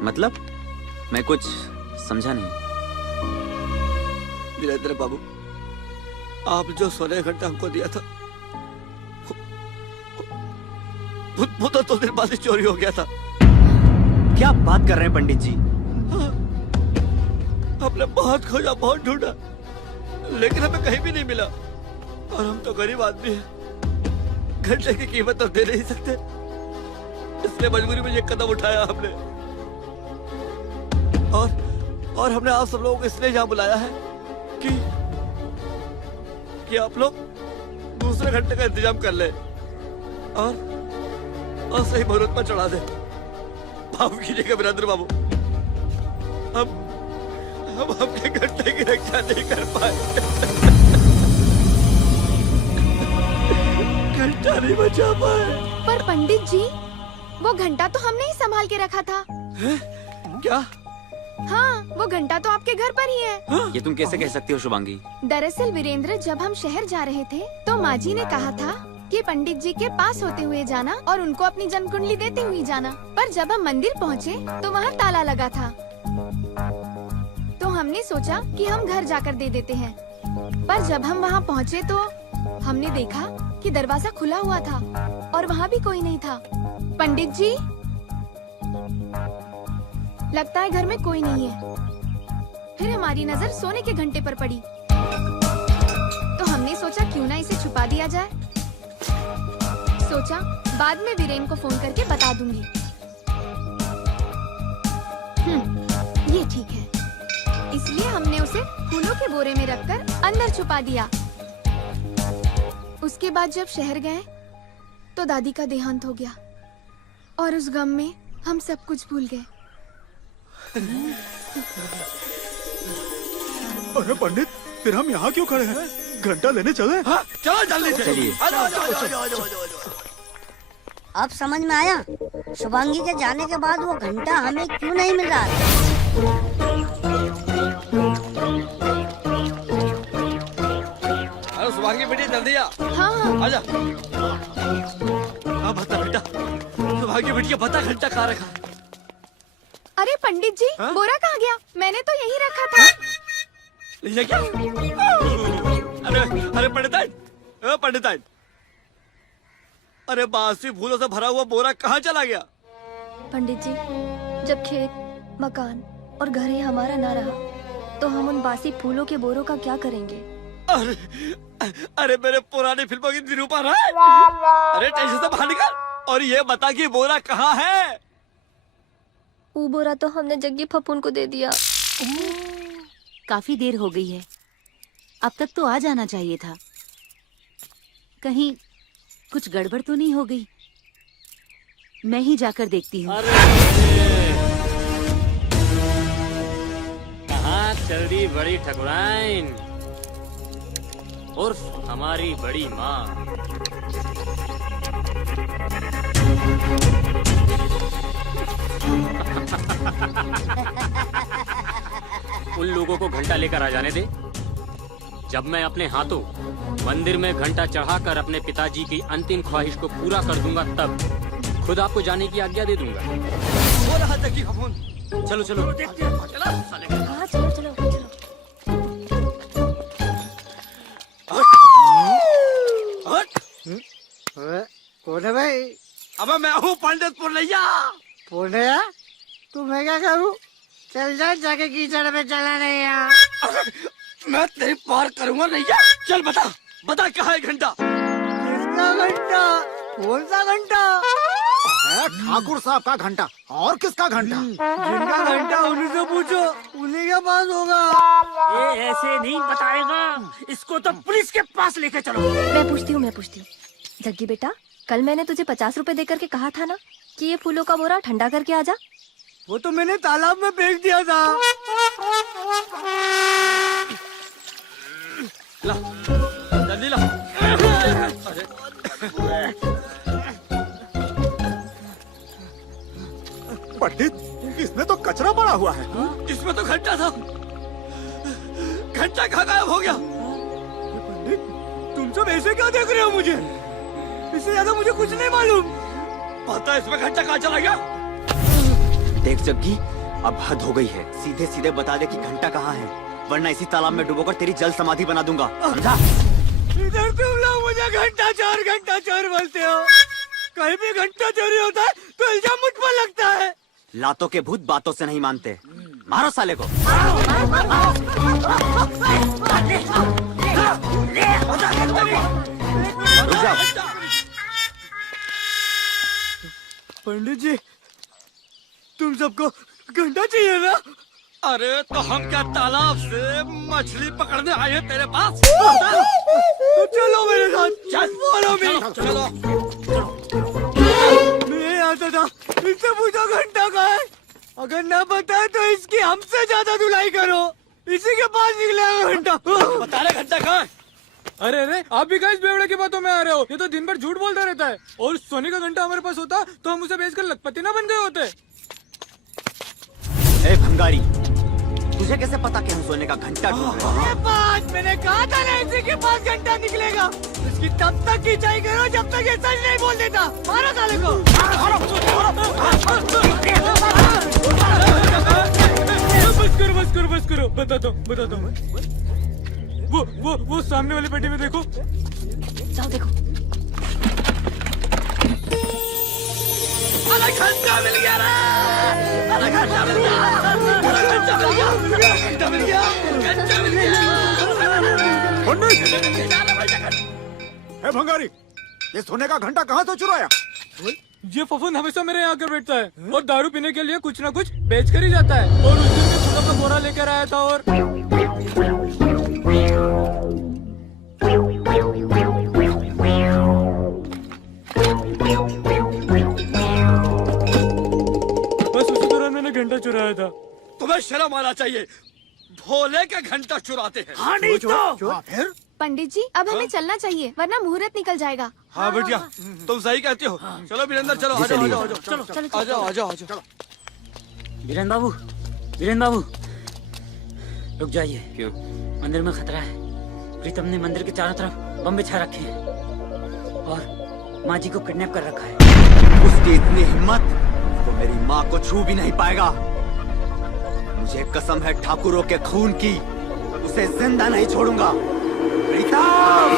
मतलब? मैं कुछ समझा नहीं। वीरेंद्र बाबू, आप जो सोने का घंटा हमको दिया था वो तो 2 दिन बाद ही चोरी हो गया था। क्या बात कर रहे हैं पंडित जी? हाँ, हमने बहुत खोजा, बहुत ढूंढा, लेकिन हमें कहीं भी नहीं मिला। और हम तो गरीब आदमी हैं, घंटे की कीमत तो दे नहीं सकते, इसलिए मजबूरी में ये कदम उठाया हमने। और हमने आप सब लोगों को इसलिए यहाँ बुलाया है कि आप लोग दूसरे घंटे का इंतजाम कर ले और सही मुहूर्त पर चढ़ा दे। माफ कीजिएगा वीरेंद्र बाबू, हम आपके घंटे की रक्षा नहीं कर पाए। घंटा नहीं बचा पाए। पर पंडित जी, वो घंटा तो हमने ही संभाल के रखा था। है? क्या? हाँ, वो घंटा तो आपके घर पर ही है। ये तुम कैसे कह सकती हो शुभांगी? दरअसल वीरेंद्र, जब हम शहर जा रहे थे तो माँ जी ने कहा था कि पंडित जी के पास होते हुए जाना और उनको अपनी जन्म कुंडली देते हुए जाना। पर जब हम मंदिर पहुँचे तो वहाँ ताला लगा था, तो हमने सोचा कि हम घर जाकर दे देते हैं। पर जब हम वहाँ पहुँचे तो हमने देखा कि दरवाजा खुला हुआ था और वहाँ भी कोई नहीं था। पंडित जी, लगता है घर में कोई नहीं है। फिर हमारी नजर सोने के घंटे पर पड़ी, तो हमने सोचा क्यों ना इसे छुपा दिया जाए। सोचा बाद में वीरेन को फोन करके बता दूंगी। ये ठीक है। इसलिए हमने उसे फूलों के बोरे में रखकर अंदर छुपा दिया। उसके बाद जब शहर गए तो दादी का देहांत हो गया और उस गम में हम सब कुछ भूल गए। अरे पंडित, फिर हम यहाँ क्यों खड़े हैं? घंटा लेने चले? हाँ, चलो जल्दी से। चलिए। अब समझ में आया शुभांगी के जाने के बाद वो घंटा हमें क्यों नहीं मिल रहा। अरे शुभांगी बेटी जल्दी आ। हाँ। आजा। हाँ बता बेटा, शुभांगी बेटी का पता घंटा कहाँ रखा? अरे पंडित जी, बोरा कहाँ गया? मैंने तो यही रखा था। ले क्या? अरे पंडिताइन, अरे बासी फूलों से भरा हुआ बोरा कहाँ चला गया? पंडित जी, जब खेत, मकान और घर ही हमारा ना रहा तो हम उन बासी फूलों के बोरों का क्या करेंगे? अरे मेरे पुरानी फिल्मों की निरूपण है। अरे टेंशन से बाहर निकल और ये बता कि बोरा कहाँ है? वो बोरा तो हमने जग्गी फपून को दे दिया। काफी देर हो गई है, अब तक तो आ जाना चाहिए था। कहीं कुछ गड़बड़ तो नहीं हो गई? मैं ही जाकर देखती हूँ। कहाँ चल दी बड़ी ठकुराइन उर्फ हमारी बड़ी माँ। उन लोगों को घंटा लेकर आ जाने दे। जब मैं अपने हाथों मंदिर में घंटा चढ़ाकर अपने पिताजी की अंतिम ख्वाहिश को पूरा कर दूंगा, तब खुद आपको जाने की आज्ञा दे दूंगा। हो रहा जग्गी का फोन। चलो चलो हाँ चलो चलो चलो। कौन है भाई? अबे मैं हूँ पंडित पुरैया। पुरैया? तू मैं क्या करूँ? चल जा, जाके कीचड़ में चला नहीं यार। मैं तेरी पार करूंगा नैया। चल बता बता कहाँ है घंटा? किसका घंटा? कौन सा घंटा? ठाकुर साहब का घंटा। और किसका घंटा? जिनका घंटा उन्हीं से पूछो, उन्हीं के पास होगा। ये ऐसे नहीं बताएगा, इसको तो पुलिस के पास लेके चलो। मैं पूछती हूँ जग्गी बेटा, कल मैंने तुझे 50 रुपए देकर के कहा था ना कि ये फूलों का बोरा ठंडा करके आ जा। वो तो मैंने तालाब में फेंक दिया था। ला जल्दी ला। पंडित, इसमें तो कचरा पड़ा हुआ है। इसमें तो घंटा था। घंटा कहाँ गायब हो गया? पंडित, तुम सब ऐसे क्या देख रहे हो मुझे? इससे ज्यादा मुझे कुछ नहीं मालूम। पता इसमें घंटा कहाँ चला गया? देख जग्गी, अब हद हो गई है। सीधे सीधे बता दे कि घंटा कहाँ है, वरना इसी तालाब में डुबोकर तेरी जल समाधि बना दूंगा, समझा? इधर तुम लोग मुझे घंटा चोर बोलते हो। कहीं भी घंटा चोरी होता है तो इल्जाम मुझ पर लगता है। लातों के भूत बातों से नहीं मानते। मारो साले को। रुक जाओ। पंडित जी, तुम सबको घंटा चाहिए ना? अरे तो हम क्या तालाब से मछली पकड़ने आए हैं तेरे पास? तो चलो मेरे साथ, चल फॉलो मी। चलो। मैं आता था, इससे पूछो घंटा कहाँ है। अगर ना बताए तो इसकी हमसे ज्यादा धुलाई करो। इसी के पास निकला घंटा। बता रहे घंटा कहाँ है? अरे अरे, आप भी इस बेवड़े की बातों में आ रहे हो? ये तो दिन भर झूठ बोलता रहता है। और सोने का घंटा हमारे पास होता तो हम उसे बेचकर लखपति ना बन गए होते। ए भंगारी, तुझे कैसे पता कि हम सोने का घंटा ढूंढ रहे हैं? बात मैंने कहा था ना, इसी के पास घंटा निकलेगा। इसकी तब तक खिंचाई करो जब तक ये सच नहीं बोल देता। मारो साले को। बस करो, बताता हूँ। वो सामने वाली पेटी में देखो। जाओ देखो। अरे घंटा मिल गया रे! अरे घंटा मिल गया! अरे घंटा मिल गया! घंटा मिल गया! घंटा मिल गया! ए भंगारी, ये सोने का घंटा कहाँ से चुराया? ये फफूंद हमेशा मेरे यहाँ आकर बैठता है और दारू पीने के लिए कुछ ना कुछ बेच कर ही जाता है। और उस दिन मैं फूलों का बोरा लेकर आया था और बस उसी दौरान मैंने घंटा चुराया था। तुम्हें शर्म आना चाहिए, भोले का घंटा चुराते हैं। हाँ नहीं तो फिर पंडित जी, अब हमें चलना चाहिए वरना मुहूर्त निकल जाएगा। हाँ बेटिया, तुम सही कहती हो। चलो वीरेंद्र, चलो आ जाओ। वीरेंद्र बाबू रुक जाइए। क्यों? मंदिर में खतरा है। प्रीतम ने मंदिर के चारों तरफ बम बिछा रखे हैं और माँ जी को किडनैप कर रखा है। उसकी इतनी हिम्मत तो मेरी माँ को छू भी नहीं पाएगा। मुझे कसम है ठाकुरों के खून की, उसे जिंदा नहीं छोड़ूंगा। प्रीतम!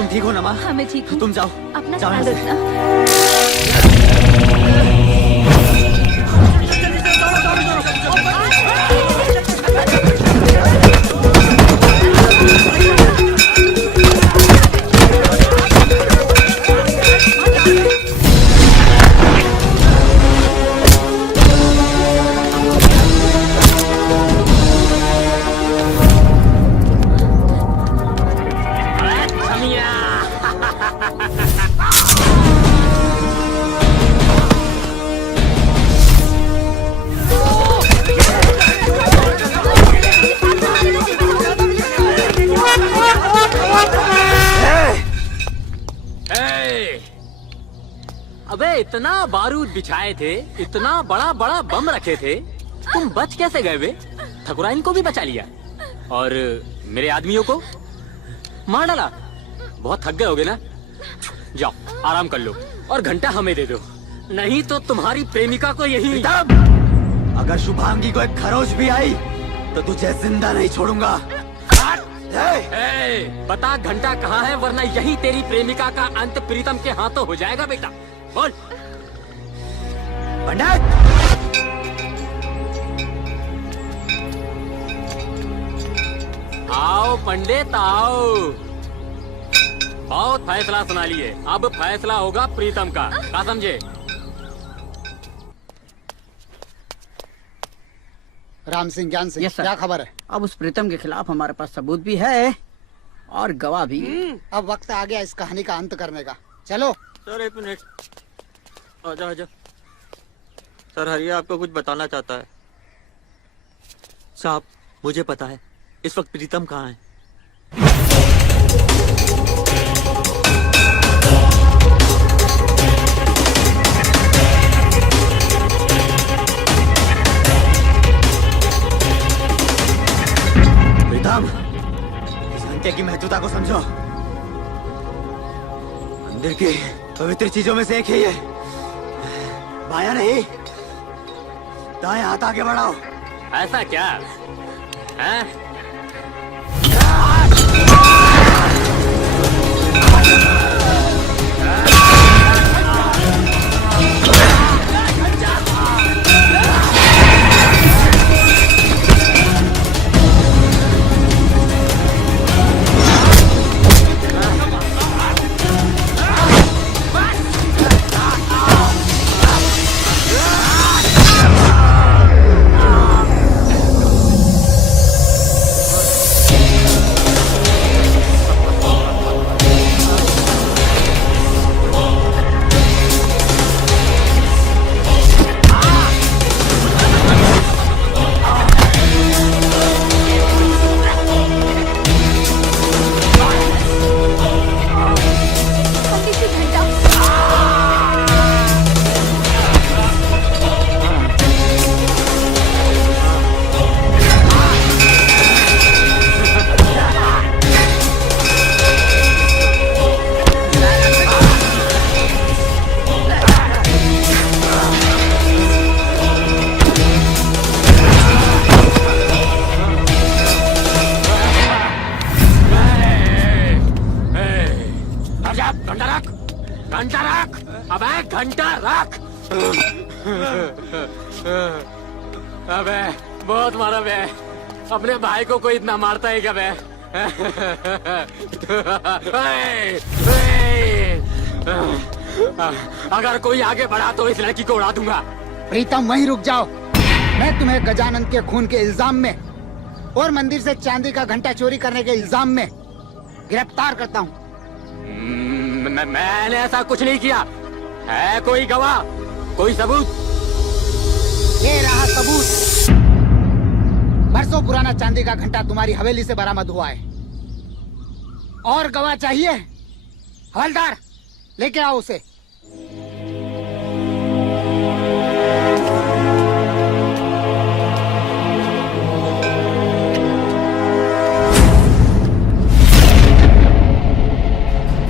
तुम ठीक हो ना माँ? हाँ मैं ठीक हूँ। तुम जाओ, अपना जाओ ख्याल यहाँ से। रखना। अबे इतना बारूद बिछाए थे, इतना बड़ा बड़ा बम रखे थे, तुम बच कैसे गए बे? ठकुराइन को भी बचा लिया और मेरे आदमियों को मार डाला। बहुत थक गए होगे ना? जाओ आराम कर लो और घंटा हमें दे दो, नहीं तो तुम्हारी प्रेमिका को यही। अगर शुभांगी को एक खरोच भी आई तो तुझे जिंदा नहीं छोड़ूंगा। बता घंटा कहाँ है, वरना यही तेरी प्रेमिका का अंत प्रीतम के हाथों हो जाएगा। बेटा बोल। पंडित, आओ पंडित आओ। बहुत फैसला सुना लिए, अब फैसला होगा प्रीतम का, क्या समझे? राम सिंह, ज्ञान सिंह, क्या खबर है? अब उस प्रीतम के खिलाफ हमारे पास सबूत भी है और गवाह भी। अब वक्त आ गया इस कहानी का अंत करने का। चलो। सर एक मिनट, आजा आजा। सर हरिया आपको कुछ बताना चाहता है। साहब मुझे पता है इस वक्त प्रीतम कहाँ है। प्रीतम, इस घंटे की महत्वता को समझो। मंदिर की पवित्र चीजों में से एक है ये। बाया नहीं, दाएं हाथ आगे बढ़ाओ। ऐसा क्या है? घंटा रख, अबे घंटा रख। अबे बहुत मारा बे, अपने भाई को कोई इतना मारता है क्या बे? अगर कोई आगे बढ़ा तो इस लड़की को उड़ा दूंगा। प्रीतम वहीं रुक जाओ, मैं तुम्हें गजानन के खून के इल्जाम में और मंदिर से चांदी का घंटा चोरी करने के इल्जाम में गिरफ्तार करता हूँ। मैंने ऐसा कुछ नहीं किया। है कोई गवाह, कोई सबूत? ये रहा सबूत। बरसों पुराना चांदी का घंटा तुम्हारी हवेली से बरामद हुआ है। और गवाह चाहिए? हवलदार लेके आओ उसे।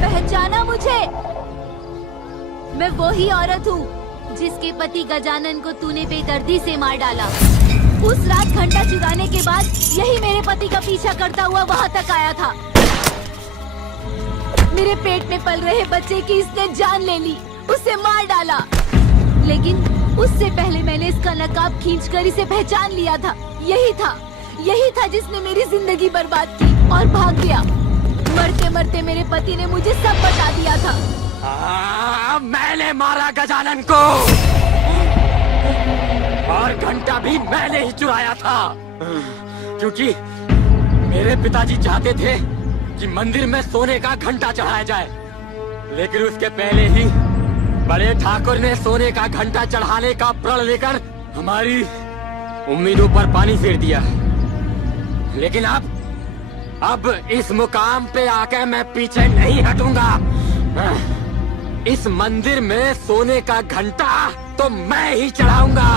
पहचाना मुझे? मैं वही औरत हूँ जिसके पति गजानन को तूने बेदर्दी से मार डाला। उस रात घंटा चुराने के बाद यही मेरे पति का पीछा करता हुआ वहाँ तक आया था। मेरे पेट में पल रहे बच्चे की इसने जान ले ली, उसे मार डाला। लेकिन उससे पहले मैंने इसका नकाब खींचकर इसे पहचान लिया था। यही था जिसने मेरी जिंदगी बर्बाद की और भाग गया। मरते मरते मेरे पति ने मुझे सब बता दिया था। मैंने मारा गजानन को और घंटा भी मैंने ही चुराया था, क्योंकि मेरे पिताजी चाहते थे कि मंदिर में सोने का घंटा चढ़ाया जाए, लेकिन उसके पहले ही बड़े ठाकुर ने सोने का घंटा चढ़ाने का प्रण लेकर हमारी उम्मीदों पर पानी फेर दिया। लेकिन अब इस मुकाम पे आके मैं पीछे नहीं हटूंगा। इस मंदिर में सोने का घंटा तो मैं ही चढ़ाऊंगा।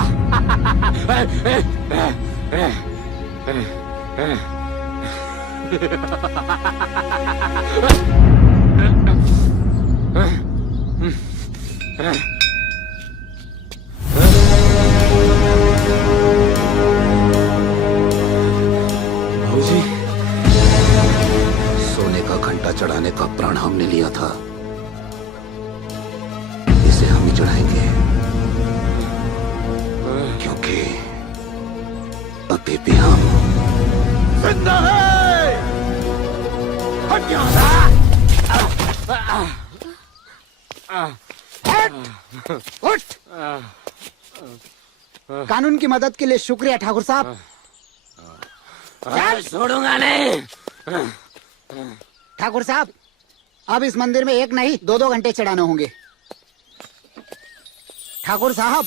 बाबूजी, सोने का घंटा चढ़ाने का प्रण हमने लिया था, इसे हम ही चढ़ाएंगे, क्योंकि अभी भी हम जिंदा है। हट उठ। कानून की मदद के लिए शुक्रिया ठाकुर साहब। छोड़ूंगा नहीं। ठाकुर साहब, अब इस मंदिर में एक नहीं 2-2 घंटे चढ़ाने होंगे। ठाकुर साहब,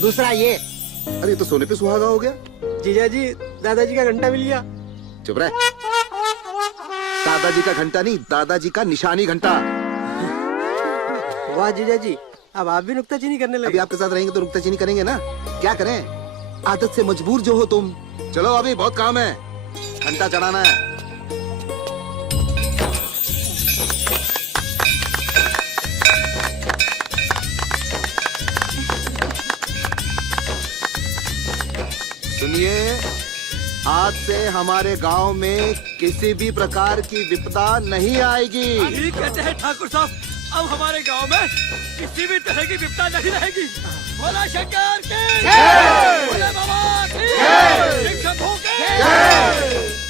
दूसरा ये। अरे तो सोने पे सुहागा हो गया। जीजा जी, दादाजी का घंटा मिल गया। चुप रह। दादाजी का घंटा नहीं, दादाजी का निशानी घंटा। वाह जीजा जी, अब आप भी नुक्ताचीनी करने लगे। अभी आपके साथ रहेंगे तो नुक्ताचीनी करेंगे ना, क्या करें, आदत से मजबूर जो हो तुम। चलो अभी बहुत काम है, घंटा चढ़ाना है। सुनिए, आज से हमारे गांव में किसी भी प्रकार की विपदा नहीं आएगी। ठीक कहते हैं ठाकुर साहब, अब हमारे गांव में किसी भी तरह की विपदा नहीं रहेगी। भोला शंकर की जय, भोले बाबा की जय, शिव शंभू की जय।